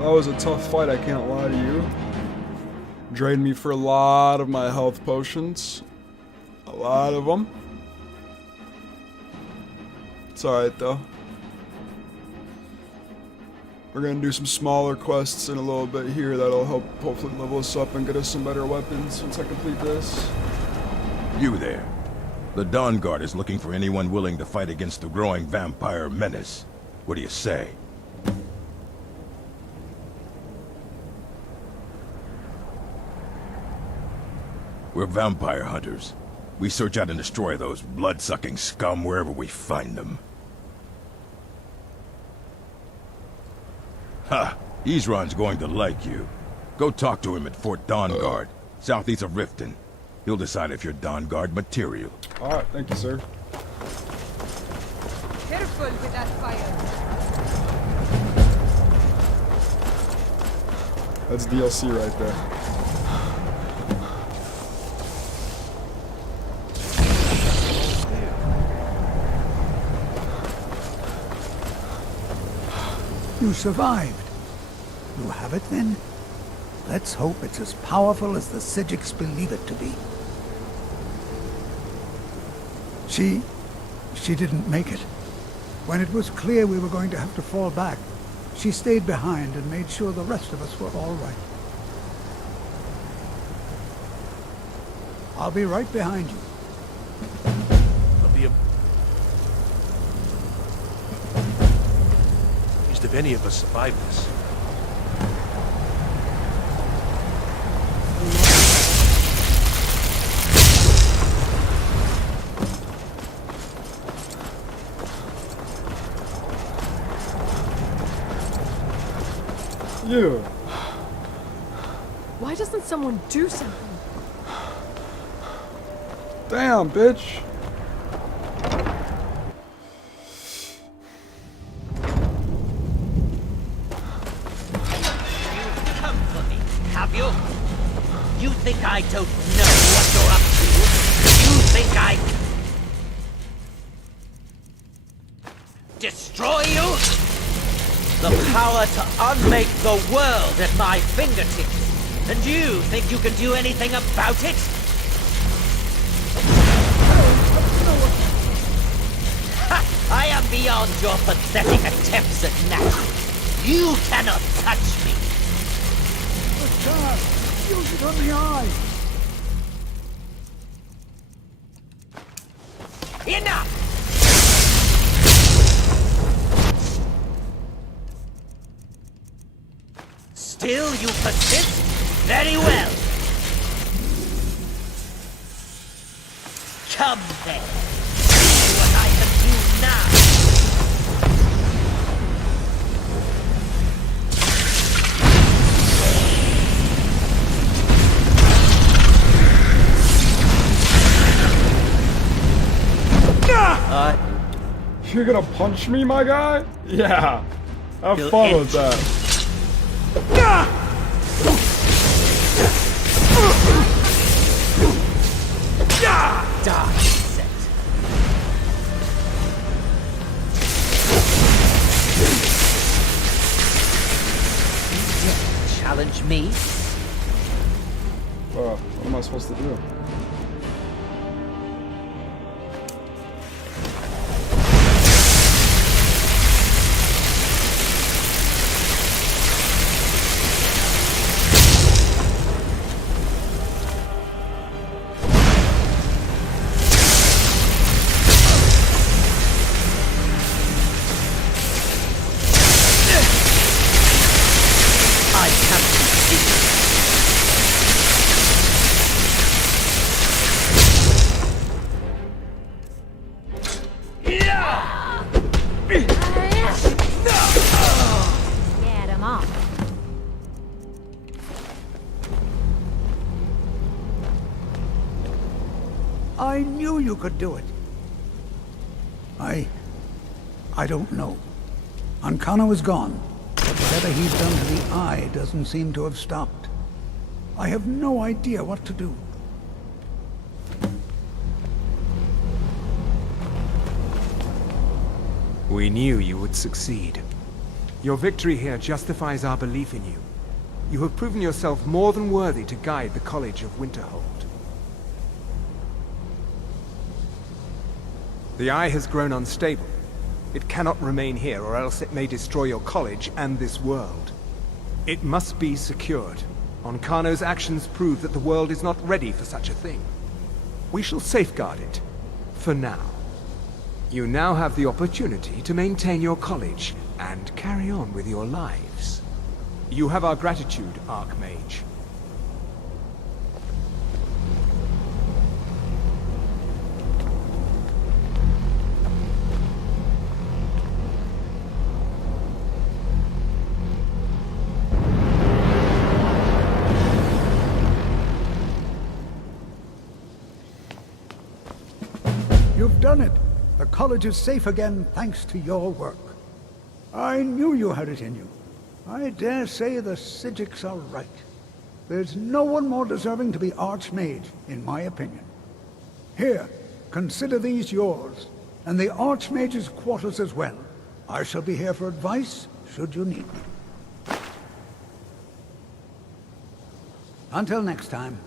That was a tough fight, I can't lie to you. Drained me for a lot of my health potions. A lot of them. It's alright though. We're gonna do some smaller quests in a little bit here that'll help hopefully level us up and get us some better weapons once I complete this. You there. The Dawn Guard is looking for anyone willing to fight against the growing vampire menace. What do you say? We're vampire hunters. We search out and destroy those blood-sucking scum wherever we find them. Ha! Ezron's going to like you. Go talk to him at Fort Dawn Guard, southeast of Riften. He'll decide if you're Dawn Guard material. Alright, thank you, sir. Careful with that fire. That's DLC right there. You survived. You have it then? Let's hope it's as powerful as the Psijics believe it to be. She didn't make it. When it was clear we were going to have to fall back, she stayed behind and made sure the rest of us were all right. I'll be right behind you. I'll be amazed if any of us survive this. You. Why doesn't someone do something? Damn, bitch. Come for me, have you? You think I don't know what you're up to? You think I destroy you? The power to unmake the world at my fingertips. And you think you can do anything about it? Ha! I am beyond your pathetic attempts at magic. You cannot touch me. The charm! Use it on the eye! Enough! Still you persist? Very well. Come then. See what I can do now. You're gonna punch me, my guy? Yeah. Have fun with that. Die, set. Challenge me? What am I supposed to do? I knew you could do it. I don't know. Ancano is gone, but whatever he's done to the eye doesn't seem to have stopped. I have no idea what to do. We knew you would succeed. Your victory here justifies our belief in you. You have proven yourself more than worthy to guide the College of Winterhold. The Eye has grown unstable. It cannot remain here, or else it may destroy your college and this world. It must be secured. Onkano's actions prove that the world is not ready for such a thing. We shall safeguard it, for now. You now have the opportunity to maintain your college and carry on with your lives. You have our gratitude, Archmage. You've done it. The college is safe again thanks to your work. I knew you had it in you. I dare say the Psijics are right. There's no one more deserving to be Archmage, in my opinion. Here, consider these yours, and the Archmage's quarters as well. I shall be here for advice, should you need me. Until next time.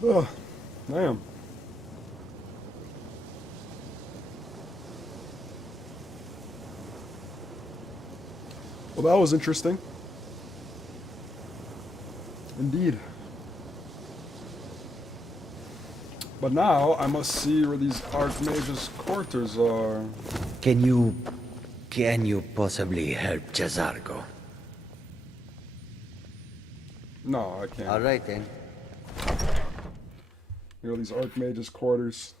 Oh, damn. Well, that was interesting. Indeed. But now, I must see where these Archmage's quarters are. Can you possibly help Jazargo? No, I can't. All right then. Here are these Archmage's quarters.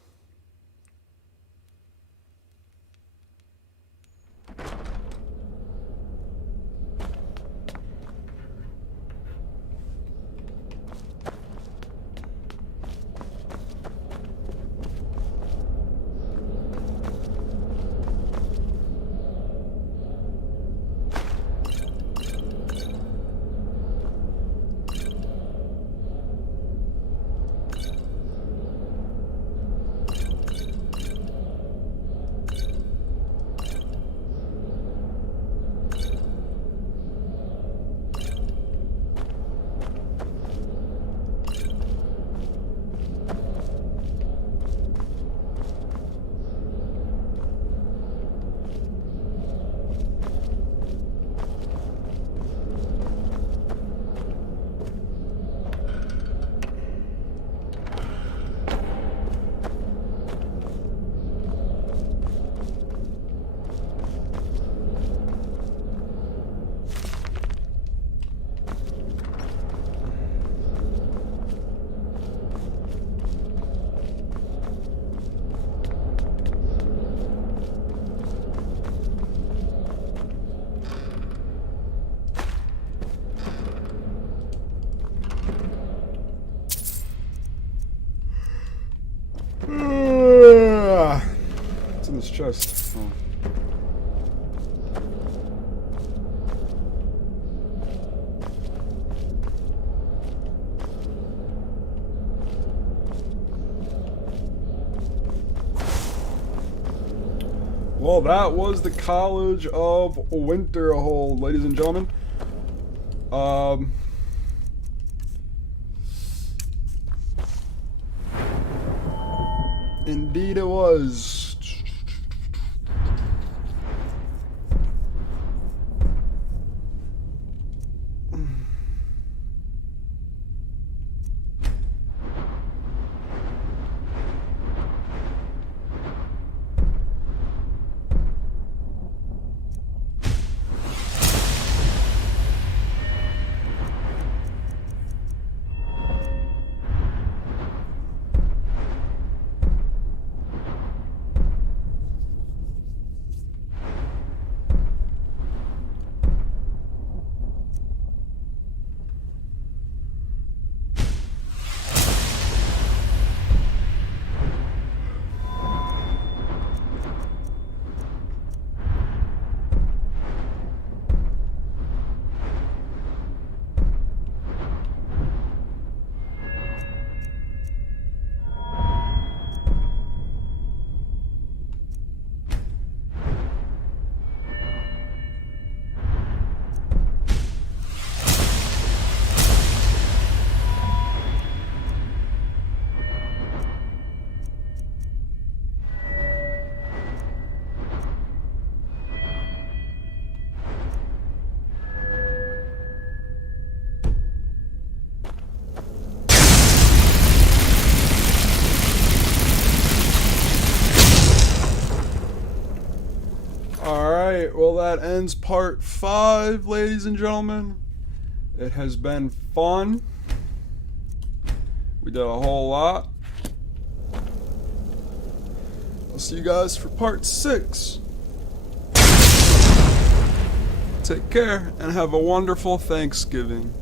It's in this chest. Oh. Well, that was the College of Winterhold, ladies and gentlemen. Indeed it was. well, that ends part 5, ladies and gentlemen. It has been fun. We did a whole lot. I'll see you guys for part 6. Take care and have a wonderful Thanksgiving.